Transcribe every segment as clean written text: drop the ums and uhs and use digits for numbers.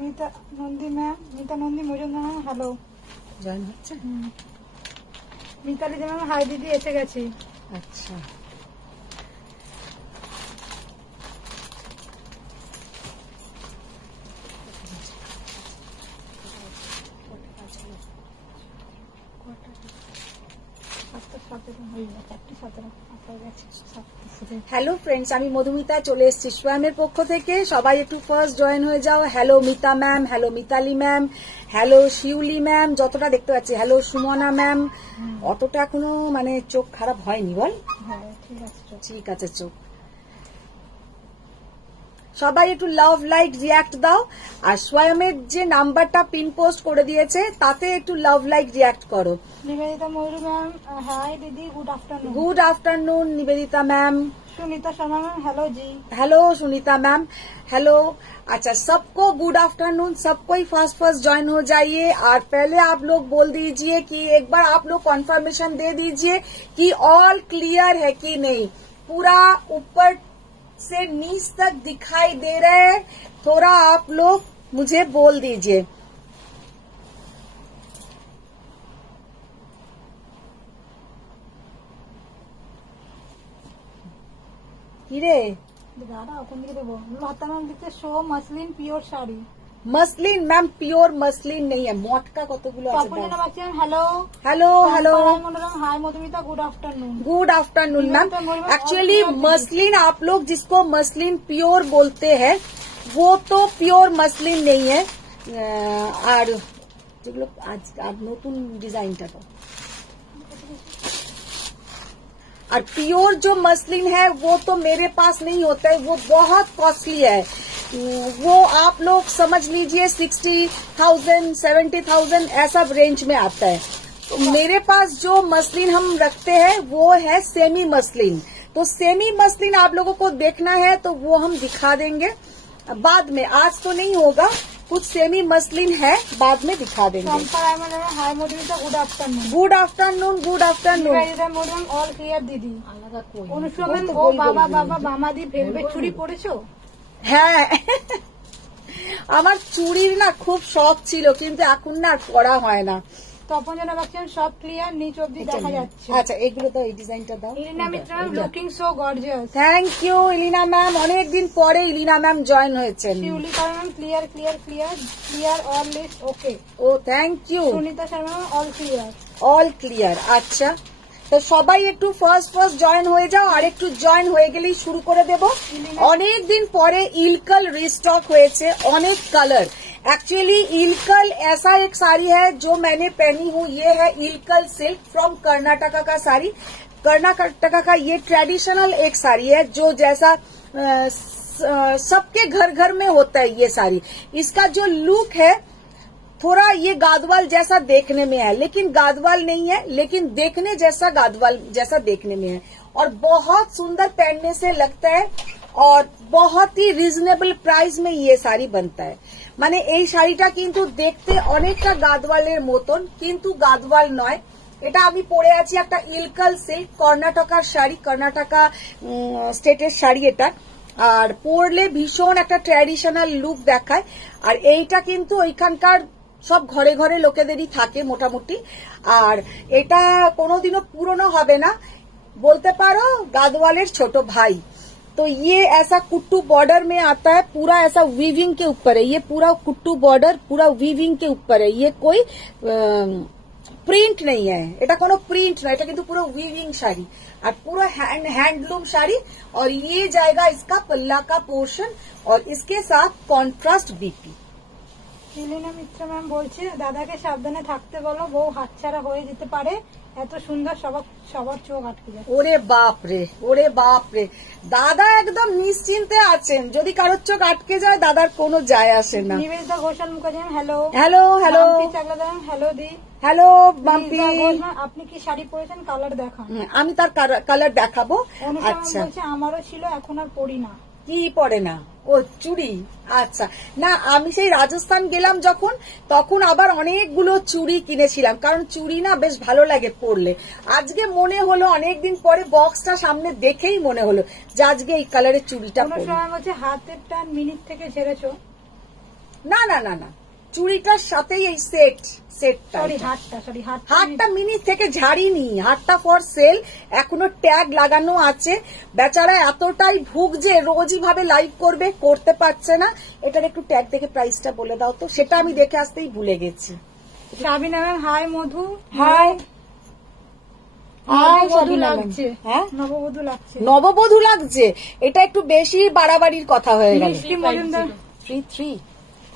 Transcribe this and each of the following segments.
Mita Nandi ma'am, Mita Nandi Majumdar ma'am hello join হচ্ছে। Mitali ma'am hi দিদি এসে গেছি। আচ্ছা হ্যালো ফ্রেন্ডস, আমি মধুমিতা চলে এসেছি সোয়ামের পক্ষ থেকে। সবাই একটু ফার্স্ট জয়েন হয়ে যাও। Hello Mita ma'am, hello Mitali ma'am, hello Shiuli ma'am, যতটা দেখতে পাচ্ছি, হ্যালো সুমনা ম্যাম। অতটা এখনো মানে চোখ খারাপ হয়নি বল? ঠিক আছে চোখ। সবাই একটু লাভ লাইক রিয়াক্ট দাও, আর সোয়ামের যে নাম্বারটা পিন পোস্ট করে দিয়েছে তাতে একটু লাভ লাইক রিয়াক্ট করো। নিবেদিতা ময়ূরী ম্যাম হাই দিদি good afternoon. Good afternoon Nivedita ma'am. Sunita Sharma ma'am hello जी। Hello Sunita ma'am, hello. अच्छा सबको गुड आफ्टरनून, सबको ही फर्स्ट ज्वाइन हो जाइए। और पहले आप लोग बोल दीजिए कि एक बार आप लोग कंफर्मेशन दे दीजिए कि ऑल क्लियर है कि नहीं। पूरा ऊपर से नीच तक दिखाई दे रहे हैं, थोड़ा आप लोग मुझे बोल दीजिए। কিরে দাদা ওখান থেকে দেবো। লতা ম্যাম দিচ্ছে show muslin pure sari. Muslin ma'am, pure muslin नहीं है, मोटका কতগুলো আছে। Hello hello hello hi Madhumita good afternoon. Good afternoon ma'am. Actually muslin आप लोग जिसको मसलिन प्योर बोलते हैं वो तो प्योर मसलिन नहीं है। और যেগুলো আজ নতুন ডিজাইনটা তো, और प्योर जो मसलिन है वो तो मेरे पास नहीं होता है, वो बहुत कॉस्टली है। वो आप लोग समझ लीजिए 60,000 70,000 ऐसा रेंज में आता है। तो मेरे पास जो मसलिन हम रखते हैं वो है सेमी मसलिन। तो सेमी मसलिन आप लोगों को देखना है तो वो हम दिखा देंगे बाद में, आज तो नहीं होगा। कुछ सेमी मसलिन है, बाद में दिखा देंगे। Hi Madhumita good afternoon. Good afternoon, good afternoon. All clear দিদি। অনুষ্কা ম্যাম ও বাবা বাবা মামাদি ভেলভেট চুড়ি পরেছো? হ্যাঁ আমার চুড়ির না খুব শখ ছিল, কিন্তু এখন না পরা হয় না। তপন জানা বাচ্চা সব ক্লিয়ার, নিচ অব্দি দেখা যাচ্ছে। আচ্ছা এগুলো দাও, এই ডিজাইনটা দাও। Ilina Mitra ma'am looking so gorgeous. Thank you Ilina ma'am, অনেকদিন পরে ইলিনা ম্যাম জয়েন হয়েছেন। Shiuli ma'am clear clear clear clear all list okay. Oh thank you. Sunita Sharma all clear. All clear. আচ্ছা তো সবাই একটু ফার্স্ট জয়েন হয়ে যাও, আর একটু জয়েন হয়ে গেলেই শুরু করে দেব। অনেক দিন পরে इलकल रिस्टॉक হয়েছে, অনেক कलर। एक्चुअली इलकल ऐसा एक साड़ी है जो मैंने पहनी हूँ, ये है इलकल सिल्क फ्रॉम कर्नाटका का साड़ी। कर्नाटका का ये ट्रेडिशनल एक साड़ी है जो जैसा सबके घर घर में होता है ये साड़ी। इसका जो लुक है थोड़ा ये गादवाल जैसा देखने में है, लेकिन गादवाल नहीं है, लेकिन देखने जैसा गादवाल जैसा देखने में है। और बहुत सुंदर पहनने से लगता है, और बहुत ही रिजनेबल प्राइस में ये साड़ी बनता है। माने এই শাড়িটা কিন্তু দেখতে অনেকটা গাদওয়ালের মতন, কিন্তু গাদওয়াল নয়। এটা আমি পরে আছি একটা ইলকাল সিল্ক কর্ণাটকার শাড়ি, কর্ণাটকা স্টেটের শাড়ি এটা। আর পরলে ভীষণ একটা ট্র্যাডিশনাল লুক দেখায়। আর এইটা কিন্তু ওইখানকার সব ঘরে ঘরে লোকেদেরই থাকে মোটামুটি। আর এটা কোনোদিনও পুরনো হবে না, বলতে পারো গাদওয়ালের ছোট ভাই। तो ये ऐसा कुट्टू बॉर्डर में आता है, पूरा ऐसा वीविंग के ऊपर है। ये पूरा कुट्टू बॉर्डर पूरा वीविंग के ऊपर है, ये कोई प्रिंट नहीं है, এটা কোনো প্রিন্ট না, এটা কিন্তু পুরো वीविंग শাড়ি আর পুরো हैंडलूम শাড়ি। और ये जाएगा इसका पल्ला का पोर्शन, और इसके साथ कॉन्ट्रास्ट बीपी। ইলিনা মিত্র ম্যাম বলছে দাদাকে সাবধানে থাকতে বলো, বউ হাতছাড়া হয়ে যেতে পারে, এত সুন্দর সবার চোখ আটকে যায়। ওরে বাপ রে, ওরে বাপ রে, দাদা একদম নিশ্চিন্তে আছেন, যদি কারোর চোখ আটকে যায় দাদার কোনো যায় আসে না। Nivedita Ghoshal Mukherjee hello hello hello hello দি হ্যালো বাম্পি। আপনি কি শাড়ি পরেছেন? কালার দেখান। আমি তার কালার দেখাবো। আচ্ছা বলছে আমারও ছিল, এখন আর পরি না। কি পরে না? ও চুড়ি। আচ্ছা না, আমি সেই রাজস্থান গেলাম যখন, তখন আবার অনেকগুলো চুড়ি কিনেছিলাম, কারণ চুড়ি না বেশ ভালো লাগে পরলে। আজকে মনে হলো অনেকদিন পরে বক্সটা সামনে দেখেই মনে হলো যে আজকে এই কালারের চুড়িটা পরি। সময় হচ্ছে হাতের টান মিনিট থেকে ছেড়েছো। না না না না, চুড়িটার সাথেই এই সেটটা। সরি হাতটা মিনি থেকে ঝাড়িনি, হাতটা ফর সেল, এখনো ট্যাগ লাগানো আছে। বেচারা এতটাই ভুগছে, রোজই ভাবে লাইভ করবে, করতে পারছে না। এটার একটু ট্যাগ দেখে প্রাইসটা বলে দাও তো, সেটা আমি দেখে আসতেই ভুলে গেছি। Sabina ma'am hi Madhu, high নববধূ লাগছে। হ্যাঁ নববধূ লাগছে, নববধূ লাগছে, এটা একটু বেশি বাড়াবাড়ির কথা হয়ে গেল। মিষ্টি মজুমদার 3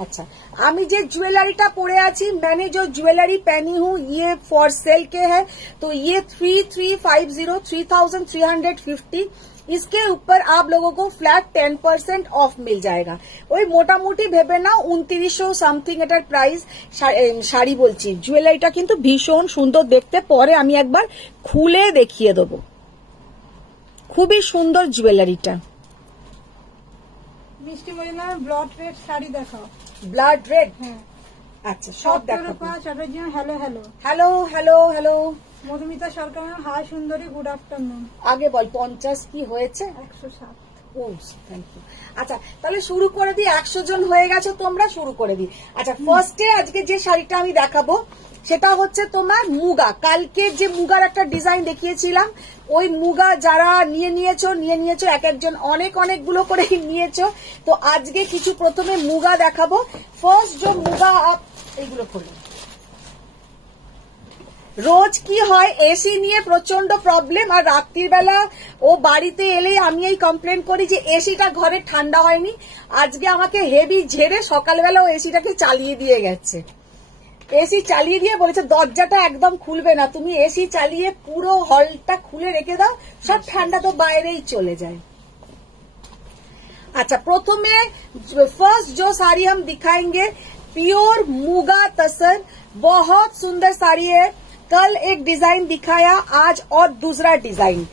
अच्छा, আমি যে ज्वेलरीটা পরে আছি, मैंने जो ज्वेलरी पहनी हूँ ये फॉर सेल के है, तो ये 3350 3350, इसके ऊपर आप लोगों को फ्लैट 10% ऑफ मिल जाएगा। ওই মোটামুটি ভেবে না 2900 সামথিং এটার প্রাইস। শাড়ি বলছি, জুয়েলারিটা কিন্তু ভীষণ সুন্দর দেখতে, পরে আমি একবার খুলে দেখিয়ে দেবো। খুবই সুন্দর জুয়েলারিটা। মিষ্টি মজুমদার ব্লড রেড শাড়ি দেখাও। ব্লাড রেড, হ্যাঁ আচ্ছা সব দেখাবো। Chattopadhyay hello hello. Hello hello hello. Madhumita Sarkar ma'am hi সুন্দরী, গুড আফটারনুন। আগে বল 50 কি হয়েছে? 107। Oh thank you. আচ্ছা তাহলে শুরু করে দিই, 100 জন হয়ে গেছে তোমরা, শুরু করে দিই। আচ্ছা ফার্স্টে আজকে যে শাড়িটা আমি দেখাবো সেটা হচ্ছে তোমার মুগা। কালকে যে মুগার একটা ডিজাইন দেখিয়েছিলাম, ওই মুগা যারা নিয়ে নিয়েছো এক একজন অনেকগুলো করে নিয়েছো। তো আজকে কিছু প্রথমে মুগা দেখাবো। ফার্স্ট যে মুগা, এইগুলো খোলো। রোজ কি হয়, এসি নিয়ে প্রচন্ড প্রবলেম, আর রাত্রির বেলা ও বাড়িতে এলেই আমি এই কমপ্লেন করি যে এসিটা ঘরে ঠান্ডা হয়নি। আজকে আমাকে হেভি ঝেড়ে সকালবেলা ও এসিটাকে চালিয়ে দিয়ে গেছে। এসি চালিয়ে দিয়ে বলেছে দরজাটা একদম খুলবে না, তুমি এসি চালিয়ে পুরো হলটা খুলে রেখে দাও, সব ঠান্ডা তো বাইরেই চলে যায়। अच्छा प्रथमे फर्स्ट जो साड़ी हम दिखाएंगे प्योर मुगा तसर, बहुत सुंदर साड़ी है। कल एक डिजाइन दिखाया, आज और दूसरा डिजाइन।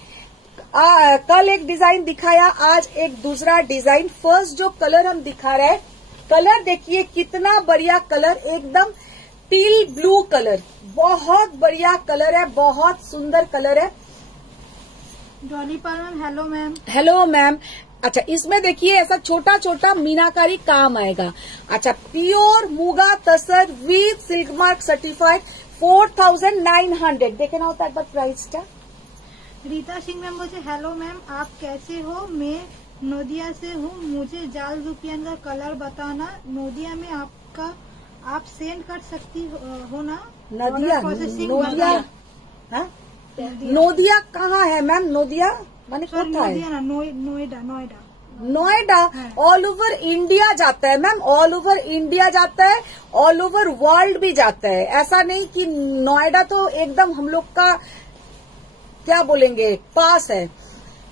कल एक डिजाइन दिखाया, आज एक दूसरा डिजाइन। फर्स्ट जो कलर हम दिखा रहे हैं, कलर देखिए कितना बढ़िया कलर, एकदम टील ब्लू कलर, बहुत बढ़िया कलर है, बहुत सुंदर कलर है। Dolly Pal ma'am hello ma'am. Hello ma'am. अच्छा इसमें देखिए ऐसा छोटा छोटा मीनाकारी काम आएगा। अच्छा pure muga tussar with silk mark certified 4900। देखे ना होता एक बार प्राइसটা। रीता सिंह मैम बोले हेलो मैम आप कैसे हो, मैं नोदिया से हूँ, मुझे जाल रुपयान का कलर बताना। नोदिया में आपका आप सेंड कर सकती हो ना? नदिया, नोदिया हाँ? नोदिया कहाँ है मैम? नोदिया माने कोথায়? Noida. Noida all over India जाता है मैम, ऑल ओवर इंडिया जाता है, ऑल ओवर वर्ल्ड भी जाता है। ऐसा नहीं कि नोएडा तो एकदम हम लोग का क्या बोलेंगे पास है।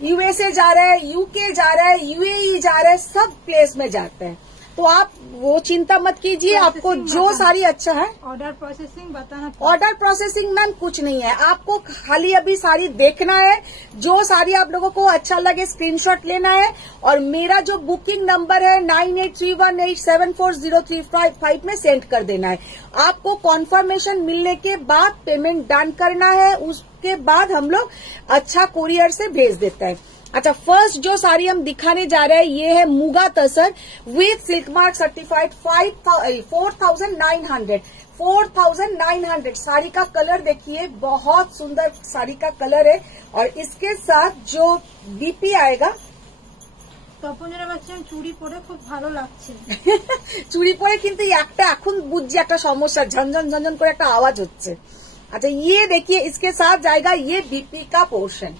यूएसए जा रहा है, यूके जा रहा है, यूएई जा रहा है, सब प्लेस में जाता है। तो आप वो चिंता मत कीजिए, आपको जो साड़ी अच्छा है। ऑर्डर प्रोसेसिंग बताना। ऑर्डर प्रोसेसिंग मैम कुछ नहीं है, आपको खाली अभी साड़ी देखना है, जो साड़ी आप लोगों को अच्छा लगे स्क्रीनशॉट लेना है, और मेरा जो बुकिंग नंबर है 9831874035 में सेंड कर देना है। आपको कॉन्फर्मेशन मिलने के बाद पेमेंट डन करना है, उसके बाद हम लोग अच्छा कुरियर से भेज देता है। अच्छा फर्स्ट जो साड़ी हम दिखाने जा रहे हैं ये है muga tussar with silk mark certified 4900। Sari का कलर देखिए, बहुत सुंदर साड़ी का कलर है, और इसके साथ जो बीपी आएगा। তপনেরা বাচ্চান চুড়ি পরে খুব ভালো লাগছে। চুড়ি পরে কিন্তু একটা এখন বুঝছি একটা সমস্যা, ঝনঝন ঝনঝন করে একটা আওয়াজ হচ্ছে। अच्छा ये देखिए इसके साथ जाएगा ये बीपी का पोर्शन,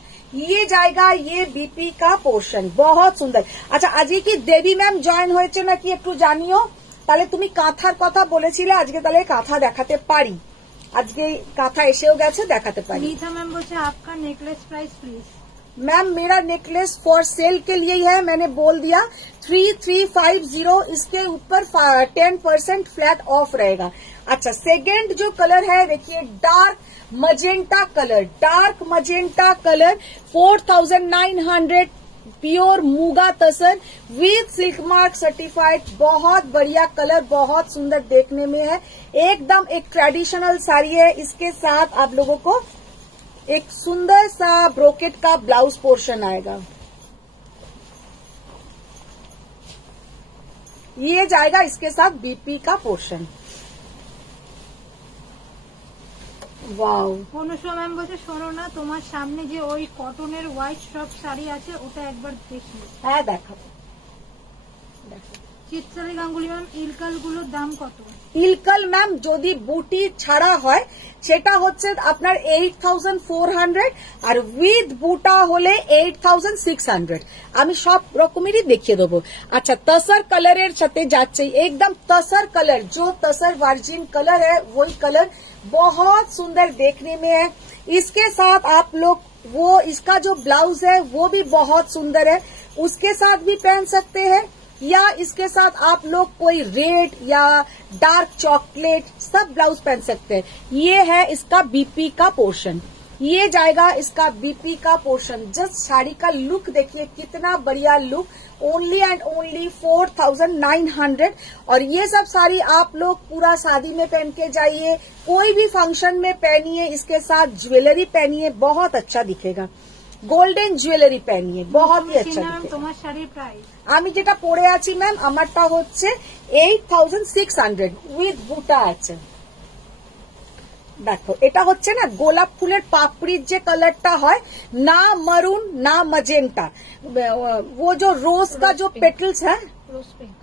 ये जाएगा ये बीपी का पोर्शन, बहुत सुंदर। अच्छा আজকে কি দেবী ম্যাম জয়েন হয়েছে নাকি একটু জানিও। তাহলে তুমি কাঁথার কথা বলেছিলে, আজকে তাহলে কাঁথা দেখাতে পারি, আজকে কাঁথা এসেও গেছে, দেখাতে পারি। नीता मैम बोलছে आपका नेकलेस प्राइस प्लीज। मैम मेरा नेकलेस फॉर सेल के लिए ही है, मैंने बोल दिया 3350, इसके ऊपर 10% फ्लैट ऑफ रहेगा। अच्छा सेकेंड जो कलर है देखिए dark magenta colour, 4900 pure muga tussar with silk mark certified, बहुत बढ़िया कलर, बहुत सुंदर देखने में है, एकदम एक ट्रेडिशनल साड़ी है। इसके साथ आप लोगों को एक सुंदर सा ब्रोकेट का ब्लाउज पोर्शन आएगा। ये जाएगा इसके साथ बीपी का पोर्शन। वाओ। অনুষ্কা ম্যাম বলছে শোনো না, তোমার সামনে যে ওই কটনের হোয়াইট সব শাড়ি আছে ওটা একবার দেখি। হ্যাঁ দেখাবো। চিত্রালী গাঙ্গুলি ম্যাম, ইলকাল গুলোর দাম কত? ইলকাল ম্যাম যদি বুটি ছাড়া হয় সেটা হচ্ছে আপনার 8400 আর উইথ বুটা হলে 8600। আমি সব রকমেরই দেখিয়ে দেবো। अच्छा तसर कलर साथे जाच्छे एकदम तसर कलर, जो तसर वर्जिन कलर है वही कलर बहुत सुंदर देखने में है। इसके साथ आप लोग वो इसका जो ब्लाउज है वो भी बहुत सुंदर है, उसके साथ भी पहन सकते हैं या इसके साथ आप लोग कोई रेड या डार्क चॉकलेट सब ब्लाउज पहन सकते हैं। ये है इसका बीपी का पोर्शन, ये जाएगा इसका बीपी का पोर्शन। जस्ट साड़ी का लुक देखिए कितना बढ़िया लुक, ओनली एंड ओनली 4900। और ये सब साड़ी आप लोग पूरा शादी में पहन के जाइए, कोई भी फंक्शन में पहनिए, इसके साथ ज्वेलरी पहनिए, बहुत अच्छा दिखेगा। গোল্ডেন জুয়েলারি পহনিয়ে बहुत ही अच्छा दिखेगा। তোমার শাড়ির প্রাইস? আমি যেটা পরে আছি ম্যাম আমারটা হচ্ছে 8600 উইথ বুটা আছে। দেখো এটা হচ্ছে না গোলাপ ফুলের পাপড়ির যে কালারটা হয়, না মরুন না मजेंटा, वो जो रोज का जो पेटल्स है, रोज पिंक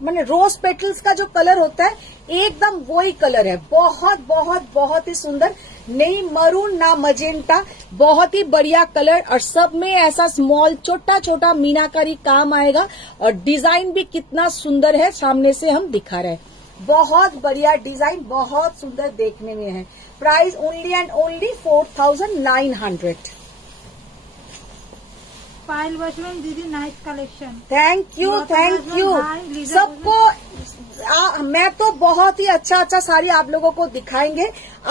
मैंने रोज पेटल्स का जो कलर होता है एकदम वही कलर है। बहुत बहुत बहुत ही सुंदर, नहीं मरून ना मजेंटा, बहुत ही बढ़िया कलर। और सब में ऐसा स्मॉल छोटा छोटा मीनाकारी काम आएगा और डिजाइन भी कितना सुंदर है, सामने से हम दिखा रहे हैं। बहुत बढ़िया डिजाइन, बहुत सुंदर देखने में है। Price only and only 4900। पायल बचवन दीदी nice collection. Thank you thank you सबको। मैं तो बहुत ही अच्छा अच्छा साड़ी आप लोगों को दिखाएंगे।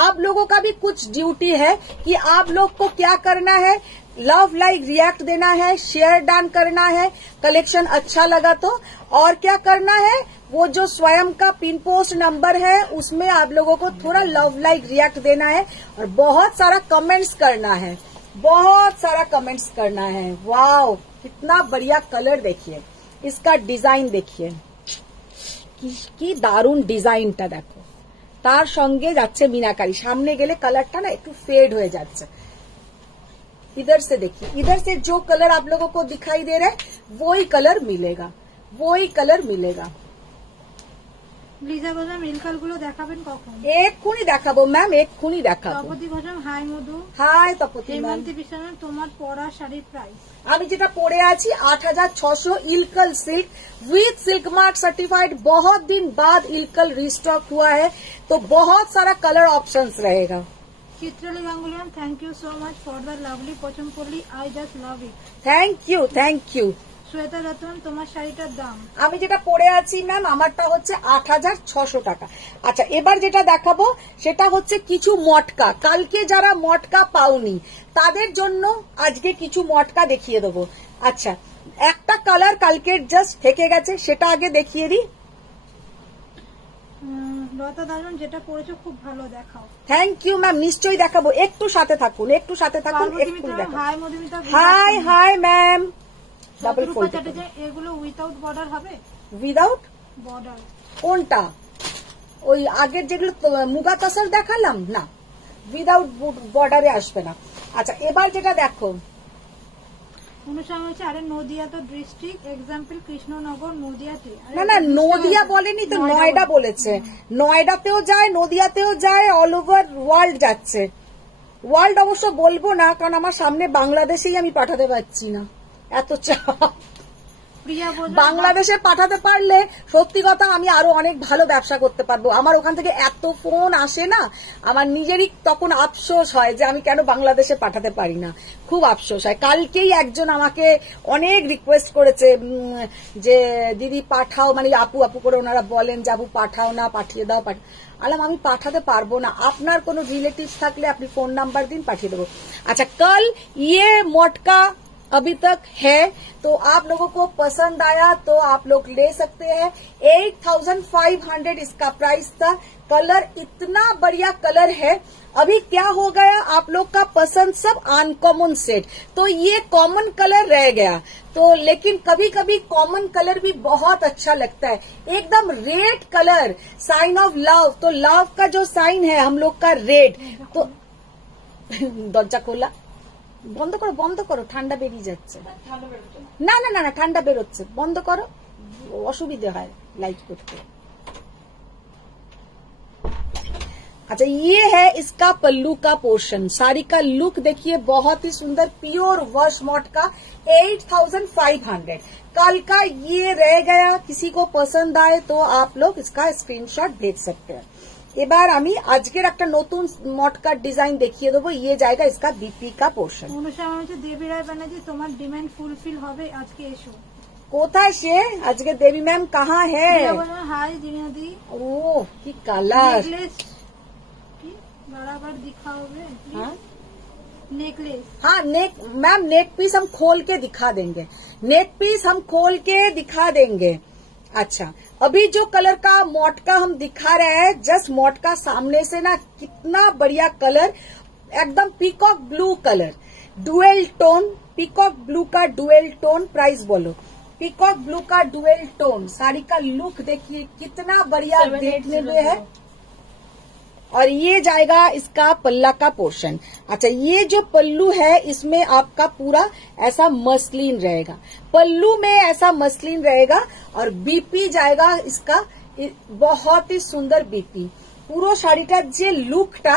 आप लोगों का भी कुछ ड्यूटी है कि आप लोग को क्या करना है, लव लाइक रिएक्ट देना है, शेयर डाउन करना है, कलेक्शन अच्छा लगा तो, और क्या करना है वो जो स्वयं का पिन पोस्ट नंबर है उसमें आप लोगों को थोड़ा लव लाइक रिएक्ट देना है और बहुत सारा कमेंट्स करना है, बहुत सारा कमेंट्स करना है। वाओ कितना बढ़िया कलर देखिए, इसका डिजाइन देखिए কি দারুণ ডিজাইনটা দেখো, তার সঙ্গে যাচ্ছে मीनाकारी। सामने गेले कलरটা ना একটু फेड হয়ে যাচ্ছে। इधर से देखिए, इधर से जो कलर आप लोगों को दिखाई दे रहा है वही कलर मिलेगा, वही कलर मिलेगा। লিজা গোজাম ইলকাল গুলো দেখাবেন কখন? এক্ষুনি দেখাবো ম্যাম, এক্ষুনি দেখাবো। তপতি ঘোষাম hi Madhu. Hi Tapati ma'am. Hemanti Biswas, তোমার পরা শাড়ির প্রাইস? আমি যেটা পরে আছি 8600 Ilkal silk with silk mark certified. बहुत दिन बाद इलकल रिस्टॉक हुआ है तो बहुत सारा कलर ऑप्शंस रहेगा। Chitrali Ganguly ma'am, thank you so much for the lovely Pochampally, I just love it. Thank you thank you. Shweta Ratan, তোমার শাড়িটার দাম? আমি যেটা পরে আছি ম্যাম আমারটা হচ্ছে 8600 টাকা। আচ্ছা এবার যেটা দেখাবো সেটা হচ্ছে কিছু মটকা, কালকে যারা মটকা পাওনি তাদের জন্য আজকে কিছু মটকা দেখিয়ে দেবো। আচ্ছা একটা কালার কালকে জাস্ট থেকে গেছে সেটা আগে দেখিয়ে দিই। লতা দারুন, যেটা পরেছো খুব ভালো, দেখাও। থ্যাংক ইউ ম্যাম, নিশ্চয়ই দেখাবো, একটু সাথে থাকুন, একটু সাথে থাকুন, একটু দেখাবো। Hi Madhumita. Hi hi ma'am. Double Rupa fold Chatterjee, এগুলো উইথাউট বর্ডার হবে? উইদাউট বর্ডার কোনটা? ওই আগের যেগুলো মুগা তসর দেখালাম না, উইদাউট বর্ডারে আসবে না। আচ্ছা এবার যেটা দেখো অনুষ্ঠান হচ্ছে, আরে নদিয়া তো ডিস্ট্রিক্ট এক্সাম্পল কৃষ্ণনগর নদিয়াতে। না না নদিয়া বলেনি তো, নয়ডা বলেছে। নয়ডাতেও যায়, নদিয়াতেও যায়, অল ওভার ওয়ার্ল্ড যাচ্ছে। ওয়ার্ল্ড অবশ্য বলবো না কারণ আমার সামনে বাংলাদেশেই আমি পাঠাতে পারছি না, এত চাপ। বাংলাদেশে পাঠাতে পারলে সত্যি কথা আমি আরো অনেক ভালো ব্যবসা করতে পারবো। আমার ওখান থেকে এত ফোন আসে না, আমার নিজেরই তখন আফসোস হয় যে আমি কেন বাংলাদেশে পাঠাতে পারি না, খুব আফসোস হয়। কালকেই একজন আমাকে অনেক রিকোয়েস্ট করেছে যে দিদি পাঠাও, মানে আপু আপু করে ওনারা বলেন যে আপু পাঠাও না, পাঠিয়ে দাও, আলাম আমি পাঠাতে পারবো না। আপনার কোনো রিলেটিভস থাকলে আপনি ফোন নাম্বার দিন, পাঠিয়ে দেবো। আচ্ছা কাল ইয়ে মটকা अभी तक है, तो आप लोगों को पसंद आया तो आप लोग ले सकते हैं। 8500 इसका प्राइस था। कलर इतना बढ़िया कलर है। अभी क्या हो गया, आप लोग का पसंद सब अनकॉमन सेट, तो ये कॉमन कलर रह गया। तो लेकिन कभी कभी कॉमन कलर भी बहुत अच्छा लगता है। एकदम red colour, sign of love, तो लव का जो साइन है हम लोग का रेड। तो दरजा खोला, बंद करो ঠান্ডা বেরিয়ে যাচ্ছে। না না না না ঠান্ডা বেরোচ্ছে, বন্ধ করো, অসুবিধা হয় লাইট করতে। अच्छा, ये है इसका पल्लू का पोर्शन। साड़ी का लुक देखिए, बहुत ही सुंदर प्योर वॉश मॉट का 8500। कल का ये रह गया, किसी को पसंद आए तो आप लोग इसका स्क्रीनशॉट भेज सकते हैं। এবার আমি আজকের একটা নতুন মটকার ডিজাইন দেখিয়ে দেবো। ইয়ে জায়গা इसका बीपी का पोर्शन। অনুসারে হচ্ছে দেবী রায় ব্যানার্জি, তোমার ডিমান্ড ফুলফিল হবে, আজকে এসো। কোথায় সে? আজকে দেবী ম্যাম কাহা है? হাই জিনাদি। ओ की कलर, नेकलेस की बराबर दिखाओगे? हाँ नेकलेस, हाँ नेक मैम, नेक पीस हम खोल के दिखा देंगे। नेक पीस हम खोल के दिखा देंगे। अच्छा, अभी जो कलर का मोटका हम दिखा रहे हैं, जस्ट मोटका सामने से ना कितना बढ़िया कलर, एकदम peacock blue colour, dual tone, peacock blue का डुएल टोन। प्राइस बोलो। पीकॉक ब्लू का डुएल टोन। साड़ी का लुक देखिए कितना बढ़िया देखने में है। और ये जाएगा इसका पल्ला का पोर्शन। अच्छा, ये जो पल्लू है इसमें आपका पूरा ऐसा मसलिन रहेगा, पल्लू में ऐसा मसलिन रहेगा। और बीपी जाएगा इसका, बहुत ही सुंदर बीपी। পুরো শাড়িটার যে লুকটা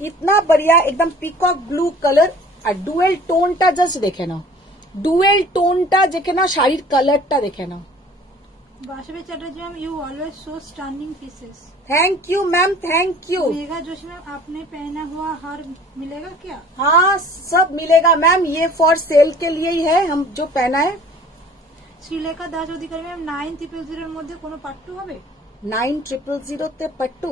ইতনা बढ़िया, एकदम পিকক ব্লু কালার। আর ডুয়েল টোনটা জাস্ট দেখে নাও, ডুয়েল টোনটা দেখে নাও, শাড়ির কালারটা দেখে নাও। Vasavi Chatterjee ma'am, you always show stunning pieces. Thank you ma'am, thank you. Megha Joshi ma'am, आपने पहना हुआ हार मिलेगा क्या? हाँ, सब मिलेगा मैम, ये फॉर सेल के लिए ही है, हम जो पहना है। শ্রীলেখা দাস অধিকারী ম্যাম, 9000 মধ্যে কোনো পাট্টু হবে? 9000 पट्टू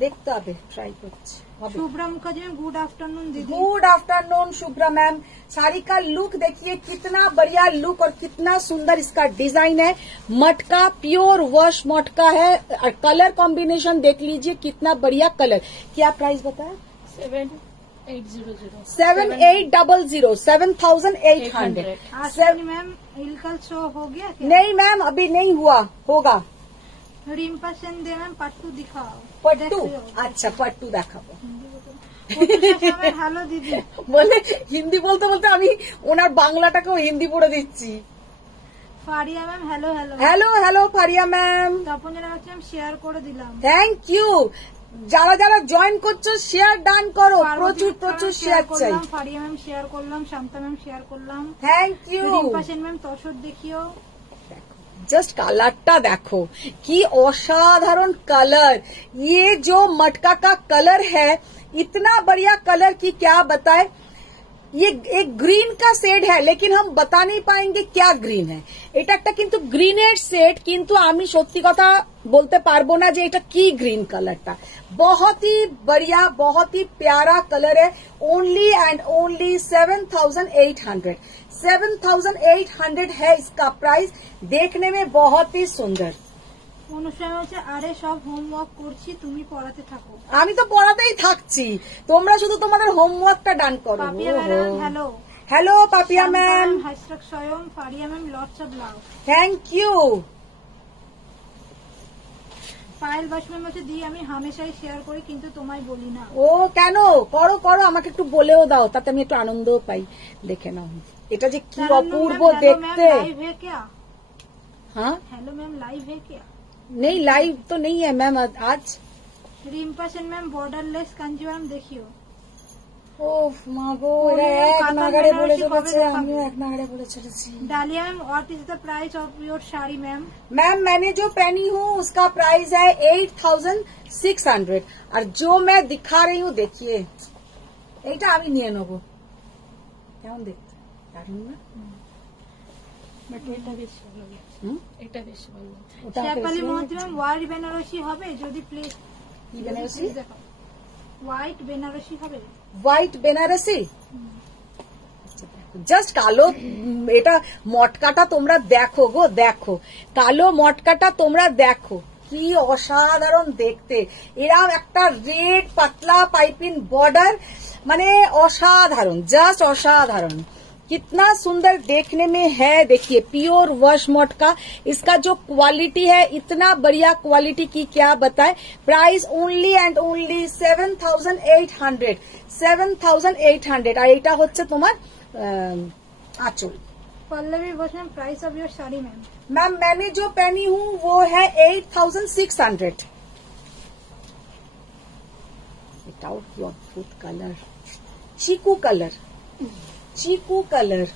देखते হবে, ट्राई করছি। Shubhra Mukherjee ma'am, good afternoon दीदी। Good afternoon Shubhra ma'am. Sari का लुक देखिए कितना बढ़िया लुक और कितना सुंदर इसका डिजाइन है। मटका प्योर वॉश मटका है और कलर कॉम्बिनेशन देख लीजिए कितना बढ़िया कलर। क्या प्राइस बताया? 7800। 7800, 7800। आश्विनी मैम, इलकल शो हो गया क्या? नहीं मैम, अभी नहीं हुआ, होगा। रिम्पा सिंधे मैम, पट्टू दिखाओ। पट्टू? अच्छा, पट्टू দেখাবো। হ্যালো দিদি বলে হিন্দি বলতে বলতে আমি ওনার বাংলাটাকেও হিন্দি পড়ে দিচ্ছি। Faria ma'am, hello hello. Hello hello Faria ma'am, Tapanjana ma'am share করে দিলাম। Thank you. যারা যারা জয়েন করছো শেয়ার ডান করো, প্রচুর প্রচুর শেয়ার চাই। ফারিয়া ম্যাম শেয়ার করলাম, শান্তা ম্যাম শেয়ার করলাম। Thank you. Rimpa Sen ma'am, tussar দেখিও। जस्ट कलरটা देखो कि असाधारण कलर। ये जो मटका का कलर है इतना बढ़िया कलर की क्या बताए। ये एक ग्रीन का शेड है, लेकिन हम बता नहीं पाएंगे क्या ग्रीन है। এটা একটা কিন্তু গ্রিনের শেড, কিন্তু আমি সত্যি কথা বলতে পারবো না যে এটা কি গ্রিন কালারটা। बहुत ही बढ़िया, बहुत ही प्यारा कलर है। Only and only 7800। 7800 है इसका प्राइस। देखने में बहुत ही सुंदर। অনুষ্ঠিত হচ্ছে। আরে সব হোমওয়ার্ক করছি, তুমি পড়াতে থাকো। আমি তো পড়াতেই থাকছি, তোমরা শুধু তোমাদের হোমওয়ার্কটা ডান করো। Papiya ma'am, hello hello Papiya ma'am. হাসরাক স্বয়ং। Faria ma'am, lots of love. Thank you. Payel Basu ma'am হচ্ছে, দি আমি হামেশাই শেয়ার করি কিন্তু তোমায় বলি না। ও কেন? করো করো, আমাকে একটু বলেও দাও, তাতে আমি একটু আনন্দও পাই। দেখে নাও এটা যে কি অপূর্ব দেখতে। लाइव है क्या? हाँ, हेलो मैम, लाइव है क्या? नहीं लाइव तो नहीं है मैम आज। रिम्पा सेन मैम, बॉर्डरलेस कांजीवरम देखियो। ও মা গো, এরা এক নাগাড়ে বলে চলেছে, আমিও এক নাগাড়ে বলে চলেছি। डालिया ma'am, what is the price of your sari ma'am? Ma'am मैंने जो पहनी हूँ उसका प्राइस है 8600। और जो मैं दिखा रही हूँ देखिए, এইটা আমি নিয়ে নেবো। কেমন দেখতে? দারুণ না? এটা বেশি ভালো লাগে। এটা বেশি ভালো লাগে। ওটা শেফালি মহতি ম্যাম, হোয়াইট বেনারসি হবে যদি প্লিজ। কি বেনারসি? হোয়াইট বেনারসি হবে। হোয়াইট বেনারসি? জাস্ট কালো এটা মটকাটা তোমরা দেখো গো, দেখো কালো মটকাটা তোমরা দেখো, কি অসাধারণ দেখতে। এরকম একটা রেড পাতলা पाइपिंग बॉर्डर, মানে অসাধারণ, জাস্ট অসাধারণ, कितना सुंदर देखने में है। देखिए प्योर वॉश मटका, इसका जो क्वालिटी है इतना बढ़िया क्वालिटी की क्या बताए। Price only and only 7,800, 7,800। আর এটা হচ্ছে তোমার आंचल। Pallavi Ghosh ma'am, price of your sari ma'am. Ma'am मैंने जो पहनी हूँ वो है 8,600। এটাও কি অদ্ভুত কালার, চিকু কালার, চিকু কালার।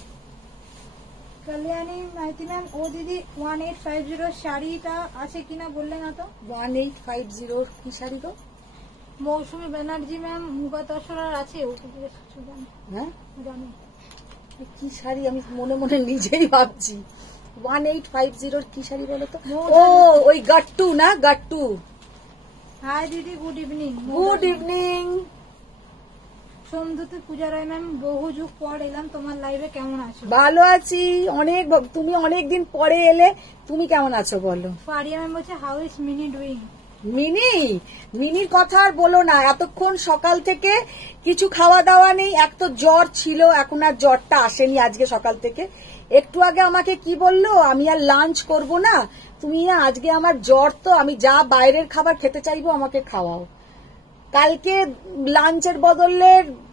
कल्याणी माइती मैम, ओ दीदी 1850 শাড়িটা আছে কিনা বললে না তো। 1850 কি শাড়ি গো? মৌসুমী ব্যানার্জি ম্যাম, মুগা তসরার আছে। হ্যাঁ জানি কি শাড়ি, আমি মনে মনে নিজেই ভাবছি 1850 কি শাড়ি বলো তো? ও ওই গাট্টু না, গাট্টু। হাই দিদি, good evening. Good evening. Somduti Puja Roy ma'am, বহু যুগ পর এলাম তোমার লাইভে, কেমন আছো? ভালো আছি, অনেক, তুমি অনেক দিন পরে এলে, তুমি কেমন আছো বলো? ফারিয়া ম্যাম বলছে হাউ ইজ মিনি ডুইং। মিনির কথা আর বলো না, এতক্ষণ সকাল থেকে কিছু খাওয়া দাওয়া নেই, এক তো জ্বর ছিল, এখন আর জ্বরটা আসেনি আজকে সকাল থেকে। একটু আগে আমাকে কি বললো, আমি আর লাঞ্চ করব না, তুমি না আজকে আমার জ্বর, তো আমি যা বাইরের খাবার খেতে চাইবো আমাকে খাওয়াও। কালকে লাঞ্চের বদলে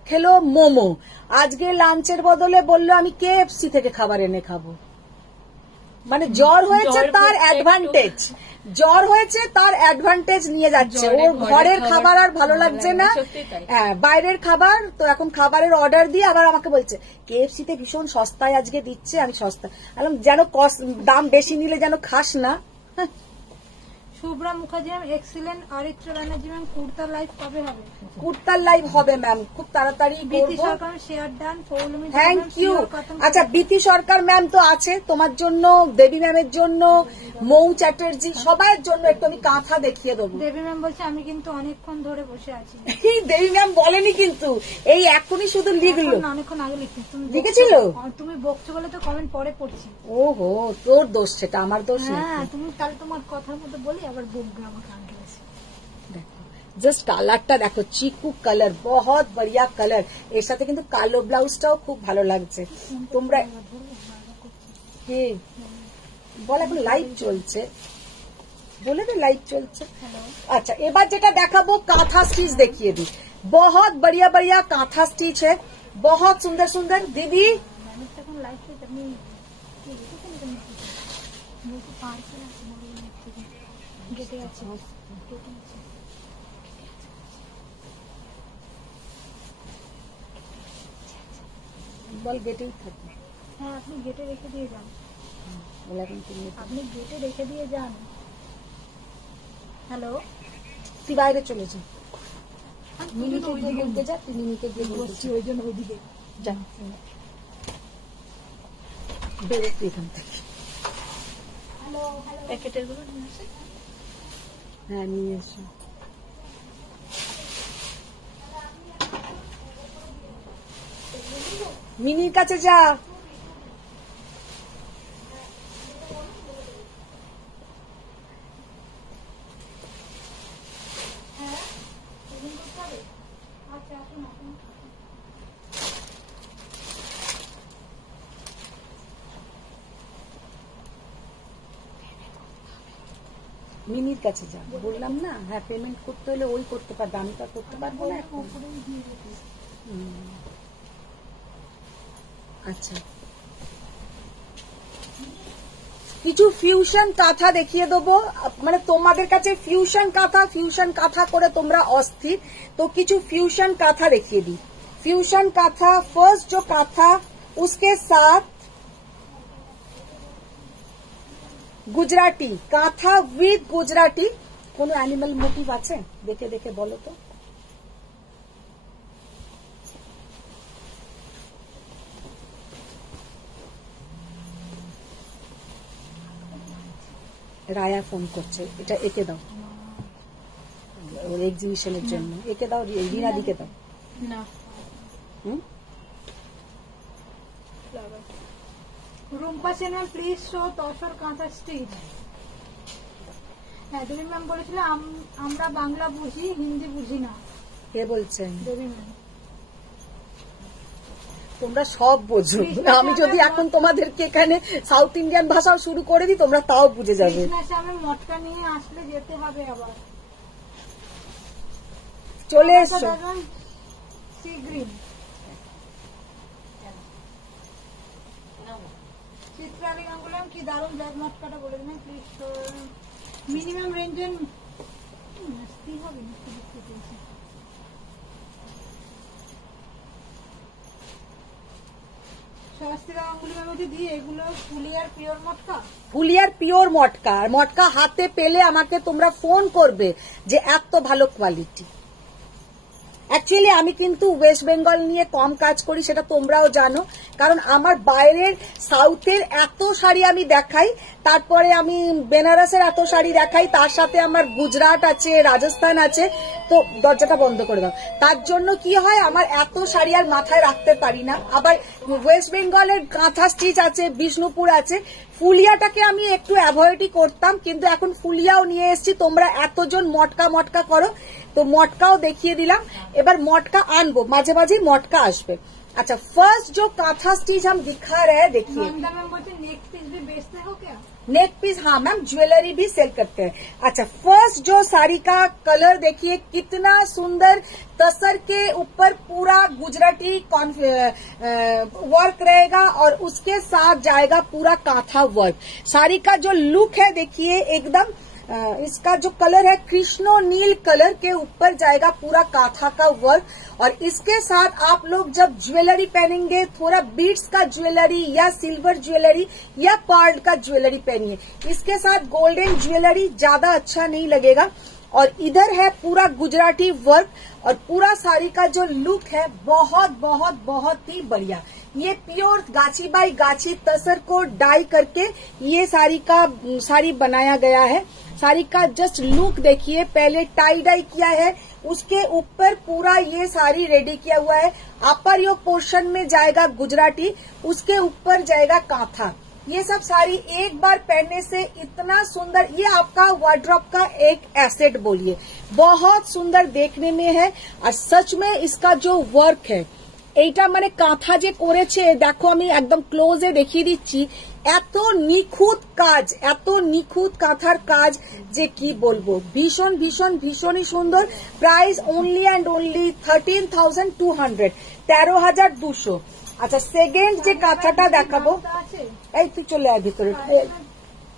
খেলো মোমো, আজকে লাঞ্চের বদলে বললো আমি KFC থেকে খাবার এনে খাবো। মানে জ্বর হয়েছে তার অ্যাডভান্টেজ, জ্বর হয়েছে তার অ্যাডভান্টেজ নিয়ে যাচ্ছে, ওর ঘরের খাবার আর ভালো লাগছে না, হ্যাঁ বাইরের খাবার। তো এখন খাবারের অর্ডার দিয়ে আবার আমাকে বলছে KFC তে ভীষণ সস্তায় আজকে দিচ্ছে, আমি সস্তা বললাম যেন দাম বেশি নিলে যেন খাস না। Shubhra Mukherjee ma'am, excellent. Aritra Banerjee ma'am, কুর্তার লাইভ কবে হবে? কুর্তার লাইভ হবে ম্যাম, খুব তাড়াতাড়ি Bithi Sarkar share done. Poulami, thank you. আচ্ছা বিতি সরকার ম্যাম তো আছে তোমার জন্য, দেবী ম্যামের জন্য, মৌ চ্যাটার্জি, সবার জন্য একটু আমি কাঁথা দেখিয়ে দেবো। দেবী ম্যাম বলছে আমি কিন্তু অনেকক্ষণ ধরে বসে আছি। দেবী ম্যাম বলেনি কিন্তু, এই এখনই শুধু লিখলো, অনেকক্ষণ আগে লিখেছিল। তুমি বকছো বলে তো কমেন্ট পরে পড়ছি। ওহো, তোর দোষ সেটা, আমার দোষ না। হ্যাঁ তুমি তাহলে তোমার কথার মতো বলি আবার বকবে আমাকে আগে। দেখো জাস্ট কালারটা দেখো, চিকু কালার, বহুত বড়িয়া কালার। এর সাথে কিন্তু কালো ব্লাউজটাও খুব ভালো লাগছে। তোমরা কে বল, এখন লাইভ চলছে, বলে দে লাইভ চলছে। আচ্ছা এবার যেটা দেখাবো কাঁথা স্টিচ দেখিয়ে দিই, बहुत बढ़िया बढ़िया कांथा स्टिच है, बहुत सुंदर सुंदर। दीदी বল গেটেই থাকবে। হ্যাঁ আপনি গেটে রেখে দিয়ে যান, আপনি গেটে রেখে দিয়ে যান। হ্যালো, তুই বাইরে চলে যা, মিনিকে গিয়ে বলতে যা, তুই মিনিকে গিয়ে বলছি, ওই জন্য ওইদিকে যা, বেরোতে এখান থেকে। হ্যালো হ্যালো, প্যাকেটের গুলো নিয়ে আসে। হ্যাঁ নিয়ে এসো। মিনির কাছে যা। মিনির কাছে যা, বললাম না। হ্যাঁ পেমেন্ট করতে হলে ওই করতে পারবে, আমি তো করতে পারবো না এখন। আচ্ছা কিছু ফিউশন কাঁথা দেখিয়ে দেবো, মানে তোমাদের কাছে ফিউশন কাঁথা করে তোমরা অস্থির, তো কিছু ফিউশন কাঁথা দেখিয়ে দিই। फ्यूशन काथा, फर्स्ट जो काथा उसके साथ गुजराती काथा विद गुजराती। কোনো অ্যানিমাল মোটিভ আছে? দেখে দেখে বলো তো। রায়া ফোন করছে, এটা একে দাও, ওর এক্সিবিশনের জন্য একে দাও, রিনা দিকে দাও। না Rumpa Sen ma'am please show tussar কাঁথা স্টিচ। হ্যাঁ দেবী ম্যাম বলেছিল আমরা বাংলা বুঝি হিন্দি বুঝি না। কে বলছেন? দেবী ম্যাম। তোমরা সব বোঝো, আমি যদি এখন তোমাদেরকে এখানে সাউথ ইন্ডিয়ান ভাষাও শুরু করে দিই তোমরা তাও বুঝে যাবে। আমি মটকা নিয়ে আসলে যেতে হবে আবার। চলে এসছো। সি গ্রিন চিত্রালী গাঙ্গুলাম কি দারুণ ব্ল্যাক মটকাটা বলে দিন প্লিজ। মিনিমাম রেঞ্জের নাস্তি হবে ফুলিয়ার পিওর মটকা। আর মটকা হাতে পেলে আমাকে তোমরা ফোন করবে যে এত ভালো কোয়ালিটি। অ্যাকচুয়ালি আমি কিন্তু ওয়েস্ট বেঙ্গল নিয়ে কম কাজ করি, সেটা তোমরাও জানো, কারণ আমার বাইরের সাউথের এত শাড়ি আমি দেখাই, তারপরে আমি বেনারসের এত শাড়ি দেখাই, তার সাথে আমার গুজরাট আছে, রাজস্থান আছে, তো দরজাটা বন্ধ করে দাও। তার জন্য কি হয়, আমার এত শাড়ি আর মাথায় রাখতে পারি না। আবার ওয়েস্ট বেঙ্গলের কাঁথা স্টিচ আছে, বিষ্ণুপুর আছে, ফুলিয়াটাকে আমি একটু অ্যাভয়েডই করতাম, কিন্তু এখন ফুলিয়াও নিয়ে এসেছি। তোমরা এতজন মটকা মটকা করো, তো মটকাও দেখিয়ে দিলাম। এবার মটকা আনবো, মাঝে মাঝে মটকা আসবে। अच्छा, फर्स्ट जो काथा स्टिच हम दिखा रहे हैं, देखिए नेक पीस भी बेचते हो क्या? नेक पीस, हाँ मैम, ज्वेलरी भी सेल करते हैं। अच्छा, फर्स्ट जो साड़ी का कलर देखिए कितना सुंदर, तसर के ऊपर पूरा गुजराती वर्क रहेगा और उसके साथ जाएगा पूरा काथा वर्क। साड़ी का जो लुक है देखिए एकदम, इसका जो कलर है कृष्णो नील कलर के ऊपर जाएगा पूरा काथा का वर्क। और इसके साथ आप लोग जब ज्वेलरी पहनेंगे, थोड़ा बीड्स का ज्वेलरी या सिल्वर ज्वेलरी या पर्ल का ज्वेलरी पहनिए। इसके साथ गोल्डन ज्वेलरी ज्यादा अच्छा नहीं लगेगा। और इधर है पूरा गुजराती वर्क और पूरा साड़ी का जो लुक है बहुत बहुत बहुत ही बढ़िया। ये प्योर गाछी बाई गाछी तसर को डाई करके ये साड़ी बनाया गया है। साड़ी का जस्ट लुक देखिए, पहले टाई डाई किया है, उसके ऊपर पूरा ये साड़ी रेडी किया हुआ है। अपर यो पोर्शन में जाएगा गुजराती, उसके ऊपर जाएगा काथा। ये सब साड़ी एक बार पहनने से इतना सुंदर, ये आपका वार्डरोब का एक एसेट बोलिए, बहुत सुंदर देखने में है। और सच में इसका जो वर्क है, এইটা মানে কাঁথা যে করেছে দেখো, আমি একদম ক্লোজে দেখিয়ে দিচ্ছি, এত নিখুঁত কাজ, এত নিখুঁত কাঁথার কাজ যে কি বলবো, ভীষণ ভীষণ ভীষণই সুন্দর। Price only and only 13,200, 13,200। আচ্ছা, সেকেন্ড যে কাঁথাটা দেখাবো, এই তুই চলে আয় ভিতরে।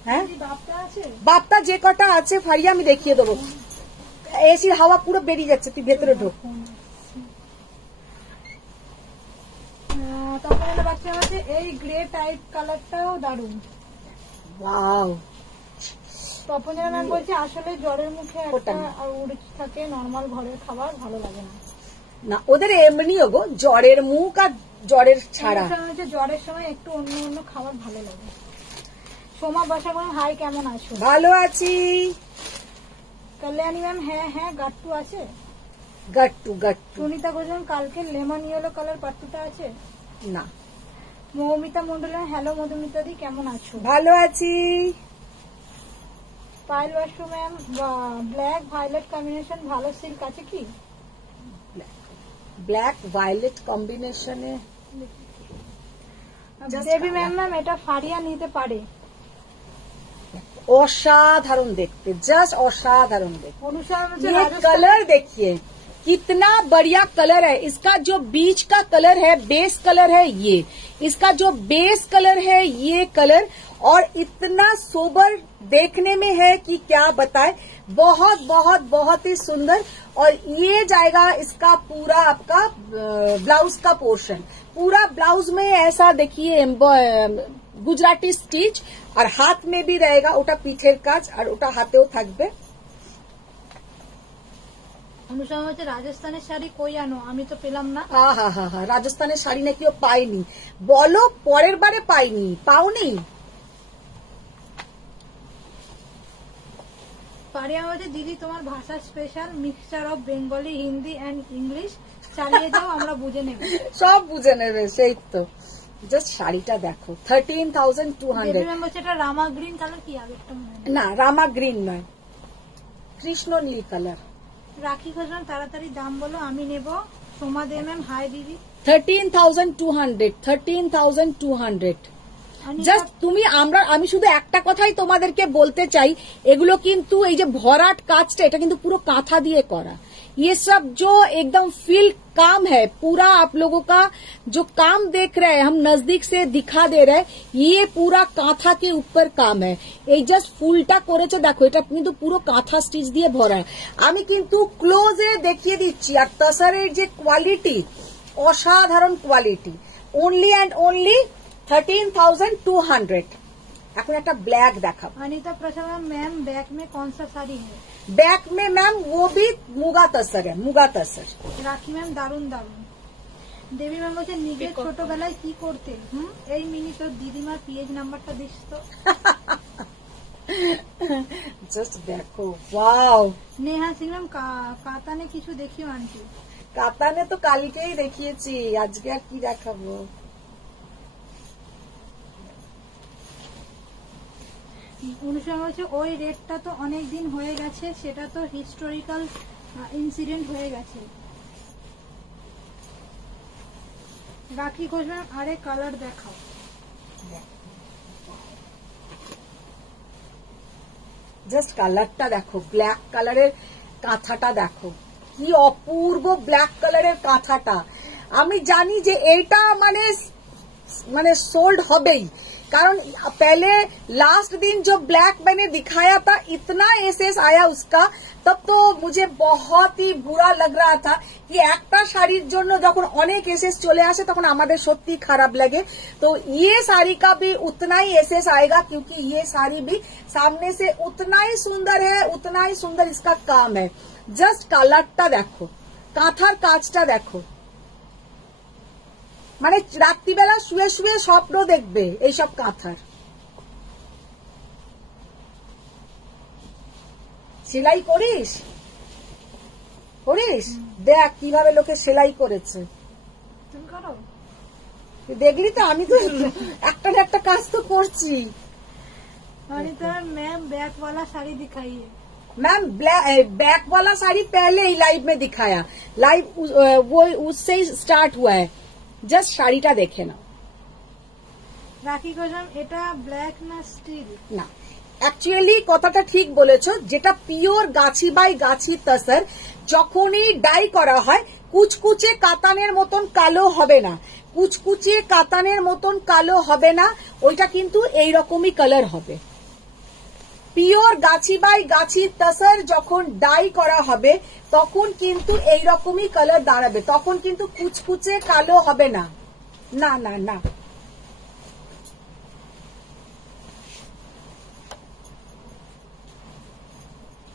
হ্যাঁ বাপ্তা যে কটা আছে ফারিয়া আমি দেখিয়ে দেবো। এসির হাওয়া পুরো বেরিয়ে যাচ্ছে, তুই ভেতরে ঢোক। তপনের বাচ্চা আছে এই গ্রে টাইপ কালারটাও দারুণ। ওয়াও, তপনের ম্যাম বলছে আসলে জ্বরের মুখে একটা উড়িচ থাকে, নরমাল ঘরের খাবার ভালো লাগে না। না, ওদের এমনিও গো জ্বরের মুখ আর জ্বরের ছাড়া, জ্বরের সময় একটু অন্য অন্য খাবার ভালো লাগে। সোমা বসা বলেন হাই, কেমন আছো? ভালো আছি। কল্যাণী ম্যাম হ্যাঁ হ্যাঁ গাট্টু আছে, গাট্টু গাট্টু। সুনিতা গোজন কালকে লেমন ইয়েলো কালার পাট্টুটা আছে না। মৌমিতা মন্ডল হ্যালো মধুমিতা দি, কেমন আছো? ভালো আছি। Payel Basu ma'am black violet combination ভালো সিল্ক আছে কি? ব্ল্যাক ভায়োলেট কম্বিনেশনে দেবী ম্যাম ম্যাম এটা ফারিয়া নিতে পারে, असाधारण देखते, जस्ट असाधारण देखते। अनुसार ये कलर देखिए कितना बढ़िया कलर है। इसका जो बीच का कलर है, बेस कलर है ये, इसका जो बेस कलर है ये कलर, और इतना सोबर देखने में है कि क्या बताए, बहुत बहुत बहुत ही सुंदर। और ये जाएगा इसका पूरा आपका ब्लाउज का पोर्शन, पूरा ब्लाउज में ऐसा देखिए गुजराती स्टिच, और हाथ में भी रहेगा, ওটা পিঠের কাজ আর ওটা হাতেও থাকবে। অনুসরণ হচ্ছে রাজস্থানের শাড়ি কই আনো, আমি তো পেলাম না। হা হা হা, রাজস্থানের শাড়ি নাকিও পাইনি, বলো পরের বারে পাইনি, পাওনি। পারিয়া হচ্ছে দিদি তোমার ভাষা special mixture of Bengali, Hindi and English, চালিয়ে যাও আমরা বুঝে নেব। সব বুঝে নেবে, সেই তো। জাস্ট শাড়িটা দেখো 13,200। বেবি ম্যাম বলছে এটা রামা গ্রিন কালার কি আগেরটা মনে হয় না রামা গ্রিন নয়, কৃষ্ণ নীল কালার। রাখি ঘোষ ম্যাম তাড়াতাড়ি দাম বলো আমি নেব। সোমা দে ম্যাম হাই দিদি। 13,200, 13,200। জাস্ট তুমি আমি শুধু একটা কথাই তোমাদেরকে বলতে চাই, এগুলো কিন্তু এই যে ভরাট কাজটা এটা কিন্তু পুরো কাঁথা দিয়ে করা। ये सब जो एकदम फील काम है, पूरा आप लोगों का जो काम देख रहे हैं हम नजदीक से दिखा दे रहे हैं, ये पूरा कांथा के ऊपर काम है। এই জাস্ট ফুলটা করেছে দেখো, এটা কিন্তু পুরো কাঁথা স্টিচ দিয়ে ভরা। আমি কিন্তু ক্লোজে দেখিয়ে দিচ্ছি, আর তসরের যে কোয়ালিটি অসাধারণ কোয়ালিটি। Only and only 13,200। এখন একটা ব্ল্যাক দেখাবো। अनीता प्रसाद मैम बैक में कौन सा साड़ी है? बैक में मैम वो भी मुगा तसर है, मुगा तसर। রাখি ম্যাম দারুন দারুন। দেবী ম্যাম বলছে নিজে ছোটবেলায় কি করতে? এই মিনি তোর দিদিমার পিএইচ নাম্বারটা দিস তো। জাস্ট দেখো, ওয়াও। নেহা সিং ম্যাম কাতানে কিছু দেখিও আন্টি। কাতানে তো কালকেই দেখিয়েছি, আজকে আর কি দেখাবো। অনুষ্কা বলছে ওই রেটটা তো অনেক দিন হয়ে গেছে, সেটা তো হিস্টোরিক্যাল ইনসিডেন্ট হয়ে গেছে। রাখি ঘোষ ম্যাম আরে কালার দেখাও। জাস্ট কালারটা দেখো, ব্ল্যাক কালারের কাঁথাটা দেখো, কি অপূর্ব ব্ল্যাক কালারের কাঁথাটা। আমি জানি যে এইটা মানে सोल्ड হবেই, कारण पहले लास्ट दिन जो ब्लैक मैंने दिखाया था इतना एसएस आया उसका, तब तो मुझे बहुत ही बुरा लग रहा था कि একটা শাড়ির জন্য যখন অনেক এসএস চলে আসে তখন আমাদের সত্যি খারাপ লাগে। तो ये साड़ी का भी उतना ही एसएस आएगा, क्योंकि ये साड़ी भी सामने से उतना ही सुंदर है, उतना ही सुंदर इसका काम है। जस्ट কালারটা দেখো, কাঁথার কাজটা দেখো, মানে রাত্রিবেলা শুয়ে শুয়ে স্বপ্ন দেখবে এইসব কাঁথার। সেলাই করিস দেখ কিভাবে লোকে সেলাই করেছে। তুমি করো? দেখলি তো, আমি তো একটা না একটা কাজ তো করছি। अनीता मैम बैक वाला साड़ी दिखाइए। मैम बैक वाला साड़ी पहले ही लाइव में दिखाया, लाइव वो उससे ही स्टार्ट हुआ है। জাস্ট শাড়িটা দেখে নাও। রাখি ঘোষ এটা ব্ল্যাক না স্টিল? না, অ্যাকচুয়ালি কথাটা ঠিক বলেছো, যেটা পিওর গাছি বাই গাছি তসর যখনই ডাই করা হয় কুচকুচে কাতানের মতন কালো হবে না, কুচকুচে কাতানের মতন কালো হবে না, ওইটা কিন্তু এইরকমই কালার হবে। পিওর গাছি বাই গাছি তসর যখন ডাই করা হবে তখন কিন্তু এইরকমই কালার দাঁড়াবে, তখন কিন্তু কুচকুচে কালো হবে না। না না না,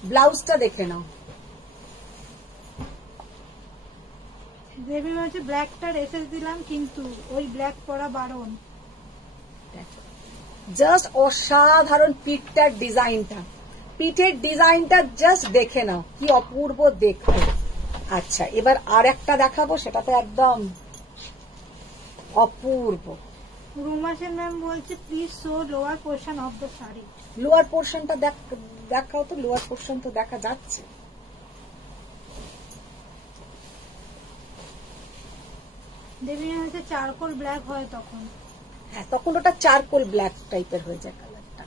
ব্লাউজটা দেখে নাও। দেবী বলছে ব্ল্যাকটার এসএস দিলাম কিন্তু ওই ব্ল্যাক পরা বারণ। জাস্ট অসাধারণ পিঠটার ডিজাইনটা, পিঠের ডিজাইনটা জাস্ট দেখে নাও, কি অপূর্ব দেখো। আচ্ছা, এবার আর একটা দেখাবো, সেটা তো একদম অপূর্ব। রুমা সেন ম্যাম বলছে please show lower portion of the sari. Lower পোর্শনটা দেখাও তো, লোয়ার পোর্শন তো দেখা যাচ্ছে। দেবী হচ্ছে চারকোল ব্ল্যাক হয় তখন। হ্যাঁ, তখন ওটা চারকোল ব্ল্যাক টাইপের হয়ে যায় কালারটা।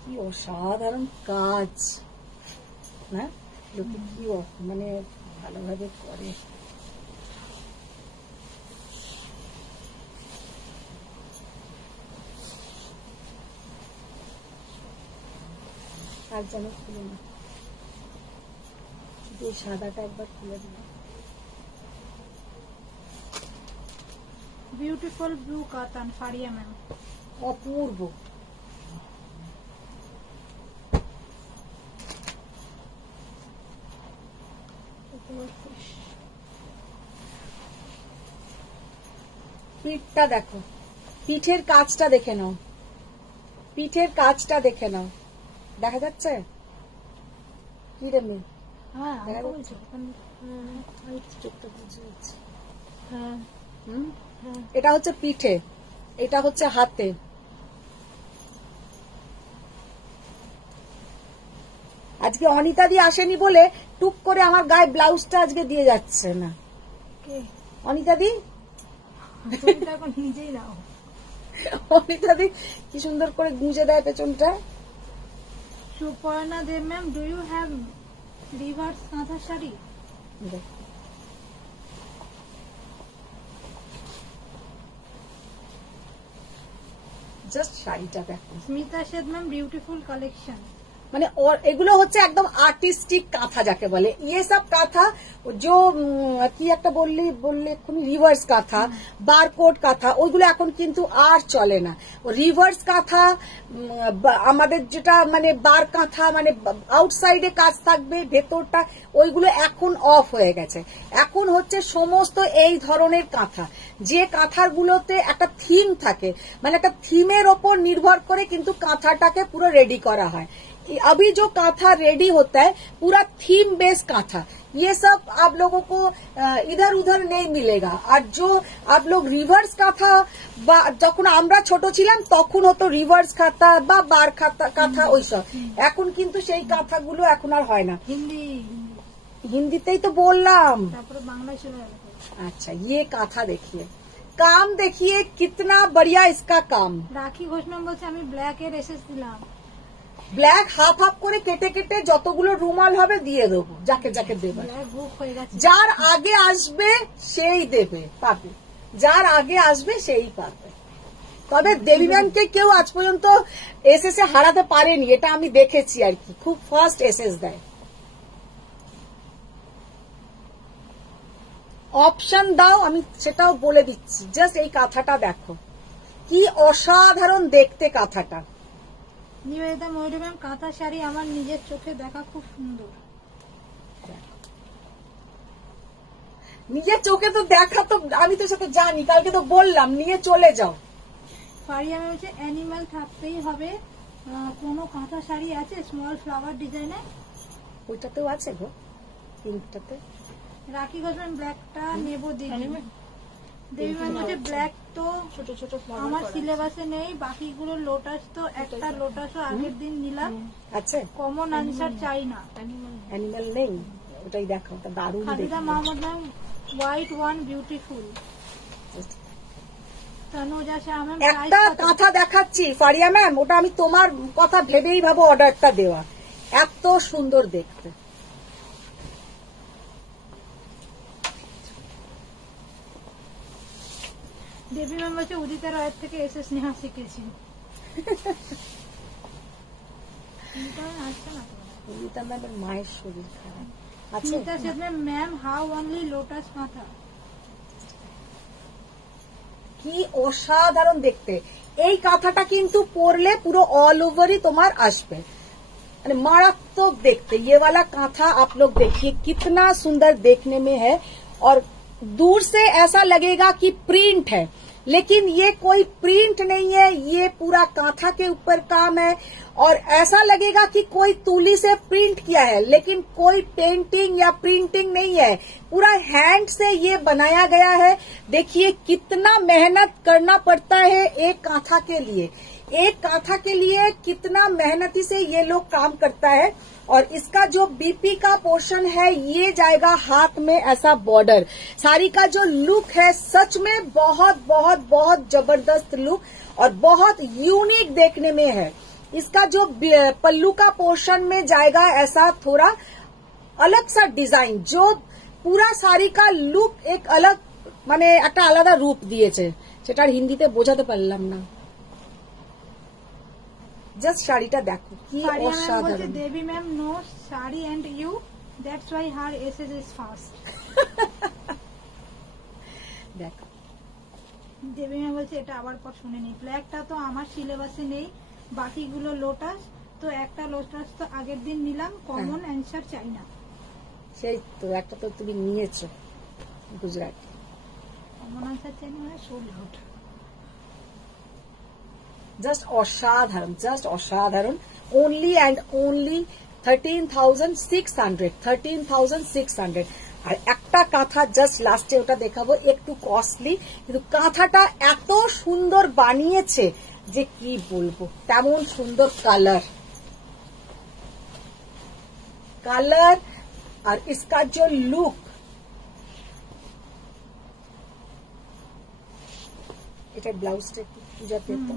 কি অসাধারণ কাজ না, লোকে কি মানে ভালোভাবে করে। আর যেন খুলে না, শুধু সাদাটা একবার খুলে দিল। বিউটিফুল ব্লু কাতান ফারিয়া ম্যাম, অপূর্ব। পিঠটা দেখো, পিঠের কাজটা দেখে নাও, পিঠের কাজটা দেখে নাও, দেখা যাচ্ছে কি রে মেয়ে? হ্যাঁ দেখা আমাকে যাচ্ছে? বলছো চোখটা বুঝে যাচ্ছে। হ্যাঁ হুম? হ্যাঁ এটা হচ্ছে পিঠে, এটা হচ্ছে হাতে। আজকে অনিতা দি আসেনি বলে টুক করে আমার গায়ে ব্লাউজটা আজকে দিয়ে যাচ্ছে না। কে অনিতা দি, তুমি তো এখন নিজেই নাও। অনিতা দি কি সুন্দর করে গুঁজে দেয় পেছনটা। Suparna Deb ma'am, do you have reverse kantha sari? দেখ। জাস্ট শাড়িটা দেখো, Smita Sheth ma'am, beautiful collection. মানে और এগুলো হচ্ছে একদম আর্টিস্টিক কাঁথা যাকে বলে। ये सब কাঁথা जो কি একটা বললে এক্ষুনি রিভার্স কাঁথা, বারকোড কাঁথা, ওইগুলো এখন কিন্তু আর চলে না। রিভার্স কাঁথা আমাদের যেটা মানে বার কাঁথা মানে আউটসাইডে কাজ থাকবে, ভেতরটা ওইগুলো এখন অফ হয়ে গেছে। এখন হচ্ছে সমস্ত এই ধরনের কাঁথা, যে কাঁথাগুলোতে একটা থিম থাকে, মানে একটা থিমের ওপর নির্ভর করে কিন্তু কাঁথাটাকে পুরো রেডি করা হয়। अभी जो कांथा रेडी होता है पूरा थीम बेस्ड कांथा, ये सब आप लोगों को इधर उधर नहीं मिलेगा। और जो आप लोग रिवर्स कांथा যখন আমরা ছোট ছিলাম তখন হতো রিভার্স কাঁথা বা বার কাঁথা ওইসব, এখন কিন্তু সেই কাঁথাগুলো এখন আর হয় না। হিন্দি হিন্দিতেই তো বললাম। তারপরে বাংলায় চলে যাবে। अच्छा ये कांथा देखिए, काम देखिए कितना बढ़िया इसका काम। রাখি ঘোষ ম্যাম বলছে আমি ব্ল্যাক এর এসএস দিলাম। ব্ল্যাক হাফ হাফ করে কেটে কেটে যতগুলো রুমাল হবে দিয়ে দেবো, যাকে যাকে দেবে। ব্ল্যাক বুক হয়ে গেছে। যার আগে আসবে সেই দেবে, পাবে, যার আগে আসবে সেই পাবে। তবে দেবী ম্যামকে কেউ আজ পর্যন্ত এসএস এ হারাতে পারেনি, এটা আমি দেখেছি আর কি, খুব ফার্স্ট এসএস দেয়। অপশন দাও, আমি সেটাও বলে দিচ্ছি। জাস্ট এই কাঁথাটা দেখো, কি অসাধারণ দেখতে কাঁথাটা। নিবেদিতা ময়ূরী ম্যাম, কাঁথা শাড়ি আমার নিজের চোখে দেখা খুব সুন্দর। নিজের চোখে তো দেখা, তো আমি তো সেটা জানি, কালকে তো বললাম নিয়ে চলে যাও। ফারিয়া ম্যাম হচ্ছে অ্যানিমাল থাকতেই হবে, কোনো কাঁথা শাড়ি আছে স্মল ফ্লাওয়ার ডিজাইনে? ওইটাতেও আছে গো, পিঙ্কটাতে। রাখি ঘোষ ম্যাম, ব্ল্যাকটা নেবো দিদি। দেবী ম্যাম হচ্ছে ব্ল্যাক তো ছোট ছোট আমার সিলেবাসে নেই, বাকিগুলো লোটাস তো একটা লোটাসও আগের দিন নিলাম। আছে, কমন আনসার চাই না। অ্যানিমাল নেই, ওটাই দেখো, ওটা দারুণ খাদিজা দেখতে। Mahmud ma'am, white one beautiful. Tanuja Shah ma'am, একটা কাঁথা দেখাচ্ছি ফারিয়া ম্যাম, ওটা আমি তোমার কথা ভেবেই ভাবো অর্ডারটা দেওয়া, এত সুন্দর দেখতে। দেবী ম্যাম বলছে উদিতা রায়ের থেকে এসএস নেওয়া শিখেছি। আসছে না তো। উদিতা ম্যামের মায়ের শরীর খারাপ আছে। Smita Sheth ma'am, ma'am how only lotus কাঁথা। কি অসাধারণ দেখতে এই কাঁথাটা, কিন্তু পরলে পুরো অল ওভারই তোমার আসবে, মানে मारात्मक देखते। ये वाला कांथा आप लोग देखिए कितना सुंदर देखने में है, और दूर से ऐसा लगेगा कि प्रिंट है, लेकिन ये कोई प्रिंट नहीं है, ये पूरा कांथा के ऊपर काम है। और ऐसा लगेगा कि कोई तुली से प्रिंट किया है, लेकिन कोई पेंटिंग या प्रिंटिंग नहीं है, पूरा हैंड से ये बनाया गया है। देखिए कितना मेहनत करना पड़ता है एक कांथा के लिए, एक कांथा के लिए कितना मेहनती से ये लोग काम करता है। और इसका जो बीपी का पोर्शन है ये जाएगा हाथ में, ऐसा बॉर्डर। साड़ी का जो लुक है सच में बहुत बहुत बहुत जबरदस्त लुक और बहुत यूनिक देखने में है। इसका जो पल्लू का पोर्शन में जाएगा ऐसा थोड़ा अलग सा डिजाइन, जो पूरा साड़ी का लुक एक अलग মানে একটা আলাদা রূপ দিয়েছে, সেটা আর হিন্দিতে বোঝাতে পারলাম না। জাস্ট শাড়িটা দেখো কি অসাধারণ। Debi ma'am no sari and you, that's why her SS is fast. দেখো দেবী ম্যাম বলছে এটা আবার পর শুনে নি, ব্ল্যাকটা তো আমার সিলেবাসে নেই, বাকিগুলো লোটাস তো একটা লোটাস তো আগের দিন নিলাম, কমন অ্যান্সার চাই না। সেই তো একটা তো তুমি নিয়েছো গুজরাট, কমন অ্যান্সার চাই না মানে সোল আউট। জাস্ট অসাধারণ, জাস্ট অসাধারণ। ওনলি অ্যান্ড ওনলি 13,600 আর একটা কাঁথা জাস্ট লাস্টে ওটা দেখাবো, একটু কস্টলি কিন্তু কাঁথাটা এত সুন্দর বানিয়েছে যে কি বলবো, তেমন সুন্দর কালার আর इसका जो लुक, এটা ব্লাউজটা একটু পূজা পেতো,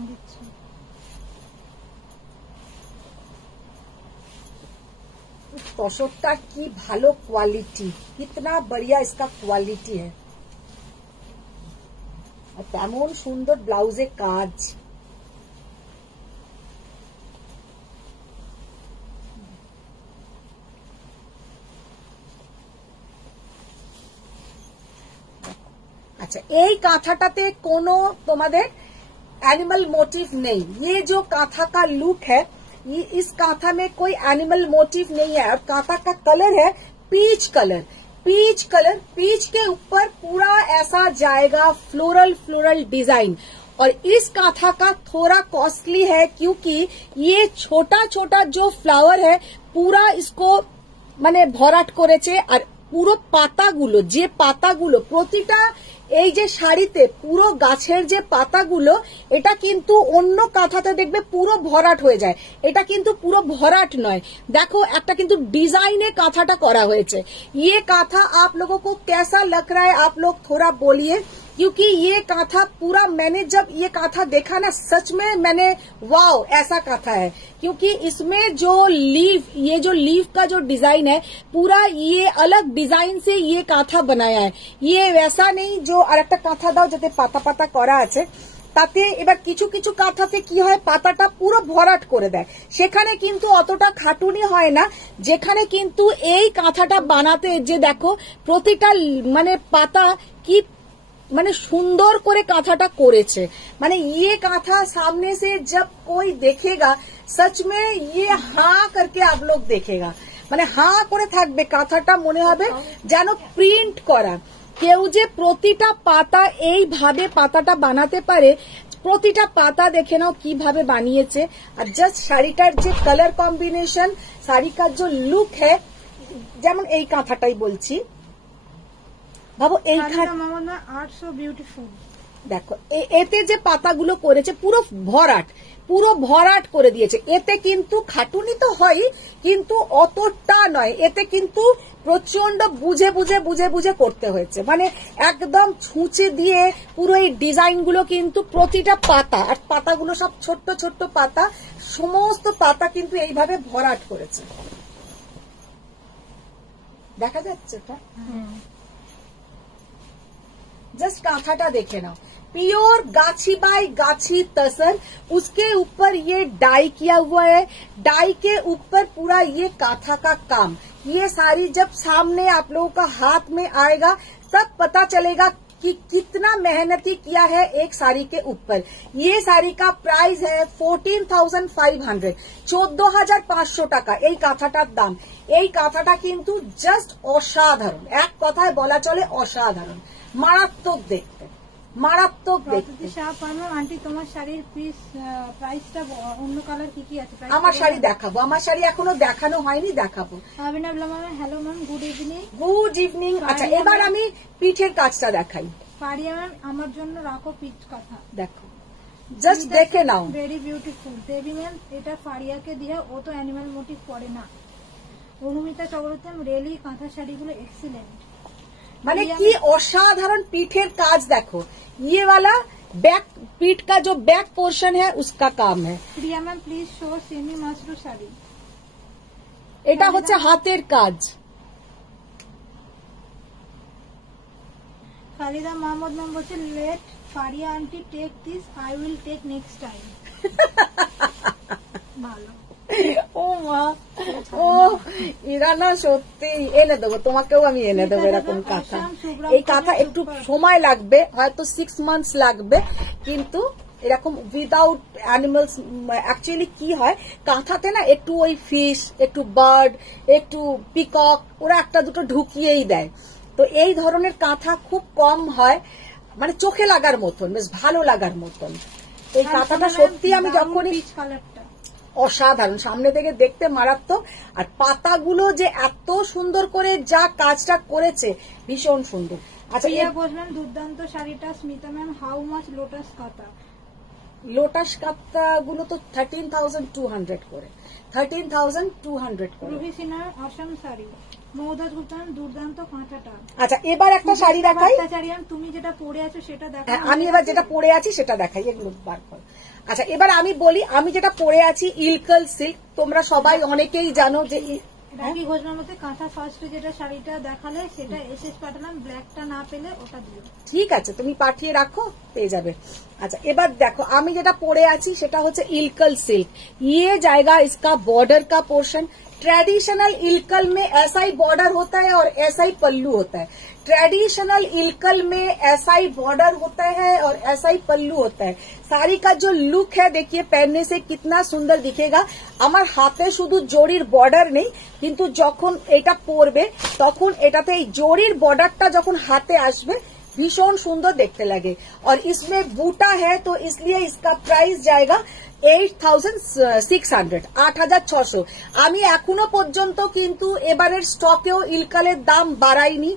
तोशोटा की भालो क्वालिटी, कितना बढ़िया इसका क्वालिटी है और तेमन सुंदर ब्लाउजे काज। अच्छा এই কাঁথাটাতে কোনো তোমাদের एनिमल मोटिव नहीं, ये जो कांथा का लुक है ये इस कांथा में कोई एनिमल मोटिव नहीं है और कांथा का कलर है पीच कलर। पीच के ऊपर पूरा ऐसा जाएगा फ्लोरल डिजाइन और इस कांथा का थोड़ा कॉस्टली है क्योंकि ये छोटा छोटा जो फ्लावर है पूरा इसको माने भराट करेছে আর পুরো পাতাগুলো, যে পাতাগুলো প্রতিটা এই যে শাড়িতে পুরো গাছের যে পাতাগুলো এটা কিন্তু অন্য কাঁথাতে দেখবে পুরো ভরাট হয়ে যায়, এটা কিন্তু পুরো ভরাট নয়। দেখো একটা কিন্তু ডিজাইনে কাঁথাটা করা হয়েছে। ये कांथा आप लोगों को कैसा लग रहा है आप लोग थोड़ा बोलिए, क्योंकि ये कांथा पूरा मैंने जब ये कांथा देखा ना सच में मैंने वाओ ऐसा कांथा है, क्योंकि इसमें जो ये जो लीफ का जो डिजाइन है पूरा ये अलग डिजाइन से ये कांथा बनाया है। ये वैसा नहीं जो আরেকটা কাঁথা দাও যাতে পাতা পাতা করা আছে, তাতে এবার কিছু কিছু কাঁথাতে কি হয় পাতাটা পুরো ভরাট করে দেয়, সেখানে কিন্তু অতটা খাটুনি হয় না। যেখানে কিন্তু এই কাঁথাটা বানাতে যে দেখো প্রতিটা মানে পাতা কি মানে সুন্দর করে কাঁথাটা করেছে, মানে ये कांथा सामने से जब कोई देखेगा सच में ये हाँ करके आप लोग देखेगा, মানে हाँ করে থাকবে, কাঁথাটা মনে হবে যেন প্রিন্ট করা। কেউ যে প্রতিটা পাতা এইভাবে পাতাটা বানাতে পারে, প্রতিটা পাতা দেখে নাও কিভাবে বানিয়েছে। আর জাস্ট শাড়িটার যে কালার কম্বিনেশন, শাড়িটার যে লুক হ্যাঁ, যেমন এই কাঁথাটাই বলছি, ভাবো এইখানে 800 বিউটিফুল দেখো এতে যে পাতাগুলো করেছে পুরো ভরাট করে দিয়েছে। এতে কিন্তু খাটুনি তো হয় কিন্তু অতটা নয়, এতে কিন্তু প্রচন্ড বুঝে করতে হয়েছে, মানে একদম ছুঁচে দিয়ে পুরো এই ডিজাইন গুলো কিন্তু প্রতিটা পাতা আর পাতাগুলো সব ছোট্ট ছোট্ট পাতা, সমস্ত পাতা কিন্তু এইভাবে ভরাট করেছে। দেখা যাচ্ছে এটা, जस्ट कांथाटा देखे ना, प्योर गाछी बाय गाछी तसर, उसके ऊपर ये डाई किया हुआ है, डाई के ऊपर पूरा ये कांथा का काम। ये साड़ी जब सामने आप लोगों का हाथ में आएगा तब पता चलेगा कि कितना मेहनती किया है एक साड़ी के ऊपर। ये साड़ी का प्राइस है 14,500, 14,500 টাকা এই কাঁথাটার দাম। এই কাঁথাটা কিন্তু জাস্ট অসাধারণ, এক কথায় বলা চলে অসাধারণ, মারাত্মক দেখতে। আন্টি তোমার শাড়ির প্রাইসটা অন্য কালার কি আছে? আমার শাড়ি দেখাবো, আমার শাড়ি এখনো দেখানো হয়নি, দেখাবো। Hello ma'am, good evening. আচ্ছা এবার আমি পিঠের কাজটা দেখাই। ফারিয়া ম্যাম আমার জন্য রাখো পিঠ কাঁথা, দেখো জাস্ট দেখে নাও, ভেরি বিউটিফুল। দেবী ম্যাম এটা ফারিয়াকে দিয়ে, ও তো অ্যানিমাল মোটিভ করে না। অনুমিতা চক্রবর্তী ম্যাম রিয়েলি কাঁথা শাড়িগুলো এক্সিলেন্ট, মানে কি অসাধারণ পিঠের কাজ। দেখো ये वाला बैक पीठ का जो बैक पोर्शन है उसका काम है। Priya ma'am please show semi mashru sari, এটা হচ্ছে হাতের কাজ। খালিদা মাহমুদ ম্যাম বলছে let Faria aunty take this, I will take next time. ভালো ও মা, ও এরা না সত্যি এনে দেবো, তোমাকেও আমি এনে দেবো এরকম কাঁথা। এই কাঁথা একটু সময় লাগবে, হয়তো 6 মান্থস লাগবে, কিন্তু এরকম উইদাউট অ্যানিমালস। অ্যাকচুয়ালি কি হয় কাঁথাতে না একটু ওই ফিশ, একটু বার্ড, একটু পিকক ওরা একটা দুটো ঢুকিয়েই দেয়, তো এই ধরনের কাঁথা খুব কম হয়, মানে চোখে লাগার মতন, বেশ ভালো লাগার মতন। এই কাঁথাটা সত্যি আমি যখনই অসাধারণ, সামনে থেকে দেখতে মারাত্মক। আর পাতাগুলো যে এত সুন্দর করে যা কাজটা করেছে ভীষণ সুন্দর। আচ্ছা, প্রিয়া বললেন দুর্দান্ত শাড়িটা। Smita ma'am how much lotus kantha? Lotus kantha গুলো তো 13,200 করে, 13,200 করে। রুহি সিনহার অসম শাড়ি। মৌদাস গুপ্তা দুর্দান্ত কাঁথাটা। আচ্ছা, এবার একটা শাড়ি দেখাই। তুমি যেটা পরে আছো সেটা দেখো। আমি এবার যেটা পরে আছি সেটা দেখাই, এগুলো বার কর। আচ্ছা, এবার আমি বলি আমি যেটা পরে আছি ইলকাল সিল্ক। তোমরা সবাই অনেকেই জানো যে রাখি ঘোষণার মধ্যে কাঁথা ফার্স্ট যেটা শাড়িটা দেখালে সেটা এসএস পাঠালাম, ব্ল্যাকটা না পেলে ওটা দিও। ঠিক আছে, তুমি পাঠিয়ে রাখো, পেয়ে যাবে। अच्छा, এবার দেখো আমি যেটা পরে আছি সেটা হচ্ছে ইলকল सिल्क। ये जाएगा इसका बॉर्डर का पोर्शन। ट्रेडिशनल इलकल में ऐसा ही बॉर्डर होता है और ऐसा ही पल्लू होता है। ट्रेडिशनल इलकल में ऐसा ही बॉर्डर होता है और ऐसा ही पल्लू होता है। साड़ी का जो लुक है देखिए पहनने से कितना सुंदर दिखेगा। আমার হাতে শুধু জরির বর্ডার নেই, কিন্তু যখন এটা পরবে তখন এটাতে এই জরির বর্ডারটা যখন হাতে আসবে भीषण सुंदर देखते लगे। और इसमें बूटा है तो इसलिए इसका प्राइस जाएगा 8,600, 8,600। আমি এখনো পর্যন্ত কিন্তু এবারের স্টকেও ইলকালের দাম বাড়াইনি।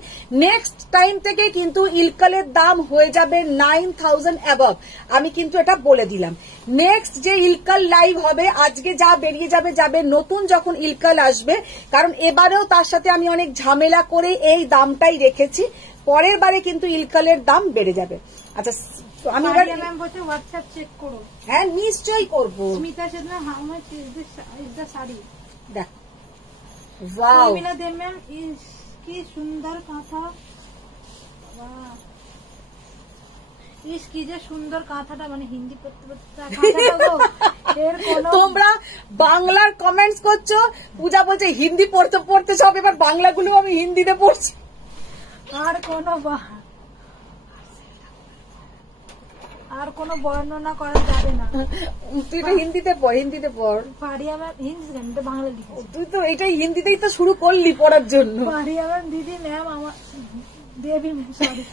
নেক্সট টাইম থেকে কিন্তু ইলকালের দাম হয়ে যাবে 9,000 অ্যাবভ। আমি কিন্তু এটা বলে দিলাম। নেক্সট যে ইলকাল লাইভ হবে আজকে যা বেরিয়ে যাবে নতুন যখন ইলকাল আসবে, কারণ এবারেও তার সাথে আমি অনেক ঝামেলা করে এই দামটাই রেখেছি। পরের বারে কিন্তু ইলকালের দাম বেড়ে যাবে। আচ্ছা, আমি হোয়াটসঅ্যাপ চেক করো। হ্যাঁ, নিশ্চয়ই করবো। স্মিতা সেদিন how much is the sari? দেখ, wow, Mila Den ma'am is কি সুন্দর কাঁথা। ইস কি যে সুন্দর কাঁথাটা, মানে হিন্দি তোমরা বাংলার কমেন্টস করছো, পূজা বলছে হিন্দি পড়তে পড়তে সব এবার বাংলাগুলো আমি হিন্দিতে পড়ছি। আর কোনো বর্ণনা করা যাবে না। তুই তো হিন্দিতে পড়, হিন্দিতে পড়। পারিয়া ম্যাম হিন্দি বাংলা লিখেছি। তুই তো এটাই হিন্দিতেই তো শুরু করলি পড়ার জন্য। পারিয়া ম্যাম দিদি ম্যাম আমার দেবী সরি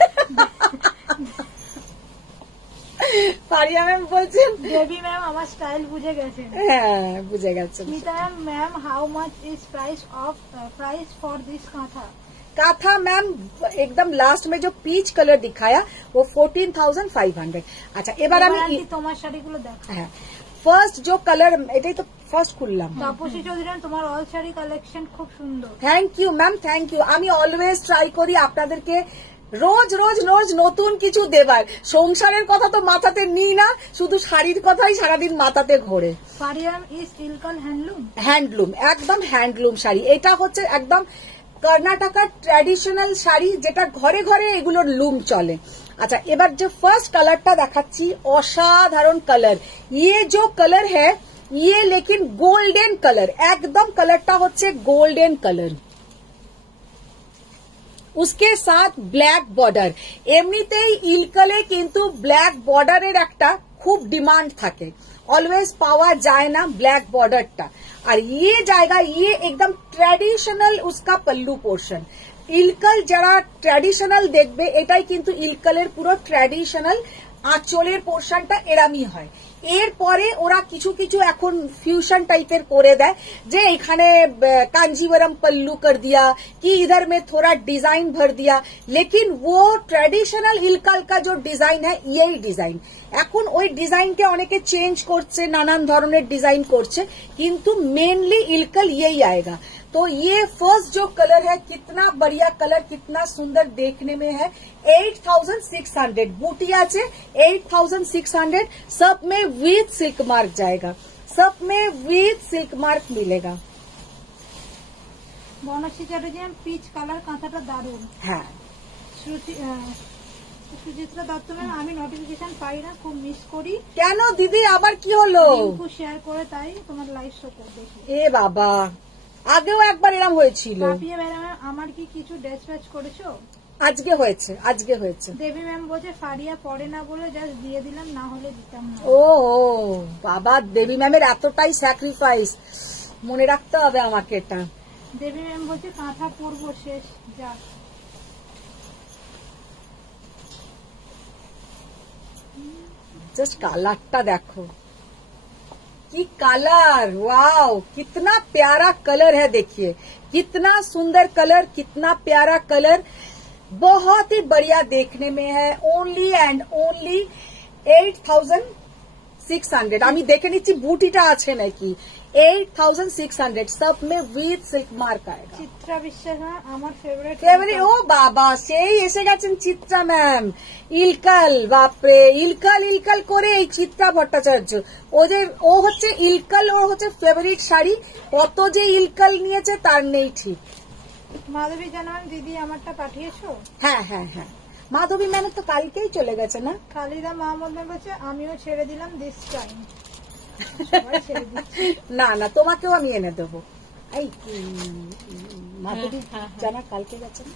পারিয়া ম্যাম বলছেন দেবী ম্যাম আমার স্টাইল বুঝে গেছেন। হ্যাঁ, বুঝে গেছেন। Smita ma'am how much is price for this kantha? Kantha ma'am एकदम लास्ट में जो पीच कलर दिखाया वो 14,500। अच्छा, এবার আমি তোমার শাড়িগুলো দেখো। হ্যাঁ, ফার্স্ট जो कलर, এটাই তো ফার্স্ট খুললাম। তাপসী চৌধুরী তোমার অল শাড়ি কালেকশন খুব সুন্দর। থ্যাংক ইউ ম্যাম, থ্যাংক ইউ। আমি অলওয়েজ ট্রাই করি আপনাদেরকে রোজ রোজ রোজ নতুন কিছু দেবার। সংসারের কথা তো মাথাতে নিই না, শুধু শাড়ির কথাই সারাদিন মাথাতে ঘোরে। পারিয়াম ইজ ইলকাল হ্যান্ডলুম। হ্যান্ডলুম, একদম হ্যান্ডলুম শাড়ি। এটা হচ্ছে একদম কর্ণাটকার ট্র্যাডিশনাল শাড়ি, যেটা ঘরে ঘরে এগুলোর লুম চলে। আচ্ছা, এবার যে ফার্স্ট কালারটা দেখাচ্ছি অসাধারণ কালার। ये जो कलर है ये लेकिन गोल्डन कलर, एकदम कलरটা হচ্ছে गोल्डन कलर, उसके साथ ব্ল্যাক বর্ডার। এমনিতেই ইলকালে কিন্তু ব্ল্যাক বর্ডারের একটা খুব ডিমান্ড থাকে, অলওয়েজ পাওয়া যায় না ব্ল্যাক বর্ডারটা। আর ये जाएगा, ये एकदम ट्रेडिशनल उसका पल्लू पोर्शन। ইলকাল যারা ট্র্যাডিশনাল দেখবে এটাই কিন্তু ইলকালের পুরো ট্র্যাডিশনাল আঁচলের পোর্শনটা এরামই হয়। এরপরে ওরা কিছু কিছু এখন फ्यूजन टाइपर করে দেয়, যে এখানে कांजीवरम पल्लू कर दिया कि इधर में थोड़ा डिजाइन भर दिया, लेकिन वो ट्रेडिशनल इलकाल का जो डिजाइन है यही डिजाइन। এখন ওই ডিজাইনকে অনেকে চেঞ্জ করছে, নানান ধরনের ডিজাइन করছে, কিন্তু মেনলি इलकल यही आएगा। तो ये फर्स्ट जो कलर है कितना बढ़िया कलर, कितना सुंदर देखने में है। 8,600 बूटिया से 8,600, सब में विथ सिल्क मार्क जाएगा, सब में विथ सिल्क मार्क मिलेगा। বনশ্রী চ্যাটার্জি পিচ কালার কাঁথাটা দারুণ। হ্যাঁ, সুচিত্রা দত্ত ম্যাম আমি নোটিফিকেশন পাই না, খুব মিস করি। কেন দিদি, আবার কি হলো? শেয়ার করে তাই তোমার লাইভ শো করতে। এ বাবা, আগেও একবার এরকম হয়েছিল। আমার কি কিছু ড্রেস ফ্যাচ করেছো? আজকে হয়েছে, আজকে হয়েছে। দেবী ম্যাম বলছে ফারিয়া পড়ে না বলে জাস্ট দিয়ে দিলাম, না হলে দিতাম না। ও বাবা, দেবী ম্যামের এতটাই স্যাক্রিফাইস, মনে রাখতে হবে আমাকে এটা। দেবী ম্যাম বলছে কাঁথা পরবো শেষ যা। জাস্ট কালারটা দেখো, की कलर, वाओ कितना प्यारा कलर है, देखिए कितना सुंदर कलर, कितना प्यारा कलर, बहुत ही बढ़िया देखने में है। Only and only 8600। আমি দেখে নিচ্ছি বুটিটা আছে নাকি। 8600 सब में विथ सिल्क मार्क आएगा। চিত্রা বিশ্বাস আমার ফেভারিট ফেভারিট, ও বাবা সেই এসে গেছেন চিত্রা ম্যাম। ইলকাল, বাপরে ইলকাল ইলকাল করে এই চিত্রা ভট্টাচার্য, ও হচ্ছে ইলকাল, ও হচ্ছে ফেভারিট শাড়ি, কত যে ইলকাল নিয়েছে তার নেই ঠিক। মাধবী জানান দিদি আমারটা পাঠিয়েছো? হ্যাঁ হ্যাঁ হ্যাঁ, মাধবী ম্যাম তো কালকেই চলে গেছে না। খালিদা মাহমুদ ম্যাম বলছে আমিও ছেড়ে দিলাম দিস টাইম। না না, তোমাকেও আমি এনে দেবো। এই মাধবী জানা কালকে গেছে না।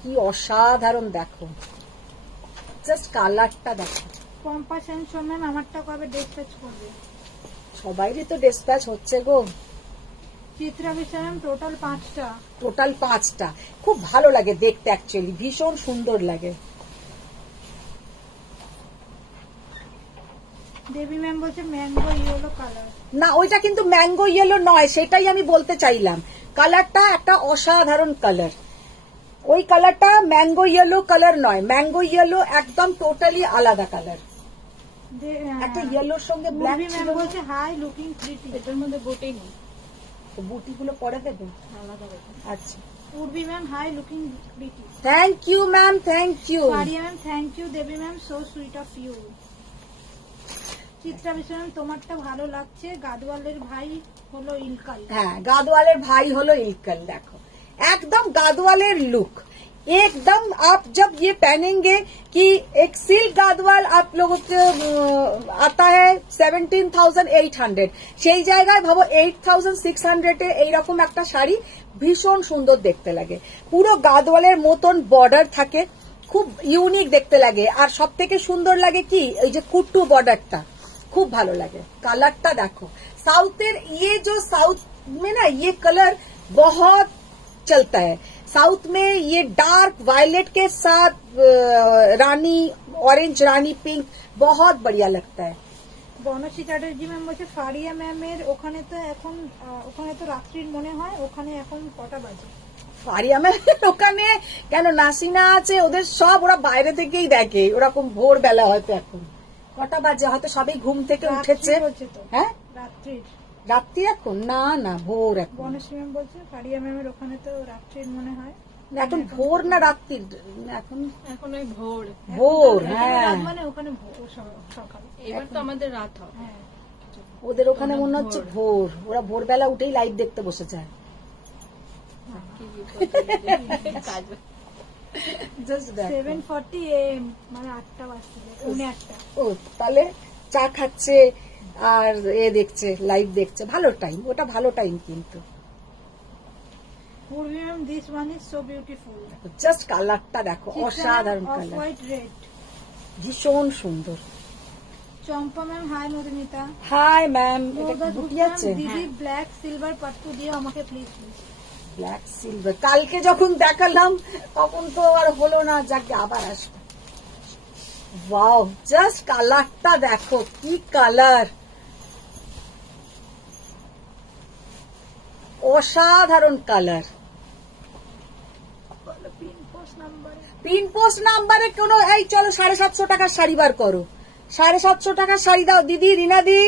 কি অসাধারণ দেখো, জাস্ট কালারটা দেখো। পম্পা সেন ম্যাম আমারটা কবে ডিসপ্যাচ করবে? সবাইরই তো ডিসপ্যাচ হচ্ছে গো। চিত্রা বিশ্বাস ম্যাম টোটাল 5টা। টোটাল 5টা, খুব ভালো লাগে দেখতে, অ্যাকচুয়ালি ভীষণ সুন্দর লাগে। দেবী ম্যাম বলছে ম্যাঙ্গো ইয়েলো কালার। না, ওইটা কিন্তু ম্যাঙ্গো ইয়েলো নয়, সেটাই আমি বলতে চাইলাম। কালারটা একটা অসাধারণ কালার, ওই কালারটা ম্যাঙ্গো ইয়েলো কালার নয়, ম্যাঙ্গো ইয়েলো একদম টোটালি আলাদা কালার। একটা ইয়েলোর সঙ্গে ব্ল্যাক ছিল। ম্যাম বলছে হাই লুকিং প্রিটি। এটার মধ্যে বুটি নেই, বুটি গুলো পরে দেবে। আলাদা করে। আচ্ছা, Urbi ma'am hi looking pretty. Thank you ma'am, thank you. Paria ma'am thank you. Debi ma'am so sweet of you. Chitra Biswas ma'am তোমারটা ভালো লাগছে, গাদওয়ালের ভাই হলো ইলকাল। হ্যাঁ, গাদওয়ালের ভাই হলো ইলকাল, দেখো एकदम गादवालेर लुक एकदम। आप जब ये पहनेंगे कि एक सिल्क गादवाल आप लोगों को आता है 17,800, সেই জায়গায় ভাবো 8,600 এইরকম একটা শাড়ি ভীষণ সুন্দর দেখতে লাগে। পুরো গাদওয়ালের মতন বর্ডার থাকে, খুব ইউনিক দেখতে লাগে। আর সব থেকে সুন্দর লাগে কি এই যে কুট্টু বর্ডারটা, খুব ভালো লাগে। কালারটা দেখো, साउथের ये जो साउथ में ना ये कलर बहुत चलता है। साउथ में ये डार्क वायलेट के साथ रानी ऑरेंज, रानी पिंक बहुत बढ़िया लगता है। বনশ্রী চ্যাটার্জি ম্যাম বলছে ফারিয়া ম্যামের ওখানে তো রাত্রির মনে হয়, ওখানে এখন কটা বাজে? ফারিয়া ম্যাম ওখানে কেন, নাসিনা আছে, ওদের সব ওরা বাইরে থেকেই দেখে, ওরকম ভোর বেলা হয়তো এখন কটা বাজে, হয়তো সবাই ঘুম থেকে উঠেছে। হ্যাঁ রাত্রির, রাত্রি এখন না না, ভোর এখন। বনশ্রী ম্যাম বলছে ফারিয়া ম্যামের ওখানে তো রাত্রির মনে হয়। এখন ভোর না রাত্রি, এখন এখন ওই ভোর, ভোর। হ্যাঁ, মানে ওখানে সকাল, এবার তো আমাদের রাত হবে। হ্যাঁ ওদের ওখানে মনে হচ্ছে ভোর, ওরা ভোরবেলা উঠেই লাইট দেখতে বসে যায়। কাজ 7:40 AM, মানে 8টা বাজছে, 8:45। ও তাহলে চা খাচ্ছে আর এ দেখছে, লাইভ দেখছে, ভালো টাইম, ওটা ভালো টাইম। কিন্তু Purbi ma'am this one is so beautiful. Just কালারটা দেখো, অসাধারণ অফ কালার, হোয়াইট রেড, ভীষণ সুন্দর। Champa ma'am hi Madhumita. Hi ma'am, এটা মৌগা বুটি ম্যাম, আছে? দিদি ব্ল্যাক সিলভার পাট্টু দিয়ে আমাকে প্লিজ প্লিজ। ব্ল্যাক সিলভার কালকে যখন দেখালাম তখন তো আর হলো না, যাকে আবার আসবে। ওয়াও, জাস্ট কালারটা দেখো, কি কালার, অসাধারণ কালার। পিন পোস্ট নাম্বারে কোনো, এই চলো 750 টাকার শাড়ি বার করো, 750 টাকার শাড়ি দাও দিদি, রিনা দি।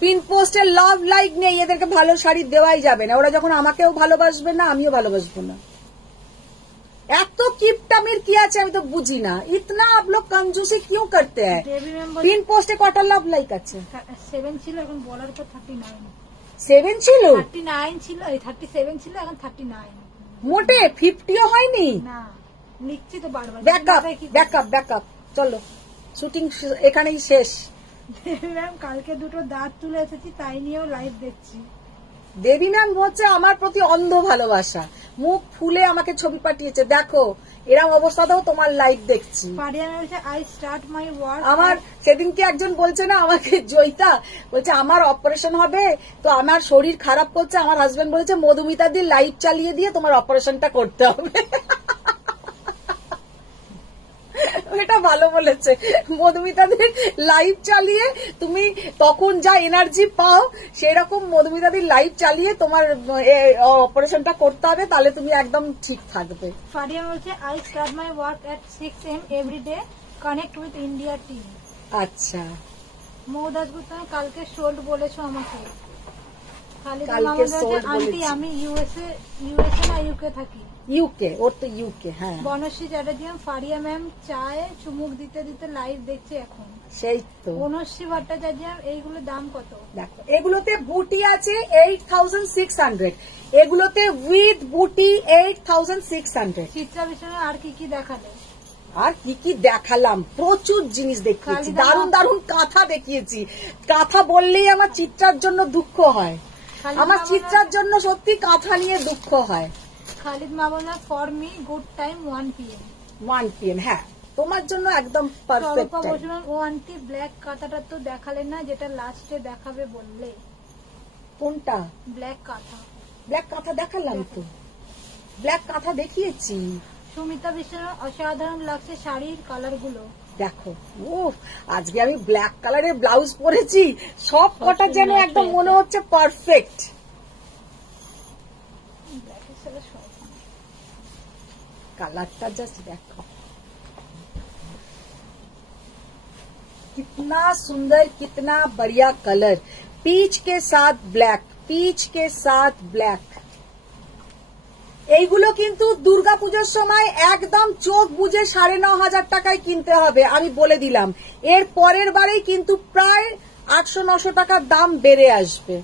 পিন পোস্টের লাভ লাইক নেই, এদেরকে ভালো শাড়ি দেওয়াই যাবে না, ওরা যখন আমাকেও ভালোবাসবে না আমিও ভালোবাসবো না। এত কিপটামির কি আছে আমি তো বুঝি না, ইতনা आप लोग कंजूसी क्यों करते हैं? পিন পোস্টে কটা লাভ লাইক আছে? 7 ছিল, এখন বলার পর 39। 7 ছিল, 39 ছিল, 37 ছিল, এখন 39। মোটে 50ও হয়নি। না লিখছি তো বারবার। ব্যাকআপ ব্যাকআপ ব্যাকআপ, চলো শুটিং এখানেই শেষ। ম্যাম কালকে দুটো দাঁত তুলে এসেছি, তাই নিয়েও লাইভ দেখছি। দেবী ম্যাম হচ্ছে আমার প্রতি অন্ধ ভালোবাসা, মুখ ফুলে আমাকে ছবি পাঠিয়েছে, দেখো এরকম অবস্থাতেও তোমার লাইভ দেখছি। পারিয়া ম্যাম বলছে আই স্টার্ট মাই ওয়ার্ক। আমার সেদিনকে একজন বলছে না আমাকে, জয়িতা বলছে আমার অপারেশন হবে, তো আমার শরীর খারাপ করছে, আমার হাজবেন্ড বলেছে মধুমিতা দি লাইভ চালিয়ে দিয়ে তোমার অপারেশনটা করতে হবে। এটা ভালো বলেছে। মধুমিতাদের লাইভ চালিয়ে তুমি তখন যা এনার্জি পাও সেরকম মধুমিতাদের লাইভ চালিয়ে তোমার অপারেশনটা করতে হবে, তাহলে তুমি একদম ঠিক থাকবে। ফারিয়া বলছে I start my work at 6 AM every day, connect with India team. আচ্ছা, মৌ দাসগুপ্ত কালকে সোল্ড বলেছো আমাকে। খালিদা কালকে মাহমুদ বলছে sold আন্টি বলেছি। আমি ইউএসএ না ইউকে থাকি। ইউকে, ওর তো ইউকে। হ্যাঁ, বনশ্রী চ্যাটার্জি ফারিয়া ম্যাম চায়ে চুমুক দিতে দিতে লাইভ দেখছে এখন। সেই তো। বনশ্রী ভট্টাচার্য এইগুলোর দাম কত? দেখো, এগুলোতে বুটি আছে 8600, এগুলোতে উইথ বুটি 8600। চিত্রা বিশ্বনাথ আর কি কি দেখালে? আর কি কি দেখালাম, প্রচুর জিনিস দেখিয়েছি, খালিদা দারুণ দারুণ কাঁথা দেখিয়েছি। কাঁথা বললেই আমার চিত্রার জন্য দুঃখ হয়, খালিদা আমার মামুনা- চিত্রার জন্য সত্যি কাঁথা নিয়ে দুঃখ হয়। Khalid Mamuna for me good time 1 PM। 1 PM, হ্যাঁ তোমার জন্য একদম পারফেক্ট স্বরূপা টাইম। বসুন ও আন্টি ব্ল্যাক কাঁথাটা তো দেখালে না, যেটা লাস্টে দেখাবে বললে। কোনটা? ব্ল্যাক কাঁথা। ব্ল্যাক কাঁথা দেখালাম তো, ব্ল্যাক কাঁথা দেখিয়েছি। সুমিতা বিশ্বনাথ অসাধারণ লাগছে শাড়ির কালার গুলো। দেখো, ও আজকে আমি ব্ল্যাক কালারের ব্লাউজ পরেছি, সব কটা যেন একদম মনে হচ্ছে পারফেক্ট। ব্ল্যাকের সাথে সব। কালারটা জাস্ট দেখো, कितना सुंदर, कितना बढ़िया कलर। पीच के साथ ब्लैक, पीच के साथ ब्लैक। এইগুলো কিন্তু দুর্গাপুজোর সময় একদম চোখ বুঝে 9,500 টাকায় কিনতে হবে, আমি বলে দিলাম। এর পরের বারেই কিন্তু প্রায় 800-900 টাকার দাম বেড়ে আসবে।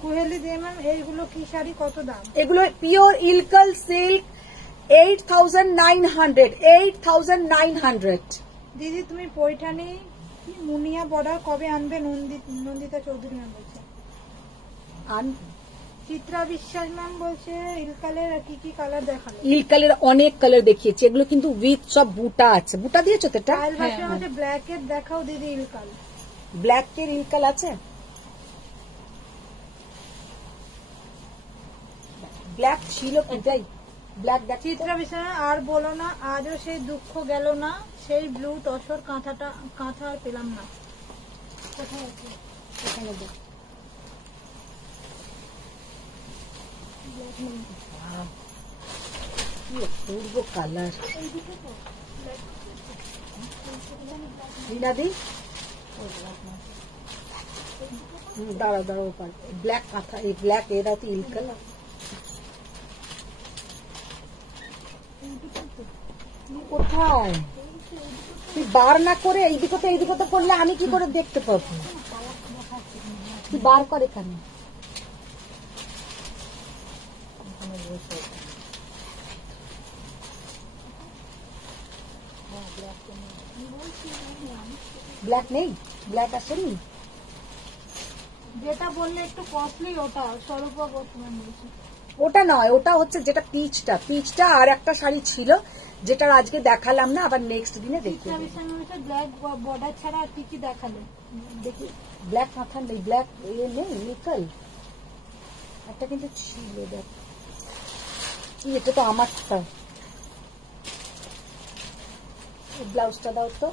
কুহেলি দে ম্যাম এইগুলো কি শাড়ি, কত দাম? এগুলো পিওর ইলকাল সিল্ক, 8,900। দিদি তুমি পৈঠানি মুনিয়া বর্ডার কবে আনবে? নন্দিতা চৌধুরী ম্যাম বলছে। চিত্রা বিশ্বাস ম্যাম বলছে ইলকালের কি কি কালার দেখালো? ইলকালের অনেক কালার দেখিয়েছি, এগুলো কিন্তু উইথ সব বুটা আছে। বুটা দিয়েছো তো এটা? পায়েল ভাষা বলছে ব্ল্যাক এর দেখাও দিদি ইলকাল। ব্ল্যাক এর ইলকাল আছে? ব্ল্যাক ছিল কোথায়? ব্ল্যাক দেখ। চিত্রা বিশ্বাস আর বলো না, আজও সেই দুঃখ গেল না, সেই ব্লু তসর কাঁথা আর পেলাম না। কোথায় আছে? এখানে দেখ। কি অপূর্ব কালার। রিনাদি দাঁড়া দাঁড়া, ব্ল্যাক কাঁথা, এই ব্ল্যাক এরা তো ইলকাল। কোথায়? তুই বার না করে এইদিকে করলে আমি কি করে দেখতে পাবো? তুই বার করে কেন? ব্ল্যাক নেই, ব্ল্যাক আসেনি। যেটা বললে একটু কস্টলি ওটা স্বরূপা বর্তমান বলছে। ওটা নয়, ওটা হচ্ছে যেটা পিচটা আর একটা শাড়ি ছিল যেটা আজকে দেখালাম না, আবার নেক্সট দিনে দেখতে চিত্রা বিশ্বাস বলছে ব্ল্যাক বর্ডার ছাড়া আর কি কি দেখালে? দেখি। ব্ল্যাক মাথা নেই, ব্ল্যাক নেই, নিকল একটা কিন্তু ছিল। দেখ, এটা তো আমারটা। ব্লাউজটা দাও তো,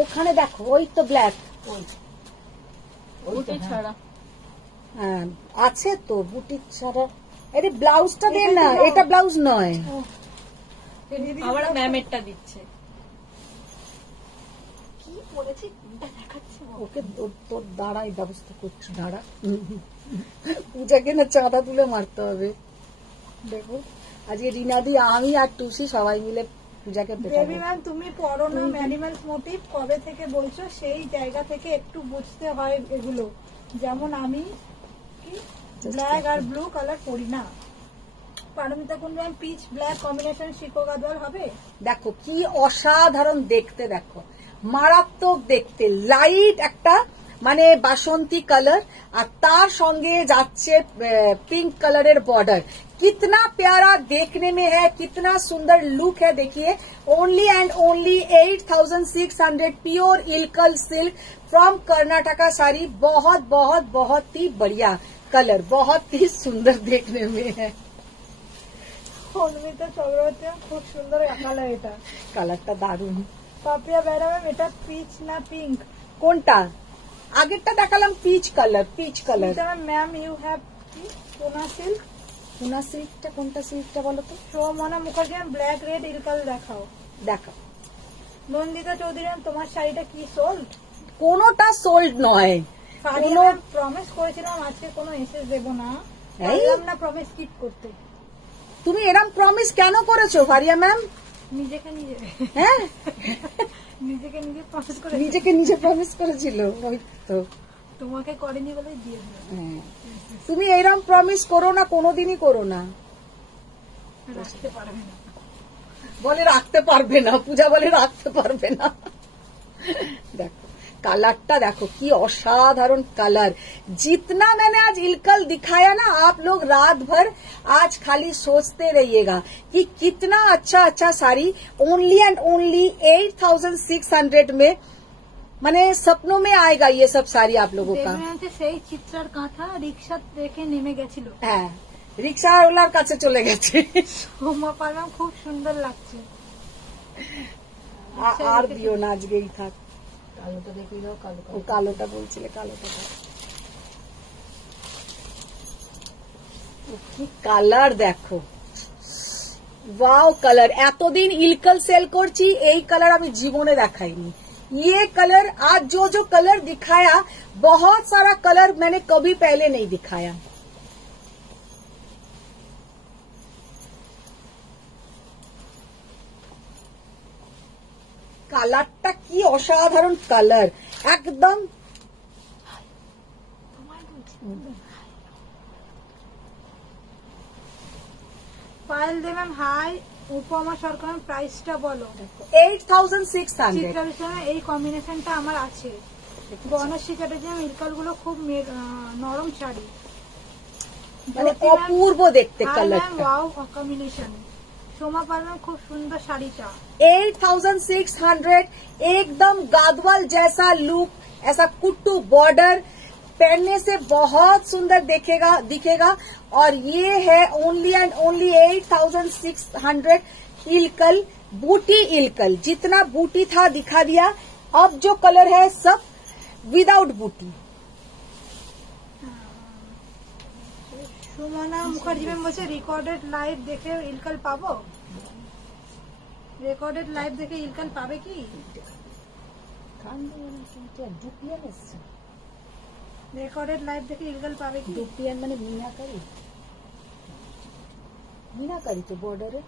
ওখানে দেখো, ওই তো ব্ল্যাক। বুটি ছাড়া হ্যাঁ আছে তো, বুটিক ছাড়া। আরে ব্লাউজটা দে না, এটা ব্লাউজ নয়। আবার ম্যামেরটা দিচ্ছে। কি পরেছি দেখাচ্ছে। ওকে তোর দাঁড়াই ব্যবস্থা করছি, দাঁড়া। পূজাকে না চাঁদা তুলে মারতে হবে। দেখো আজকে রিনাদি, আমি আর টুসি সবাই মিলে পূজাকে দেবী পেটাবো। ম্যাম তুমি পড়ো না অ্যানিমালস মোটিভ, কবে থেকে বলছো? সেই জায়গা থেকে একটু বুঝতে হয় এগুলো। যেমন আমি ব্ল্যাক আর ব্লু কালার পরি না। পারমিতা কোন ম্যাম পিচ ব্ল্যাক কম্বিনেশন শিকো গাদওয়াল হবে? দেখো কি অসাধারণ দেখতে, দেখো মারাত্মক দেখতে। লাইট একটা মানে বাসন্তী কালার, আর তার সঙ্গে যাচ্ছে पिंक कलर बॉर्डर। कितना प्यारा देखने में है, कितना सुंदर लुक है। देखिए only and only 8600 pure Ilkal silk from Karnataka sari. बहुत बहुत बहुत ही बढ़िया कलर, बहुत ही सुंदर देखने में है। অন্বিতা চক্রবর্তী ম্যাম খুব সুন্দর কালার এটা। কালারটা দারুণ। পাপিয়া বেরা ম্যাম এটা পিচ না পিঙ্ক? কোনটা? আগেরটা দেখালাম peach colour, peach colour. Ma'am you have sona silk. Sona সিল্কটা কোনটা সিল্কটা বলো তো? Somna Mukherjee ma'am black red Ilkal দেখাও। দেখাও। নন্দিতা চৌধুরী ম্যাম তোমার শাড়িটা কি সোল্ড? কোনোটা সোল্ড নয়। প্রমিস করেছিলাম আজকে কোনো এসএস দেবো না, এই? পারলাম না প্রমিস কিপ করতে। তুমি এরম প্রমিস কেন করেছো ফারিয়া ম্যাম? নিজেকে নিজে হ্যাঁ, নিজেকে নিজে প্রমিস করে নিজেকে নিজে প্রমিস করেছিল। ওই তো তোমাকে করেনি বলে দিয়ে দিল। হ্যাঁ। তুমি এইরকম প্রমিস করো না, কোনোদিনই করো না। রাখতে পারবে না বলে রাখতে পারবে না, পূজা বলে রাখতে পারবে না। দেখো कलर देखो की असाधारण कलर। जितना मैंने आज इलकल दिखाया ना, आप लोग रात भर आज खाली सोचते रहिएगा कि कितना अच्छा अच्छा साड़ी ओनली एंड ओनली 8600 में, माने सपनों में आएगा ये सब साड़ी आप लोगों का। সেই চিত্রার কাঁথা রিক্সা দেখে নেমে গেছিল। হ্যাঁ, রিক্সাওয়ালার কাছে চলে গেছে। সোমা পারলাম খুব সুন্দর লাগছে। আর দিও না, আজকেই থাক। কালোটা দেখি দাও, কালোটা বলছিলে, কালোটা কি কালার দেখো, वाओ कलर। এতদিন ইলকল সেল করছি, এই कलर আমি জীবনে দেখাইনি। ये कलर आज जो जो कलर दिखाया, बहुत सारा कलर मैंने कभी पहले नहीं दिखाया। কালারটা কি অসাধারণ কালার, একদম পায়েল দেবেন হাই। উপমা সরকার প্রাইসটা বলো। 8600। চিত্রা বিষয়ে এই কম্বিনেশনটা আমার আছে। বনশ্রী চ্যাটার্জি ইলকাল গুলো খুব নরম শাড়ি, মানে অপূর্ব দেখতে কালারটা। Wow combination. সোমা পারলাম খুব সুন্দর শাড়িটা। 8600, एकदम गादवाल जैसा लुक, ऐसा कुट्टू बॉर्डर, पहनने से बहुत सुंदर दिखेगा। और ये है ओनली एंड ओनली 8600 इलकल, बूटी इलकल। जितना बूटी था दिखा दिया, अब जो कलर है सब विदाउट बूटी। সুমনা মুখার্জি ম্যাম বলছে রেকর্ডেড লাইভ দেখে ইলকাল পাবো। রেকর্ডেড লাইভ দেখে ইলকাল পাবে কি? রেকর্ডেড লাইভ দেখে ইলকাল পাবে কি? ডুপিয়ান মানে মিনাকারি তো বর্ডারে।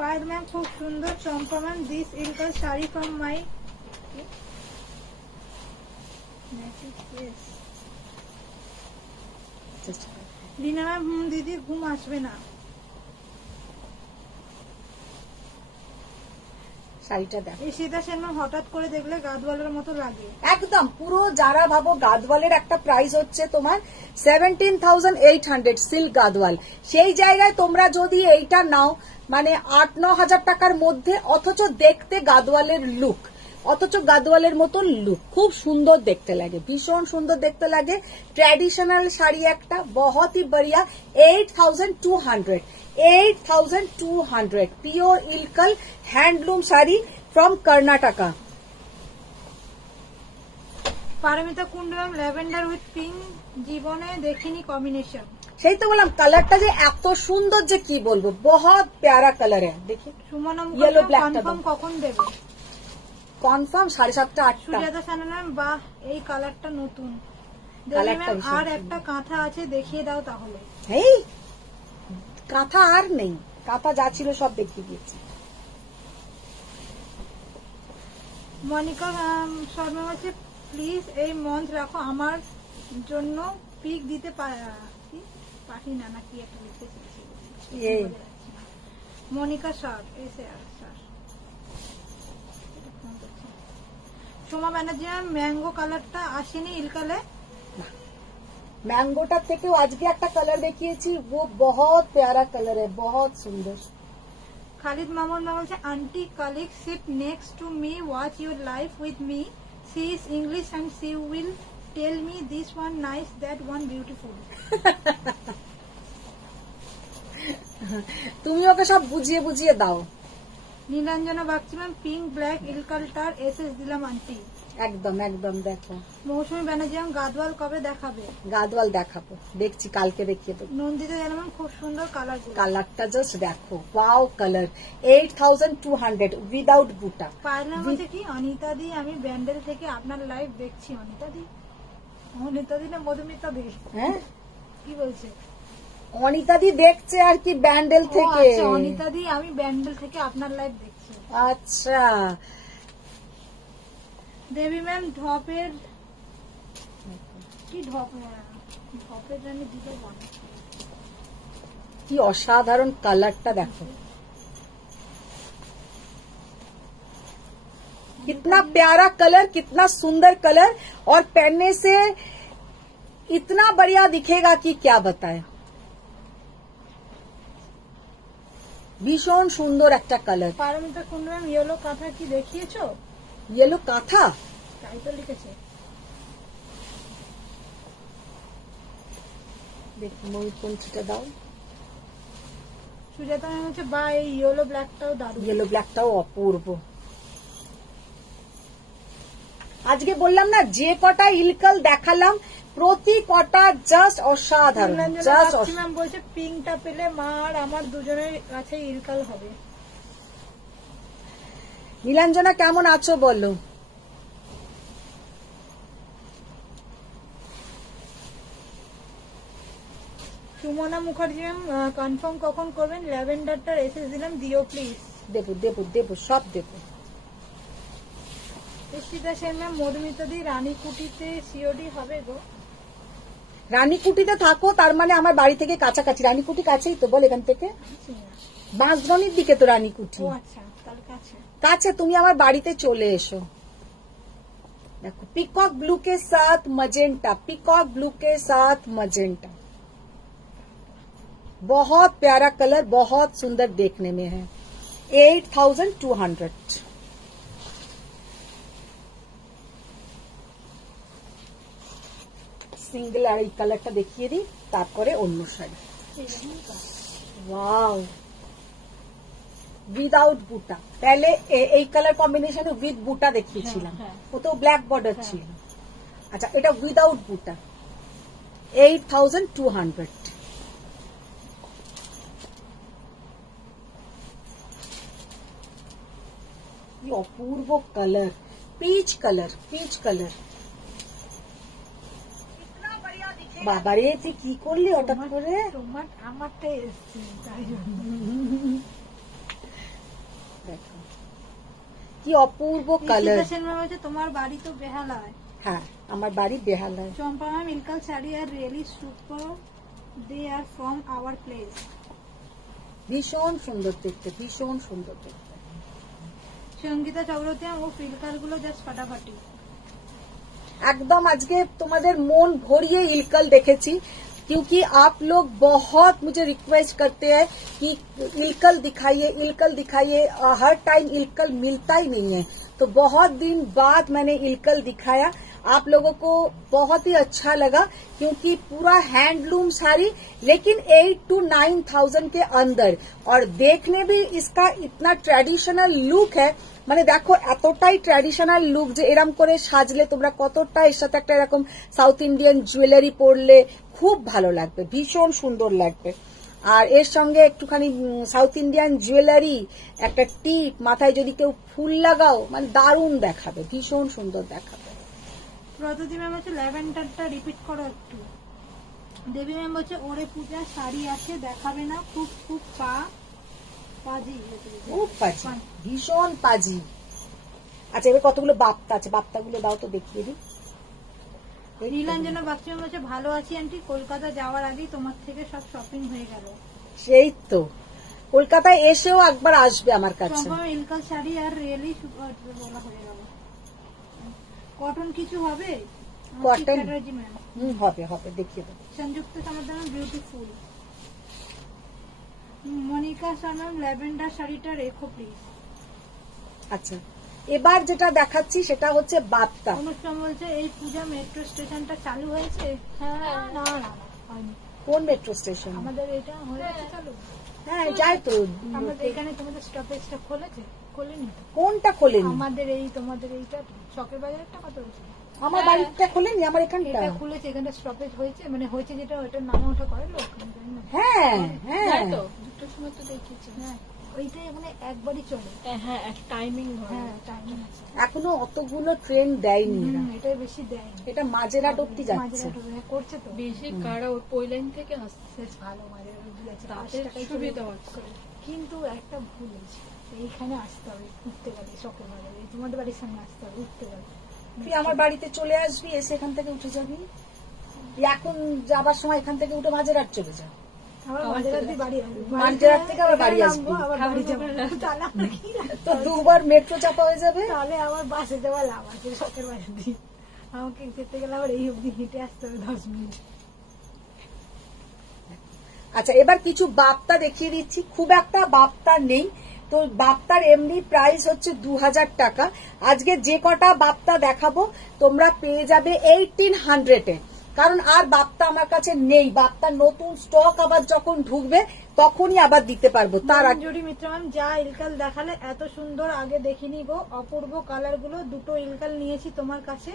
পায়েল ম্যাম খুব সুন্দর। Champa ma'am this Ilkal sari from my Rina ma'am দিদি ঘুম আসবে না। শাড়িটা দেখো। এই সীতা সেন ম্যাম হঠাৎ করে দেখলে গাদওয়ালের মতো লাগে। একদম পুরো যারা ভাবো গাদওয়ালের একটা প্রাইস হচ্ছে তোমার 17,800 সিল্ক গাদওয়াল, সেই জায়গায় তোমরা যদি এইটা নাও মানে 8-9 হাজার টাকার মধ্যে, অথচ দেখতে গাদওয়ালের লুক, অথচ গাদওয়ালের মতো লুক, খুব সুন্দর দেখতে লাগে, ভীষণ সুন্দর দেখতে লাগে। ট্র্যাডিশনাল শাড়ি একটা, বহুত হি বড়িয়া। 8,200 pure Ilkal handloom sari from Karnataka. Paramita Kundu ma'am lavender with pink জীবনে দেখিনি কম্বিনেশন। সেই তো বললাম কালারটা যে এত সুন্দর যে কি বলবো, বহুত প্যারা কালার হ্যাঁ। দেখি সুমনা ইয়েলো ব্ল্যাক কনফার্ম কখন দেবে? কনফার্ম 7:30-8টা। সুজাতা সানা ম্যাম বাহ এই কালারটা নতুন। কালারটা আর একটা কাঁথা আছে দেখিয়ে দাও তাহলে। এই কাঁথা আর নেই, কাঁথা যা ছিল সব দেখিয়ে দিয়েছি। মনিকা শর্মা বলছে প্লিজ এই মন্থ রাখো, আমার জন্য পিক দিতে পারি না, নাকি একটা লিখতে মনিকা স্যার এসে sir Soma Banerjee ma'am mango কালারটা আসেনি ইলকালে मैंगोटा থেকেও আজকে একটা কালার দেখিয়েছি, वो बहुत प्यारा कलर है, बहुत सुंदर। খালিদ মামুন ম্যাম বলছে আন্টি কালিক sit next to me watch your life with me she is English and she will tell me this one nice that one beautiful. তুমি ওকে সব বুঝিয়ে বুঝিয়ে দাও। Nilanjana Bagchi ma'am pink black ইলকালটার এসএস দিলাম আন্টি। একদম একদম দেখো। মৌসুমী ব্যানার্জি ম্যাম গাদওয়াল কবে দেখাবে? গাদওয়াল দেখাবো, দেখছি কালকে দেখিয়ে দেবো। নন্দিতা জানা ম্যাম খুব সুন্দর কালার, কালারটা জাস্ট দেখো, ওয়াও কালার। 8200 উইদাউট বুটা। পায়লা বলছে কি অনিতা দি আমি ব্যান্ডেল থেকে আপনার লাইভ দেখছি। অনিতা দি, অনিতা দি না মধুমিতা দি? হ্যাঁ কি বলছে? অনিতা দি দেখছে আর কি ব্যান্ডেল থেকে। অনিতা দি আমি ব্যান্ডেল থেকে আপনার লাইভ দেখছি। আচ্ছা দেবী ম্যাম ঢপের কি ঢপের রানী দিতে বলে কি অসাধারণ কালারটা দেখো, कितना प्यारा कलर, कितना सुंदर कलर, और पहनने से इतना बढ़िया दिखेगा कि क्या बताएं। ভীষণ সুন্দর একটা colour. Paromita Kundu ma'am yellow kantha কি দেখিয়েছো? ইয়েলো কাঁথা তাই তো লিখেছে। দেখি ময়ূরপঙ্খীটা দাও। সুজাতা ম্যাম হচ্ছে বা এই ইয়েলো ব্ল্যাকটাও দারুণ। ইয়েলো ব্ল্যাকটাও অপূর্ব। আজকে বললাম না যে কটা ইলকাল দেখালাম প্রতি কটা জাস্ট অসাধারণ, জাস্ট ম্যাম বলছে পিঙ্কটা পেলে মা আর আমার দুজনের কাছে ইলকাল হবে। নীলাঞ্জনা কেমন আছো বলো? সুমনা মুখার্জি ম্যাম কনফার্ম কখন করবেন? ল্যাভেন্ডারটার এসএস দিলাম, দিও প্লিজ। দেবো দেবো দেবো, সব দেবো। ইশিতা সেন ম্যাম মধুমিতা দি রানীকুটিতে সিওডি হবে গো? রানীকুটিতে থাকো তার মানে আমার বাড়ি থেকে কাছাকাছি। রানীকুটি কাছেই তো বল এখান থেকে, বাঁশবনির দিকে তো রানীকুটি। ও আচ্ছা, তাহলে কাছে কাছে, তুমি আমার বাড়িতে চলে এসো। देखो पीकॉक ब्लू के साथ मजेंटा, पीकॉक ब्लू के साथ मजेंटा, बहुत प्यारा कलर, बहुत सुंदर देखने में है। 8200। সিঙ্গেল আর এই কালারটা দেখিয়ে দিই, তারপরে অন্য শাড়ি। ওয়াও, উইদাউট বুটা। पहले এই কালার কম্বিনেশনে উইথ বুটা দেখিয়েছিলাম, ও তো ব্ল্যাক বর্ডার ছিল। আচ্ছা এটা উইদাউট বুটা, 8200। কি অপূর্ব colour, peach colour, peach colour. বাবারে তুই কি করলি হঠাৎ করে? তোমার আমারটা এসছে তাই জন্য। দেখো কি অপূর্ব কালার। তোমার বাড়ি তো বেহালায়? হ্যাঁ আমার বাড়ি বেহালায়। Champa ma'am Ilkal sari are really super, they are from our place. ভীষণ সুন্দর দেখতে, ভীষণ সুন্দর দেখতে। সঙ্গীতা চক্রবর্তী ও ফিল্টার গুলো জাস্ট ফাটাফাটি एकदम। आज के तुम्हारे मन भरिए इलकल देखेছি, क्योंकि आप लोग बहुत मुझे रिक्वेस्ट करते हैं कि इलकल दिखाइए, इलकल दिखाइए। हर टाइम इलकल मिलता ही नहीं है, तो बहुत दिन बाद मैंने इलकल दिखाया। आप लोगों को बहुत ही अच्छा लगा, क्योंकि पूरा हैंडलूम साड़ी, लेकिन 8 to 9000 के अंदर, और देखने भी इसका इतना ट्रेडिशनल लुक है। মানে দেখো এতটাই ট্র্যাডিশনাল লুক যে এরকম করে সাজলে তোমরা কতটা, এর সাথে একটা এরকম সাউথ ইন্ডিয়ান জুয়েলারি পরলে খুব ভালো লাগবে, ভীষণ সুন্দর লাগবে। আর এর সঙ্গে একটুখানি সাউথ ইন্ডিয়ান জুয়েলারি, একটা টিপ, মাথায় যদি কেউ ফুল লাগাও, মানে দারুণ দেখাবে, ভীষণ সুন্দর দেখাবে। প্রদীপ ম্যাম হচ্ছে ল্যাভেন্ডারটা রিপিট করো একটু। দেবী ম্যাম বলছে ওরে পূজা শাড়ি আছে দেখাবে না, খুব খুব পাজি, খুব পাজি, ভীষণ পাজি। আচ্ছা এবার কতগুলো বাপ্তা আছে, বাপ্তাগুলো দাও তো দেখিয়ে দিই। নীলাঞ্জনা বাগচি ম্যাম বলছে ভালো আছি আন্টি, কলকাতা যাওয়ার আগেই তোমার থেকে সব শপিং হয়ে গেল। সেই তো কলকাতায় এসেও একবার আসবে আমার কাছে। সম্ভব ইলকাল শাড়ি আর রিয়েলি বলা হয়ে গেল। কটন কিছু হবে? কটন ম্যাম হবে হবে, দেখিয়ে দেবো। সংযুক্ত সমাধান বিউটিফুল। মনিকা শর্মা ল্যাভেন্ডার শাড়িটা রেখো প্লিজ। আচ্ছা, এবার যেটা দেখাচ্ছি সেটা হচ্ছে বাপ্তা। অনুষ্ঠান বলছে এই পূজা মেট্রো স্টেশনটা চালু হয়েছে। হ্যাঁ, না না না হয়নি। কোন মেট্রো স্টেশন? আমাদের এটা হয়েছে চালু। হ্যাঁ যায় তো। আমাদের এখানে তোমাদের স্টপেজটা খোলেছে? খোলেনি তো। কোনটা খোলেনি? আমাদের এই তোমাদের এইটা চকের বাজারটা কত হয়েছে? আমার বাড়িটা খোলেনি, আমার এখানটা। এটা খুলেছে, এখানটা স্টপেজ হয়েছে, মানে হয়েছে যেটা ওটার নামে ওঠা করে লোক। হ্যাঁ হ্যাঁ তাই তো 2টার সময় তো দেখিয়েছে। হ্যাঁ ওইটাই মানে একবারই চলে। হ্যাঁ একটা টাইমিং হয়। হ্যাঁ টাইমিং আছে। এখনো অতগুলো ট্রেন দেয়নি এরা। এটাই বেশি দেয়। এটা মাঝেরাট অব্দি যাচ্ছে। করছে তো বেশি কারা ওই লাইন থেকে আসছে, বেশ ভালো মাঝেরাট অব্দি যাচ্ছে। তাদের 5 টাকায় সুবিধা চলে হচ্ছে। যাচ্ছে। কিন্তু একটা ভুল হয়েছে, এইখানে আসতে হবে উঠতে গেলে, শখের বাজারে তোমাদের বাড়ির সামনে আসতে হবে উঠতে গেলে। তুই আমার বাড়িতে চলে আসবি, এসে এখান থেকে উঠে যাবি। এখন যাবার সময় এখান থেকে উঠে মাঝেরাট চলে যা। আবার মাঝেরাত দিয়ে বাড়ি আসবো। মাঝেরাত থেকে আবার বাড়ি এখানে আসবি। নামবো, আবার বাড়ি যাবো। তাহলে আমার কি তো দুবার মেট্রো চাপা হয়ে যাবে। তাহলে আমার বাসে যাওয়া লাভ আছে শখের বাজার দিয়ে। আমাকে যেতে গেলে আবার এই অব্দি হেঁটে আসতে হবে 10 মিনিট। আচ্ছা, এবার কিছু বাপ্তা দেখিয়ে দিচ্ছি। খুব একটা বাপ্তা নেই তো, বাপ্তার এমনি প্রাইস হচ্ছে 2000 টাকা। আজকে যে কটা বাপ্তা দেখাবো তোমরা পেয়ে যাবে 1800-এ, কারণ আর বাপ্তা আমার কাছে নেই। বাপ্তার নতুন স্টক আবার যখন ঢুকবে তখনই আবার দিতে পারবো। তার আগে মঞ্জুরি মিত্র ম্যাম, যা ইলকাল দেখালে এত সুন্দর আগে দেখিনি গো, অপূর্ব কালার গুলো। 2টো ইলকাল নিয়েছি তোমার কাছে,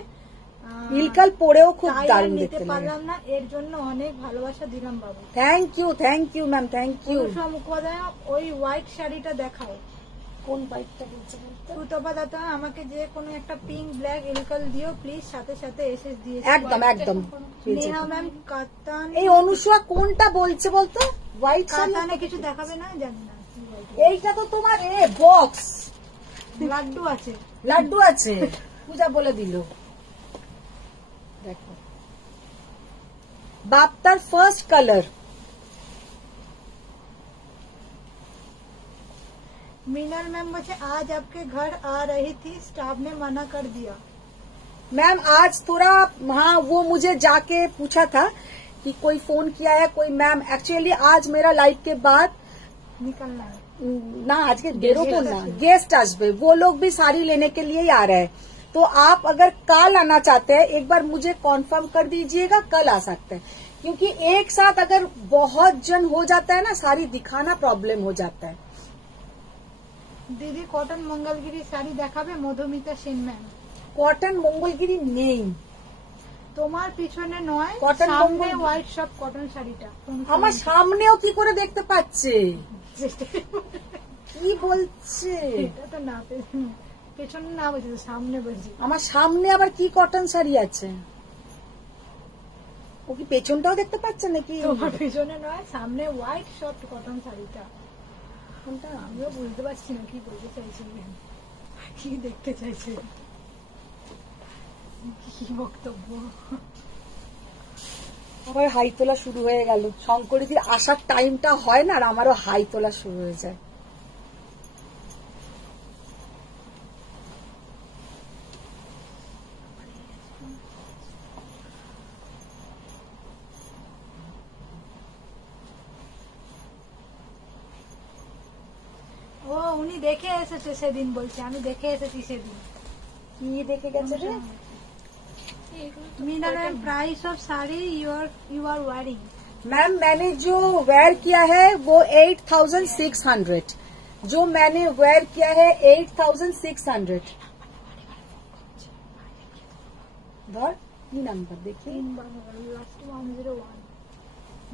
ইলকাল পরেও খুব তাই আর দারুণ নিতে দেখতে লাগে। পারলাম না, এর জন্য অনেক ভালোবাসা দিলাম বাবু। Thank you ma'am, thank you. Anusha Mukhopadhyay, ওই হোয়াইট শাড়িটা দেখাও। কোন বাইকটা বলছে বলতো? সুতপা দত্ত, আমাকে যে কোনো একটা পিঙ্ক ব্ল্যাক ইলকাল দিও প্লিজ, সাথে সাথে এসএস দিয়ে। একদম একদম। নেহা ম্যাম কাতান, এই অনুষা কোনটা বলছে বলতো? হোয়াইট কাতানে কিছু দেখাবে না, জানি না। এইটা তো তোমার বক্স লাড্ডু আছে। লাড্ডু আছে, পূজা বলে দিল। দেখো বাপ্তার ফার্স্ট কালার। मीनल मैम, मुझे आज आपके घर आ रही थी, स्टाफ ने मना कर दिया। मैम आज थोड़ा, हाँ वो मुझे जाके पूछा था कि कोई फोन किया है कोई। मैम एक्चुअली आज मेरा लाइव के बाद निकलना है ना, आज के बेरो को ना गेस्ट आसबे, वो लोग भी साड़ी लेने के लिए ही आ रहे हैं। तो आप अगर कल आना चाहते हैं एक बार मुझे कॉन्फर्म कर दीजिएगा, कल आ सकते हैं। क्योंकि एक साथ अगर बहुत जन हो जाता है ना, साड़ी दिखाना प्रॉब्लम हो जाता है। दीदी कॉटन मंगलगिरी শাড়ি দেখাবে? মধুমিতা সেন ম্যাম, কটন মঙ্গলগিরি নেই তোমার পিছনে নয়, কটন সামনে মঙ্গলগিরি। হোয়াইট সব কটন শাড়িটা। আমার সামনেও কি করে দেখতে পাচ্ছে? কি বলছে? এটা তো না, পেছনে না বলছি, সামনে বলছি। আমার সামনে আবার কি কটন শাড়ি আছে? ও কি পেছনটাও দেখতে পাচ্ছে নাকি? তোমার পিছনে নয়, সামনে হোয়াইট সফট কটন শাড়িটা। কোনটা? আমিও বুঝতে পারছি না কি বলতে চাইছে, কি দেখতে চাইছে, কি বক্তব্য। আবার হাই তোলা শুরু হয়ে গেল। শঙ্করীদির আসার টাইমটা হয় না, আর আমারও হাই তোলা শুরু হয়ে যায়। ও উনি দেখে এসেছে সেদিন, বলছে আমি দেখে এসেছি সেদিন। কি দেখে গেছে রে? Meena ma'am, price of sari you are wearing? Ma'am मैंने जो वेयर किया है वो 8600। जो मैंने वेयर किया है 8600। धर की नंबर देखिए, 3 लास्ट 101।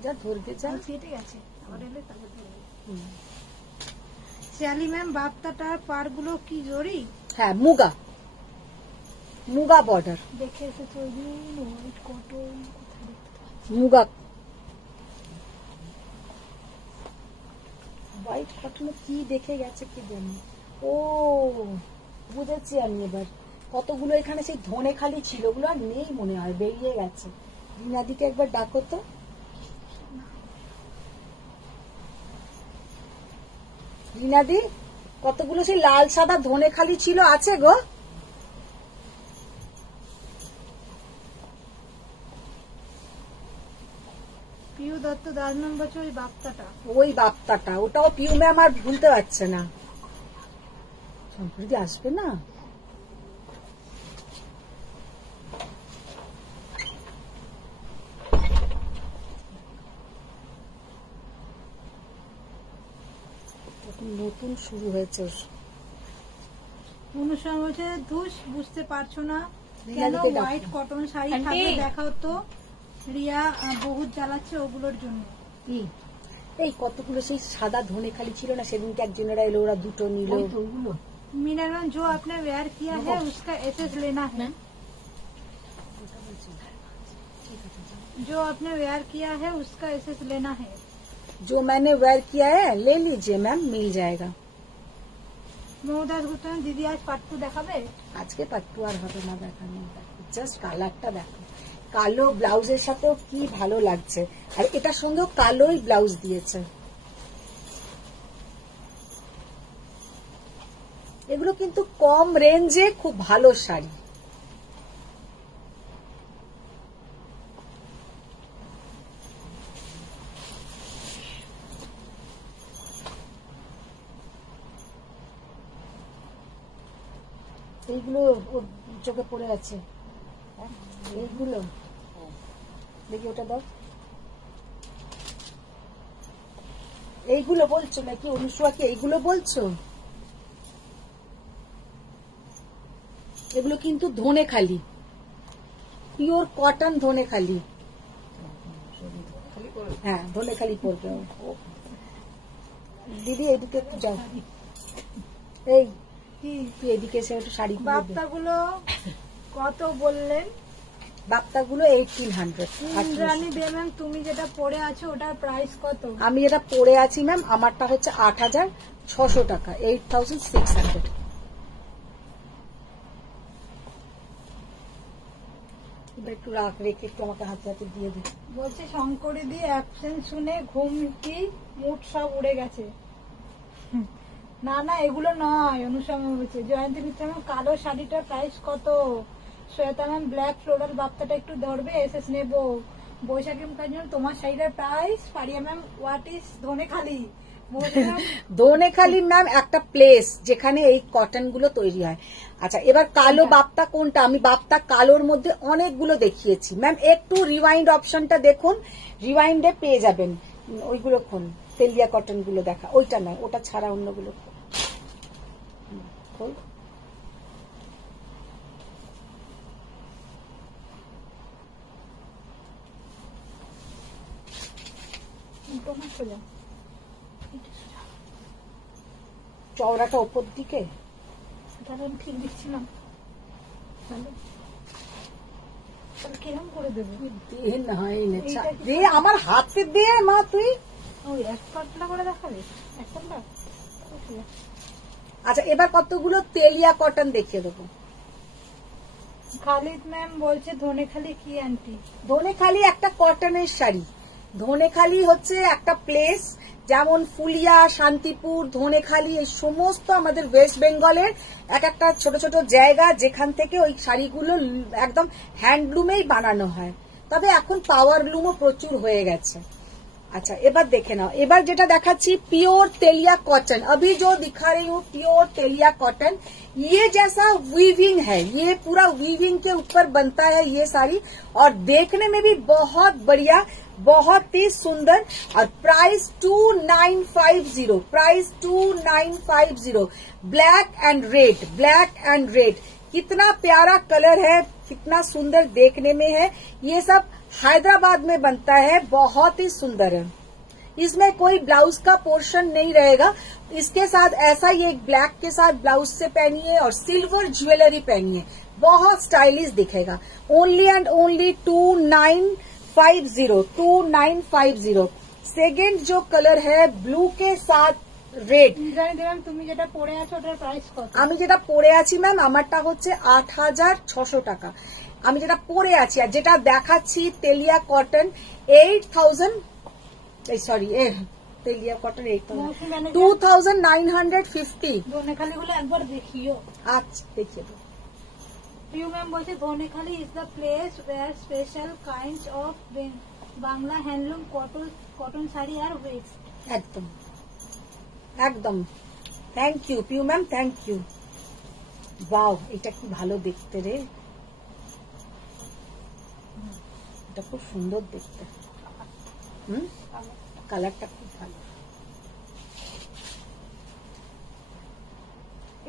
जा धर के जा। কেটে গেছে, আবার এলে তারপর ধরবো। শিয়ালি ম্যাম, বাপ্তাটার পারগুলো কি জরি? হ্যাঁ মুগা, মুগা বর্ডার, দেখে এসেছে ওই দিন, হোয়াইট কটন কোথায় দেখতে পাচ্ছি? মুগা হোয়াইট কটনে কি দেখে গেছে কি জানি। ও বুঝেছি আমি এবার। কতগুলো এখানে সেই ধনে খালি ছিল, ওগুলো আর নেই মনে হয়, বেরিয়ে গেছে। রিনাদিকে একবার ডাকো তো। রিনাদি কতগুলো সেই লাল সাদা ধনে খালি ছিল, আছে গো? পিউ দত্ত 10 নম্বর ওই বাপ্তাটা। ওই বাপ্তাটা, ওটাও পিউ ম্যাম আর ভুলতে পারছে না। সম্প্রতি আসবে না? নতুন শুরু হয়েছে। অনুষ্কা বলছে ধুস বুঝতে পারছো না রিয়া কেন দিতে ডাকো। White cotton sari aunty. থাকলে দেখাও তো। রিয়া বহুত জ্বালাচ্ছে ওগুলোর জন্য। কি এই কতগুলো সেই সাদা ধনে খালি ছিল না, সেদিনকে একজনেরা এলো, ওরা দুটো নিল। मीना जो आपने वेयर किया है उसका एसेस लेना है। जो आपने वेयर किया है उसका एसेस लेना है। जो मैंने वेयर किया है ले लीजिए मैम, मिल जाएगा। মমতাজ গুপ্তা দিদি আজ পাট্টু দেখাবে। আজকে পাট্টু আর হবে না দেখানো, জাস্ট কালারটা দেখো, কালো ব্লাউজের সাথেও কি ভালো লাগছে, আর এটার সঙ্গেও কালোই ব্লাউজ দিয়েছে। এগুলো কিন্তু কম রেঞ্জে খুব ভালো শাড়ি। এইগুলো ওর চোখে পড়ে আছে, এইগুলো দেখি, ওটা দাও। এইগুলো বলছো নাকি অনুষ্কাকে? এইগুলো বলছো? এগুলো কিন্তু ধনে খালি, পিওর কটন ধনে খালি। হ্যাঁ ধনে খালি পড়বে। দিদি এদিকে একটু যাও, এই তুই এদিকে এসে একটু শাড়ি খুলে দে। বাপ্তাগুলো কত বললেন? বাপ্তাগুলো 1800। ইন্দ্রাণী দে ম্যাম তুমি যেটা পরে আছো ওটার প্রাইস কত? আমি যেটা পরে আছি ম্যাম আমারটা হচ্ছে 8600 টাকা, 8600। একটু রেখে একটু আমাকে হাতে হাতে দিয়ে দে। বলছে শঙ্করী দি অ্যাবসেন্ট শুনে ঘুম কি মুড সব উড়ে গেছে। না না এগুলো নয়, অনুসরণ হচ্ছে। জয়ন্তী মিত্র ম্যাম কালো শাড়িটার প্রাইস কত? শ্বেতা ম্যাম ব্ল্যাক ফ্লোরাল বাপ্তাটা একটু ধরবে, এসএস নেবো। বৈশাখী কাজল তোমার শাড়িটার প্রাইস। পারিয়া ম্যাম হোয়াট ইজ ধনে খালি? ধনেখালি ম্যাম একটা প্লেস যেখানে এই কটন গুলো তৈরি হয়। আচ্ছা এবার কালো বাপ্তা কোনটা? আমি বাপ্তা কালোর মধ্যে অনেকগুলো দেখিয়েছি ম্যাম, একটু রিওয়াইন্ড অপশনটা দেখুন, রিওয়াইন্ডে পেয়ে যাবেন ওইগুলো। খুন তেলিয়া কটন গুলো দেখা, ওইটা নয়, ওটা ছাড়া অন্যগুলো খোল। চওড়াটা ওপর দিকে ঠিক দিচ্ছিলাম, কিরম করে দেবো? দে নাই না, দে আমার হাতে দে মা, তুই ওই এক পাতলা করে দেখাবে, এক পাতলা। আচ্ছা এবার কতগুলো তেলিয়া কটন দেখিয়ে দেবো। খালিদ ম্যাম বলছে ধনেখালি কি আন্টি? ধনেখালি একটা কটনের শাড়ি। ধনেখালি হচ্ছে একটা প্লেস, যেমন ফুলিয়া, শান্তিপুর, ধনেখালি, এই সমস্ত আমাদের ওয়েস্ট বেঙ্গলের এক একটা ছোট ছোট জায়গা যেখান থেকে ওই শাড়িগুলো একদম হ্যান্ডলুমেই বানানো হয়। তবে এখন পাওয়ার লুমও প্রচুর হয়ে গেছে। अच्छा एबार देखे ना, एबार जेटा देखाচ্ছি प्योर तेलिया कॉटन, अभी जो दिखा रही हूँ प्योर तेलिया कॉटन, ये जैसा वीविंग है, ये पूरा वीविंग के ऊपर बनता है ये साड़ी, और देखने में भी बहुत बढ़िया, बहुत ही सुंदर। और price 2950, price 2950। Black and red, black and red, कितना प्यारा कलर है, कितना सुंदर देखने में है। ये सब हैदराबाद में बनता है, बहुत ही सुंदर है। इसमें कोई ब्लाउज का पोर्शन नहीं रहेगा। इसके साथ ऐसा ये ब्लैक के साथ ब्लाउज से पहनिए और सिल्वर ज्वेलरी पहनिए, बहुत स्टाइलिश दिखेगा। Only and only 2950। सेकेंड जो कलर है ब्लू के साथ রেড। তুমি যেটা পরে আছো ওটার প্রাইস কত? আমি যেটা পরে আছি ম্যাম আমারটা হচ্ছে 8600 টাকা। আমি যেটা পরে আছি আর যেটা দেখাচ্ছি Telia cotton 8000, sorry Australia cotton 2950 2950। Dhanekhali গুলো একবার দেখিও। আচ্ছা দেখিয়ে দাও। পিউ ম্যাম বলছে Dhanekhali is the place where special kinds of Bangla handloom cotton sari are west. একদম একদম, thank you Piu ma'am, thank you. Wow, এটা কি ভালো দেখতে রে, এটা খুব সুন্দর দেখতে। কালারটা খুব ভালো।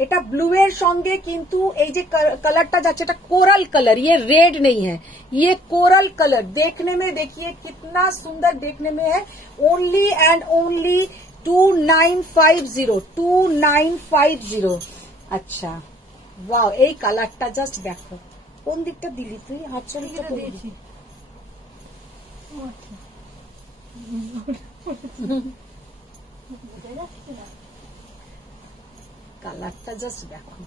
এটা ब्लू এর সঙ্গে কিন্তু এই যে कलरটা যাচ্ছে এটা कोरल कलर, ये रेड नहीं है, ये कोरल कलर। देखने में देखिए कितना सुंदर देखने में है। Only and only 2950। अच्छा वाह, এই কালারটা জাস্ট দেখো। কোন দিকটা দিলি তুই? আঁচলটা দিয়েছি। কালারটা জাস্ট দেখো।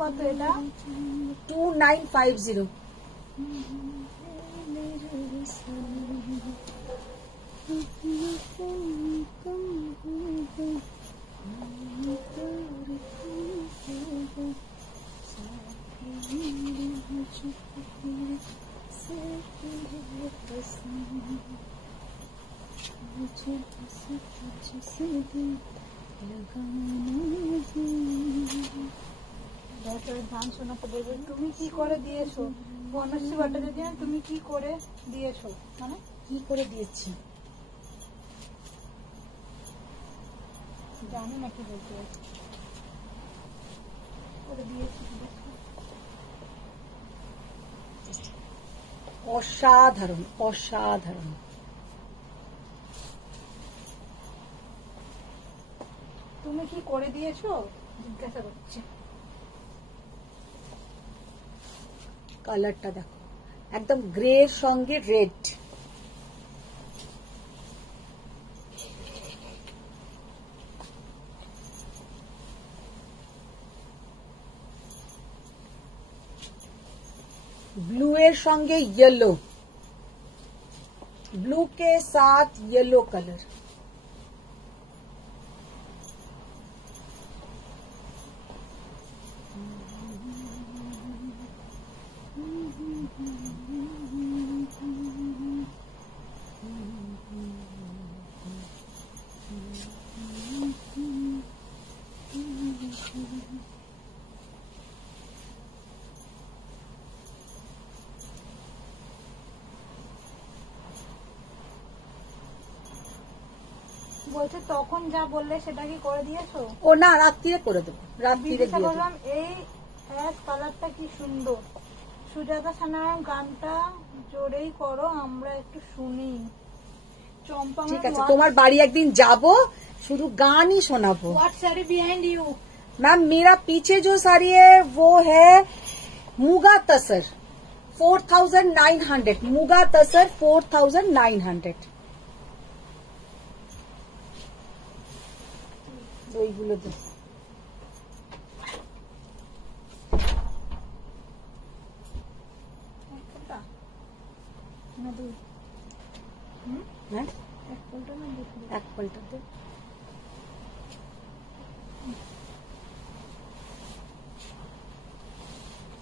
কত এটা? 2950। গান শোনাতে বলবে তুমি কি করে দিয়েছো, বনশ্রী ভট্টাচার্য তুমি কি করে দিয়েছো, মানে কি করে দিয়েছি জানি না কি বলতে করে দিয়েছি। অসাধারণ অসাধারণ। তুমি কি করে দিয়েছো জিজ্ঞাসা করছে। কালারটা দেখো, একদম গ্রে এর সঙ্গে রেড। ब्लू এর সঙ্গে येलो, ब्लू के साथ येलो कलर। বলছে তখন যা বললে সেটা কি করে দিয়েছো? ও না, রাত্রিরে করে দেবো, রাত্রিরে দিয়ে দেবো। বললাম এই কালারটা কি সুন্দর। সুজাতা সানারাম গানটা জোরেই করো, আমরা একটু শুনি। চম্পা ঠিক আছে, তোমার বাড়ি একদিন যাব, শুধু গানই শোনাবো। What sari behind you? Ma'am मेरा पीछे जो साड़ी है वो है मुगा तसर 4900। मुगा तसर 4900। ওইগুলো দে। হ্যাঁ, এক পাল্টা দে।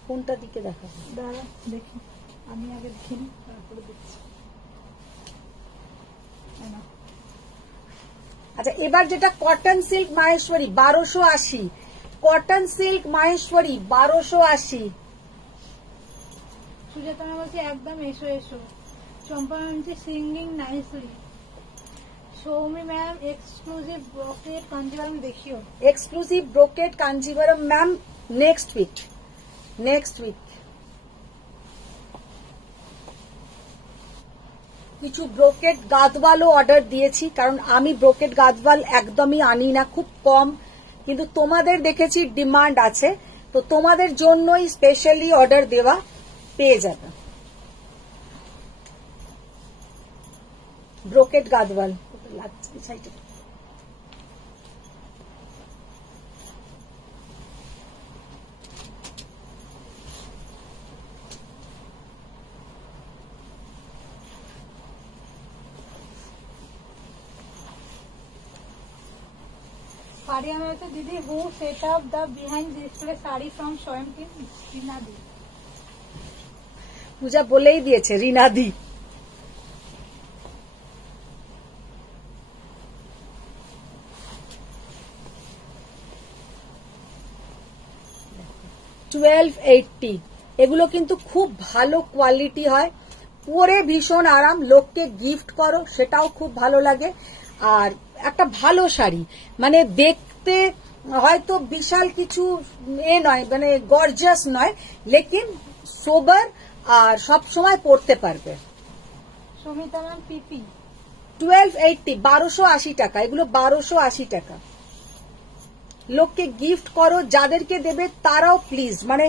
কোনটা দিকে দেখাবো? দাঁড়া দেখি, আমি আগে দেখি নি, তারপরে দেখছি। আচ্ছা, এবার যেটা cotton silk Maheshwari 1280। Cotton silk Maheshwari 1280। Sujata ma'am বলছে একদম এসো এসো। চম্পা ম্যাম বলছে singing nicely. Soumi ma'am exclusive brocade Kanjivaram দেখিও। Exclusive brocade Kanjivaram ma'am next week. কিছু ব্রোকেট গাদওয়ালও অর্ডার দিয়েছি, কারণ আমি ব্রোকেট গাদওয়াল একদমই আনি না, খুব কম, কিন্তু তোমাদের দেখেছি ডিমান্ড আছে, তো তোমাদের জন্যই স্পেশালি অর্ডার দেওয়া, পেয়ে যাবে। ব্রোকেট গাদওয়াল লাগছে সাইডে। Faria में तो दीदी who set up the behind display sari from स्वयं team रीना दी। পূজা বলেই দিয়েছে রিনাদি। $1280 এগুলো কিন্তু খুব ভালো কোয়ালিটি হয়, পরে ভীষণ আরাম, লোককে গিফট করো সেটাও খুব ভালো লাগে। আর একটা ভালো শাড়ি, মানে দেখতে হয়তো বিশাল কিছু নয়, মানে গর্জাস নয়, লেকিন সোবার আর সব সময় পরতে পারবে। সুমিতা ম্যাম পিপি 1280 1280 টাকা, এগুলো 1280 টাকা। লোককে গিফট করো, যাদেরকে দেবে তারাও প্লিজ, মানে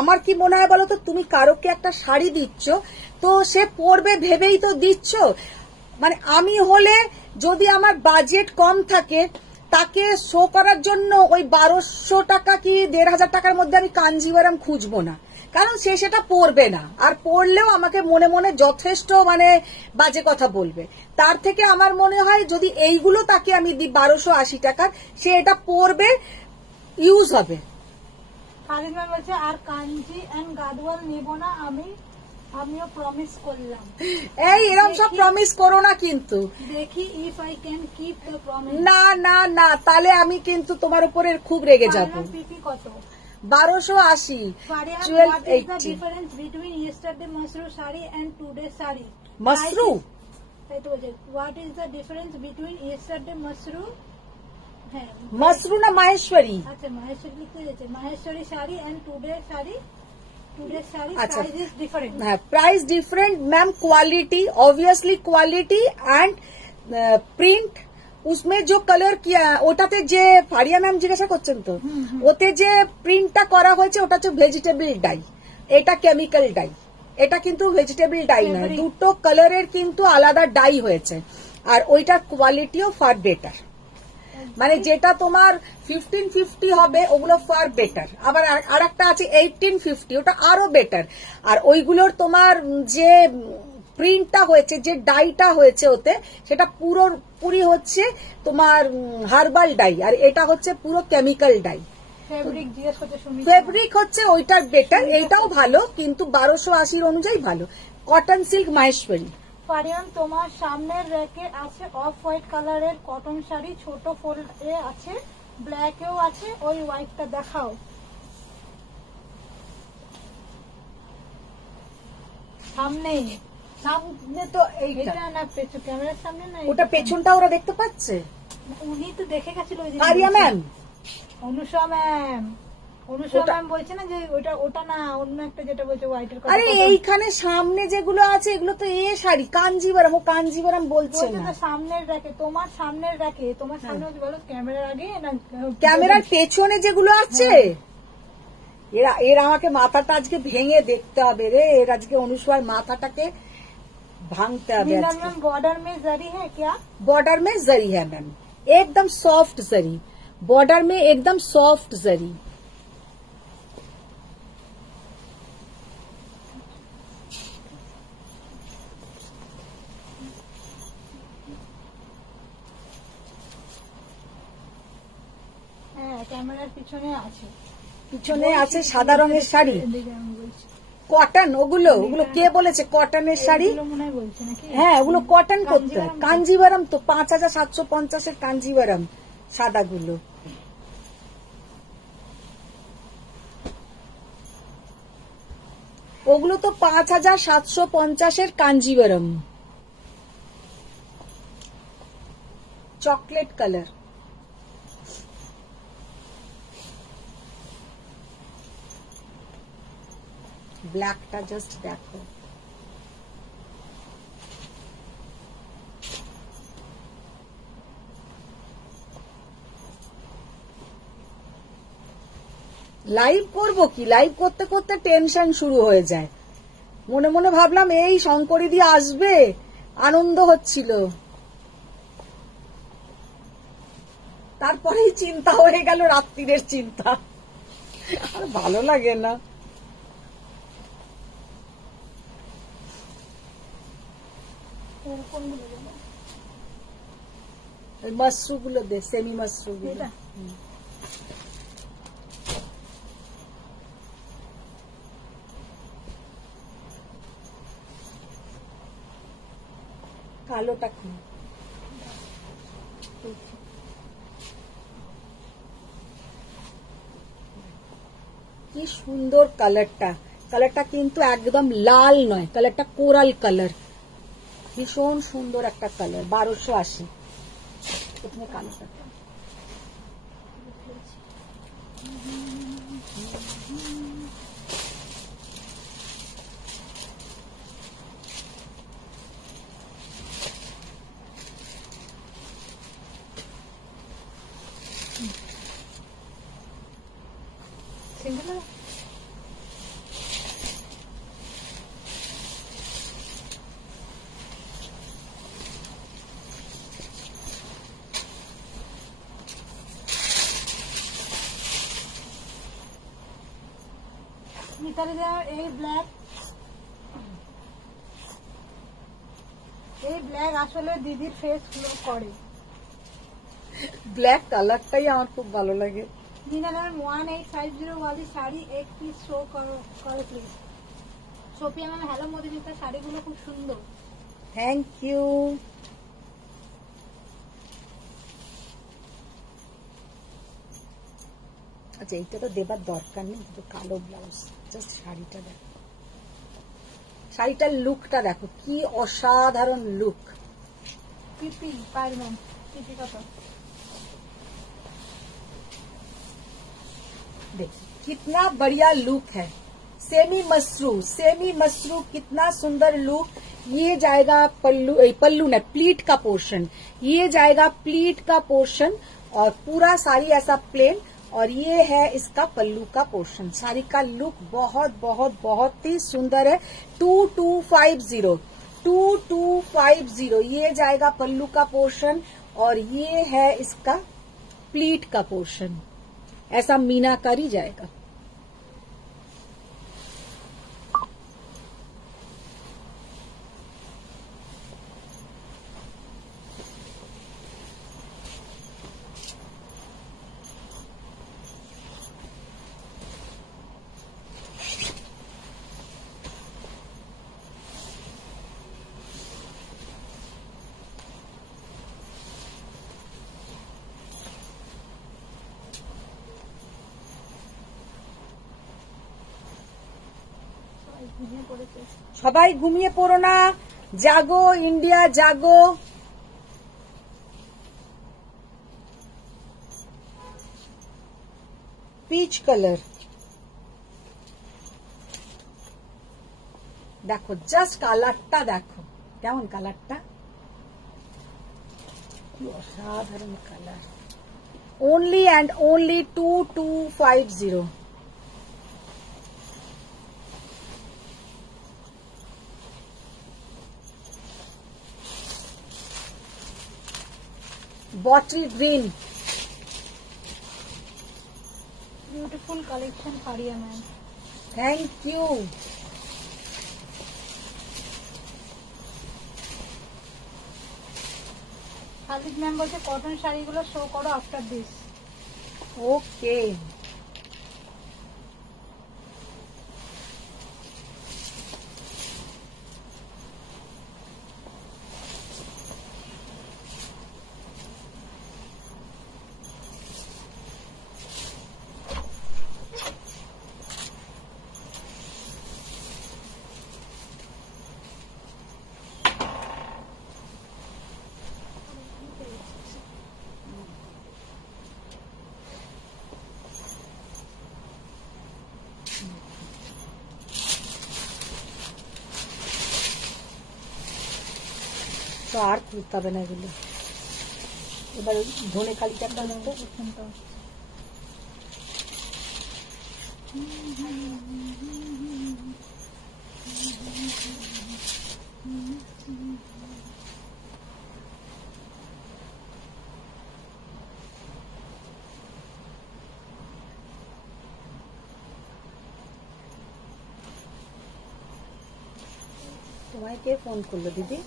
আমার কি মনে হয় বলো তো, তুমি কারোকে একটা শাড়ি দিচ্ছ তো সে পরবে ভেবেই তো দিচ্ছ। মানে আমি হলে যদি আমার বাজেট কম থাকে, তাকে শো করার জন্য ওই 1200 টাকা কি 1500 টাকার মধ্যে আমি কাঞ্জিভারাম খুঁজবো না, কারণ সে সেটা পরবে না, আর পরলেও আমাকে মনে মনে যথেষ্ট মানে বাজে কথা বলবে। তার থেকে আমার মনে হয় যদি এইগুলো তাকে আমি দিই 1280 টাকার, সে এটা পরবে, ইউজ হবে। খালিদ ম্যাম বলছে আর কাঞ্জি এন্ড গাদওয়াল নেব না, আমিও প্রমিস করলাম। এই এরকম সব প্রমিস করো না কিন্তু, দেখি if I can keep the promise. না না না, তাহলে আমি কিন্তু তোমার উপরে খুব রেগে যাবো। পিপি কত? 1280 Faria, what is the 1280 difference between yesterday Masru sari and today sari? মাসরু। তাই তো বলছে, what is the difference between yesterday Masru? হ্যাঁ মাসরু না মাহেশ্বরী? আচ্ছা মাহেশ্বরী লিখতে যাচ্ছে, Maheshwari sari and today sari, today sari अच्छा। Price is different. হ্যাঁ, price different ma'am, quality obviously quality and print, उसमें जो कलर किया ওটাতে যে ফারিয়া ম্যাম জিজ্ঞাসা করছেন তো, ওতে যে প্রিন্টটা করা হয়েছে ওটা হচ্ছে ভেজিটেবল ডাই, এটা কেমিক্যাল ডাই, এটা কিন্তু ভেজিটেবল ডাই নয়, দুটো কালারের কিন্তু আলাদা ডাই হয়েছে, আর ওইটার কোয়ালিটিও ফার বেটার। মানে যেটা তোমার 1550 হবে ওগুলো ফার বেটার, আবার আরেকটা আছে 1850, ওটা আরো বেটার। আর ওইগুলোর তোমার যে প্রিন্টটা হয়েছে, যে ডাইটা হয়েছে ওতে, সেটা পুরোপুরি হচ্ছে তোমার হার্বাল ডাই, আর এটা হচ্ছে পুরো কেমিক্যাল ডাই। ফেব্রিক জিজ্ঞেস করতে শুনি, ফেব্রিক হচ্ছে ওইটার বেটার, এইটাও ভালো, কিন্তু 1280 অনুযায়ী ভালো। Cotton silk Maheshwari. ফারিয়ান তোমার সামনের র্যাকে আছে অফ হোয়াইট কালারের কটন শাড়ি, ছোট ফোল্ড এ আছে, ব্ল্যাকেও আছে, ওই হোয়াইটটা দেখাও। সামনে সামনে তো এইটা, এটা না পেছন, ক্যামেরার সামনে না, ওটা পেছনটা ওরা দেখতে পাচ্ছে। উনি তো দেখে গেছিল ওই দিন। ফারিয়া ম্যাম, অনুষা ম্যাম বলছে না যে ওটা না, অন্য একটা যেটা বলছে হোয়াইটের কথা। আরে এইখানে সামনে যেগুলো আছে এগুলো তো এ শাড়ি কাঞ্জিভারাম, ও কাঞ্জিভারাম বলছে না। সামনের র্যাকে, তোমার সামনের র্যাকে, তোমার সামনে বলো ক্যামেরার আগে না ক্যামেরার পেছনে যেগুলো আছে, এরা আমাকে মাথাটা আজকে ভেঙে দেখতে হবে রে, এর আজকে অনুষ্বার মাথাটাকে ভাঙতে হবে। बॉर्डर में जरी है क्या? बॉर्डर में जरी है मैम, एकदम सॉफ्ट जरी, बॉर्डर में एकदम सॉफ्ट जरी। হ্যাঁ ক্যামেরার পিছনে আছে, পিছনে আছে সাদা রঙের শাড়ি, এদিকে আমি বলছি কটন, ওগুলো কে বলেছে কটনের শাড়ি? এগুলো মনে হয় বলছে নাকি? হ্যাঁ ওগুলো কটন করতে হয়, কাঞ্জিভারাম তো 5750 কাঞ্জিভারাম সাদাগুলো। ওগুলো তো 5750 কাঞ্জিভারাম, চকলেট কালার। ব্ল্যাকটা জাস্ট দেখো, লাইভ করব কি, লাইভ করতে করতে টেনশন শুরু হয়ে যায়। মনে মনে ভাবলাম এই শঙ্করীদি আসবে, আনন্দ হচ্ছিল, তারপরেই চিন্তা হয়ে গেল রাত্রিরের চিন্তা, আর ভালো লাগে না। মশরু গুলো দে, সেমি মশরু গুলো। কালোটা কি, কি সুন্দর কালারটা, কালারটা কিন্তু একদম লাল নয়, কালারটা কোরাল কালার, ভীষণ সুন্দর একটা কালার। 1280। প্রথমে কালারটা সিঙ্গেল মিতালি দা, এই ব্ল্যাক আসলে দিদির ফেস গ্লো করে। ব্ল্যাক কালারটাই আমার খুব ভালো লাগে। नीना मैम 1850 वाली শাড়ি एक पीस शो करो please. Sofia ma'am, hello Modita, শাড়িগুলো খুব সুন্দর। Thank you. আচ্ছা, এইটা তো দেবার দরকার নেই, তো কালো ব্লাউজ, জাস্ট শাড়িটা দেখো, শাড়িটার লুকটা দেখো, কি অসাধারণ লুক। পিপি পার ম্যাম, পিপি কত? देखिए कितना बढ़िया लुक है, सेमी मसरू कितना सुंदर लुक। ये जाएगा पल्लू, पल्लू न प्लीट का पोर्शन, ये जाएगा प्लीट का पोर्शन, और पूरा साड़ी ऐसा प्लेन, और ये है इसका पल्लू का पोर्शन। साड़ी का लुक बहुत बहुत बहुत ही सुंदर है। 2250 ये जाएगा पल्लू का पोर्शन, और ये है इसका प्लीट का पोर्शन, ऐसा मीनाकारी जाएगा। সবাই ঘুমিয়ে পড়ো না, জাগো ইন্ডিয়া জাগো। পিচ কালার দেখো, জাস্ট কালারটা দেখো, কেমন কালারটা, কি অসাধারণ colour. only and only 2250। Bottle green, beautiful collection Faria ma'am, thank you. Khalid ma'am বলছে কটন শাড়িগুলো শো করো আফটার দিস। ओके, তো আর খুলতে হবে না এগুলো। এবার ধনে কালিটা তোমায় কে ফোন করলো দিদি?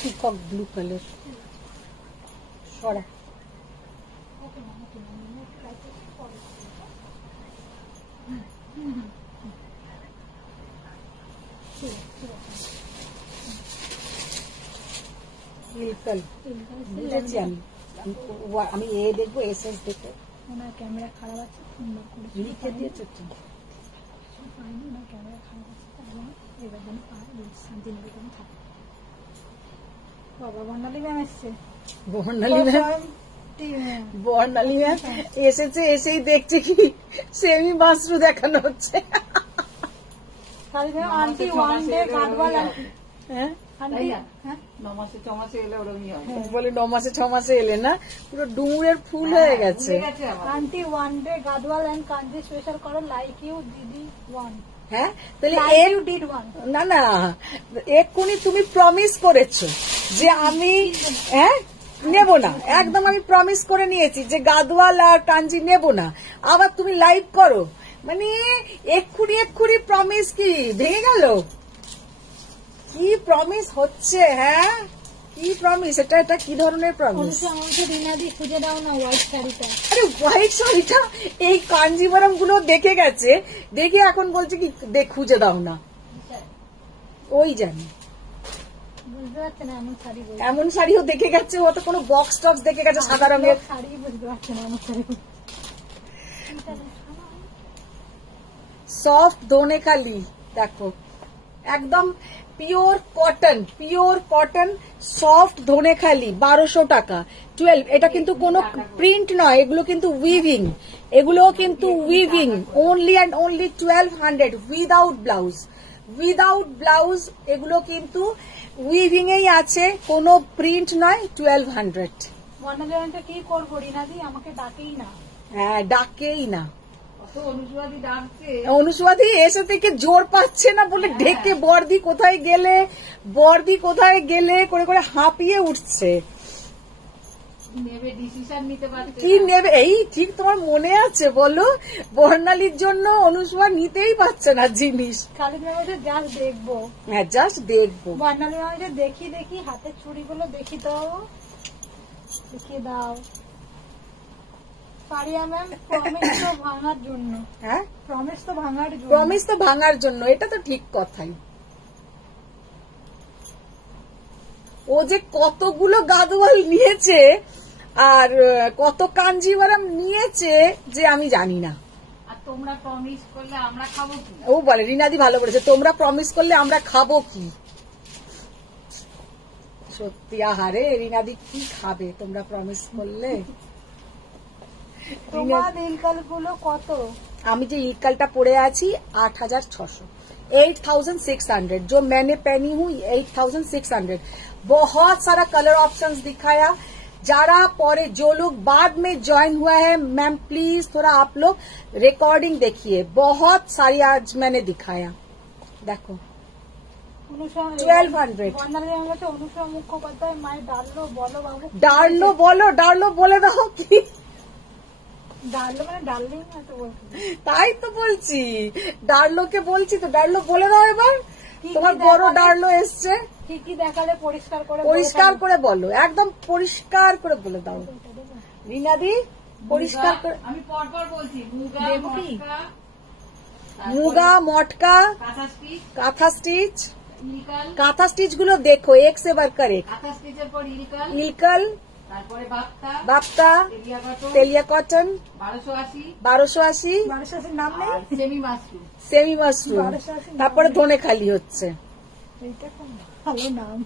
পিকক ব্লু কালার সরা। ইলকাল বুঝেছি আমি। আমি এ দেখবো, এসএস দেখবো। ওনার ক্যামেরা খারাপ আছে, লিখে দিয়েছো তো? ওনার ক্যামেরা খারাপ আছে, এবার যেন শান্তিনিকেতন থাকে। বাবা বর্ণালী ম্যাম এসছে। বর্ণালী ম্যাম এসেছে, এসেই দেখছে কি সেমি মাশরু দেখানো হচ্ছে। Aunty one day guard wall. হ্যাঁ আন্টি 9 মাসে 6 মাসে এলে ওরকমই হয়। বলে 9 মাসে 6 মাসে এলে না, পুরো ডুমুরের ফুল হয়ে গেছে। Aunty one day Gadwal and Kanji special করো লাইক ইউ দিদি ওয়ান। হ্যাঁ তাহলে লাইক ইউ ডিড ওয়ান। না না, এক্ষুনি তুমি প্রমিস করেছো যে আমি নেব না, একদম আমি প্রমিস করে নিয়েছি যে গাদওয়াল আর কাঞ্জি নেব না, আবার তুমি লাইভ করো, মানে এক্ষুনি প্রমিস কি ভেঙে গেল? কি প্রমিস হচ্ছে? হ্যাঁ কি প্রমিস? এটা কি ধরনের প্রমিস? আমাকে রিনাদি খুঁজে দাও না হোয়াইট শাড়িটা। আরে হোয়াইট শাড়িটা এই কাঞ্জিবরম গুলো দেখে গেছে, দেখে এখন বলছে কি খুঁজে দাও না। ওই জানি বুঝতে পারছে না এমন শাড়ি বলছে। এমন শাড়িও দেখে গেছে, ও তো কোনো বক্স টক্স দেখে গেছে সাদা রঙের শাড়ি, বুঝতে পারছে না এমন শাড়ি। সফট দোনেখালি দেখো, একদম পিওর কটন সফট ধনেখালি 1200 টাকা 12। এটা কিন্তু কোনো প্রিন্ট নয়, এগুলো কিন্তু weaving, only and only 1200 without blouse. এগুলো কিন্তু উইভিং এই আছে, কোনো প্রিন্ট নয়, 1200। বর্ণালী কি করবো রিনাদি, আমাকে ডাকেই না। হ্যাঁ ডাকেই না। অনুসুয়াদি ডাকছে, অনুসুয়াদি এসে থেকে জোর পাচ্ছে না বলে ঢেকে বর্দি কোথায় গেলে করে করে হাঁপিয়ে উঠছে। নেবে ডিসিশন নিতে পারছে কি নেবে? এই ঠিক তোমার মনে আছে বলো? বর্ণালীর জন্য অনুসুয়া নিতেই পারছে না জিনিস। খালি জাস্ট দেখবো। হ্যাঁ জাস্ট দেখবো। বর্ণালী আমাদের দেখি হাতের চুড়িগুলো দেখি তো, দেখিয়ে দাও। পারিয়া ম্যাম প্রমিস তো ভাঙার জন্য। হ্যাঁ প্রমিস তো ভাঙার জন্য। এটা তো ঠিক কথাই। ও যে কতগুলো গাদওয়াল নিয়েছে আর কত কাঞ্জিভারাম নিয়েছে যে আমি জানি না। আর তোমরা প্রমিস করলে আমরা খাবো কি? ও বলে রিনাদি ভালো বলেছে, তোমরা প্রমিস করলে আমরা খাবো কি? সত্যি আহারে রিনাদি কি খাবে তোমরা প্রমিস করলে? তোমার ইলকাল গুলো কত? আমি যে ইলকালটা পরে আছি 8600, 8600 जो मैंने पहनी हूँ 8600। बहुत सारा कलर ऑप्शंस दिखाया। जारा पौरे जो लोग बाद में ज्वाइन हुआ है मैम प्लीज थोड़ा आप लोग रिकॉर्डिंग देखिए, बहुत सारी आज मैंने दिखाया। देखो 1200। অনুষা মুখোপাধ্যায় মায়ের ডাললো বলো বাবু, ডার্লো বলে দাও কি? ডাললো মানে ডার্লিং তো বলছি। তাই তো বলছি, ডার্লোকে বলছি তো, ডার্লো বলে দাও এবার। তোমার বড় ডার্লো এসছে, কি দেখালে পরিষ্কার করে বলো, একদম পরিষ্কার করে বলে দাও রিনাদি, পরিষ্কার করে। আমি পরপর বলছি, মুগা মটকা কাঁথা স্টিচ, ইলকাল, কাঁথা স্টিচ গুলো দেখো এক সে বার করে। কাঁথা স্টিচের পর ইলকাল, তারপরে বাপ্তা, তেলিয়া কটন 1280, নাম নেই, সেমি মাশরুম। সেমি মাশরুম, তারপরে ধনেখালি হচ্ছে। এইটা খুব ভালো নাম।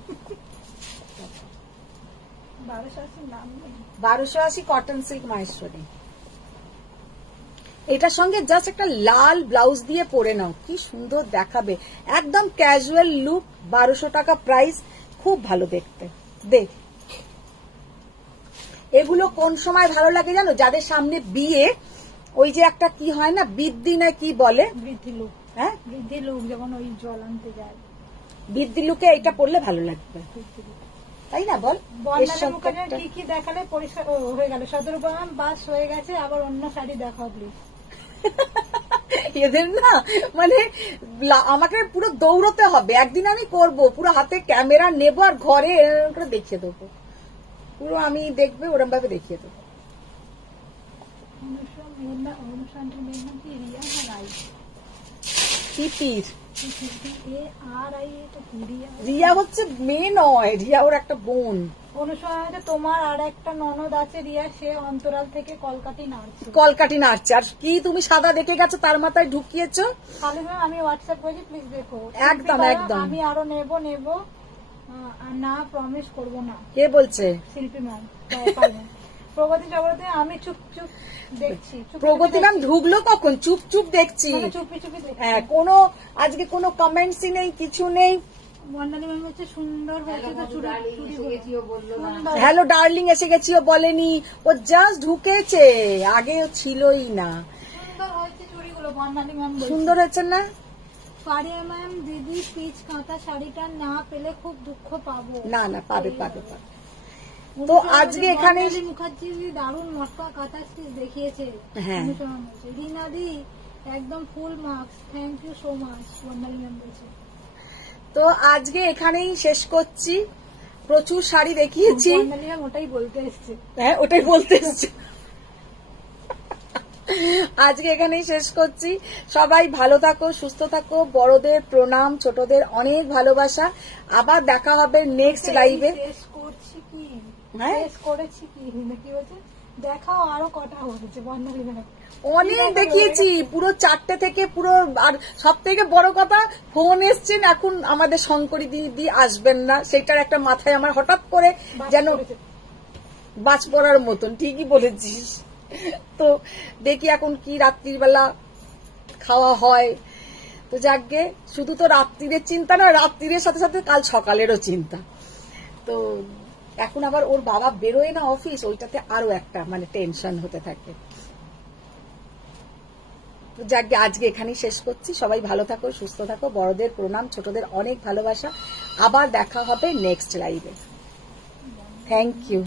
1280 নাম নেই। 1280 কটন সিল্ক মাহেশ্বরী। এটার সঙ্গে জাস্ট একটা লাল ব্লাউজ দিয়ে পরে নাও, কি সুন্দর দেখাবে, একদম ক্যাজুয়াল লুক। 1200 টাকা প্রাইস, খুব ভালো দেখতে। দেখ, এগুলো কোন সময় ভালো লাগে জানো? যাদের সামনে বিয়ে, ওই যে একটা কি হয় না, বৃদ্ধি না কি বলে, বৃদ্ধি লোক, হ্যাঁ বৃদ্ধি লোক যখন ওই জল আনতে যায়, বৃদ্ধি লুকে এটা পরলে ভালো লাগবে, তাই না বল? এর বর্ণালী সঙ্গে মুখার্জি একটা- কি কি দেখালে পরিষ্কার হয়ে গেল। 17 গ্রাম বাস হয়ে গেছে, আবার অন্য শাড়ি দেখাও প্লিজ। এদের না মানে আমাকে পুরো দৌড়তে হবে। একদিন আমি করব, পুরো হাতে ক্যামেরা নেব আর ঘরে এরকম করে দেখিয়ে দেবো, পুরো আমি দেখবে ওরম ভাবে দেখিয়ে দেবো। অনুষ্ঠানটির মেয়ের নাম কি? রিয়া না রাই? তিতির। রিয়া। রিয়া হচ্ছে মেয়ে নয়, রিয়া ওর একটা বোন। অনুষ্ঠানে তোমার আর একটা ননদ আছে রিয়া, সে অন্তরাল থেকে কলকাতায় নাড়ছে। কলকাটি নাচছে। আর কি তুমি সাদা দেখে গেছো তার মাথায় ঢুকিয়েছো? খালি ম্যাম আমি হোয়াটসঅ্যাপ করেছি, প্লিজ দেখো। একদম, শিল্পী একদম। আমি আরো নেব আর না প্রমিস করব না। কে বলছে? শিল্পী ম্যাম। প্রগতি চক্রবর্তী, আমি চুপ চুপ দেখছি। প্রগতি ম্যাম ঢুকলো কখন? চুপ চুপ দেখছি। চুপি চুপি দেখছি। হ্যাঁ, কোনো আজকে কোনো কমেন্টসই নেই, কিছু নেই। বর্ণালী ম্যাম হচ্ছে সুন্দর হয়েছে তো চুড়ি চুড়ি এসে গেছি ও বললো না। সুন্দর। হ্যালো ডার্লিং এসে গেছি ও বলেনি, ও জাস্ট ঢুকেছে, আগে ও ছিলই না। সুন্দর হয়েছে চুড়িগুলো, বর্ণালী ম্যাম বলছে। সুন্দর হয়েছে না? ফারিয়া ম্যাম, দিদি পিচ কাঁথা শাড়িটা না পেলে খুব দুঃখ পাবো। না না, পাবে পাবে পাবে। তো আজকে এখানে বর্ণালী মুখার্জি দারুণ মটকা কাঁথা স্টিচ দেখিয়েছে। হ্যাঁ। অনুসরণ হয়েছে। রিনাদি একদম full marks, thank you so much, Barnali ma'am বলছে। তো আজকে এখানেই শেষ করছি। প্রচুর শাড়ি দেখিয়েছি। বর্ণালী ম্যাম ওটাই বলতে এসছে। হ্যাঁ, ওটাই বলতে এসছি। আজকে এখানেই শেষ করছি। সবাই ভালো থাকো, সুস্থ থাকো। বড়দের প্রণাম, ছোটদের অনেক ভালোবাসা। আবার দেখা হবে নেক্সট লাইভে। শেষ করছি কি? হ্যাঁ? শেষ করেছি কি? কি হচ্ছে? দেখাও আরো কটা হয়েছে বর্ণালী ম্যাম। অনেক দেখিয়েছি, পুরো 4টে থেকে পুরো। আর সব থেকে বড় কথা, ফোন এসছেন এখন আমাদের শঙ্করী দিদি আসবেন না, সেটার একটা মাথায় আমার হঠাৎ করে যেন বাজ পড়ার মতন। ঠিকই বলেছিস। তো দেখি এখন কি রাত্রিবেলা খাওয়া হয়। তো যাকগে, শুধু তো রাত্রিরের চিন্তা না, রাত্রিরের সাথে সাথে কাল সকালেরও চিন্তা। তো এখন আবার ওর বাবা বেরোয় না অফিস, ওইটাতে আরো একটা মানে টেনশন হতে থাকে। তো যাকগে, আজকে এখানেই শেষ করছি। সবাই ভালো থাকো, সুস্থ থাকো। বড়দের প্রণাম, ছোটদের অনেক ভালোবাসা। আবার দেখা হবে নেক্সট লাইভে। Thank you.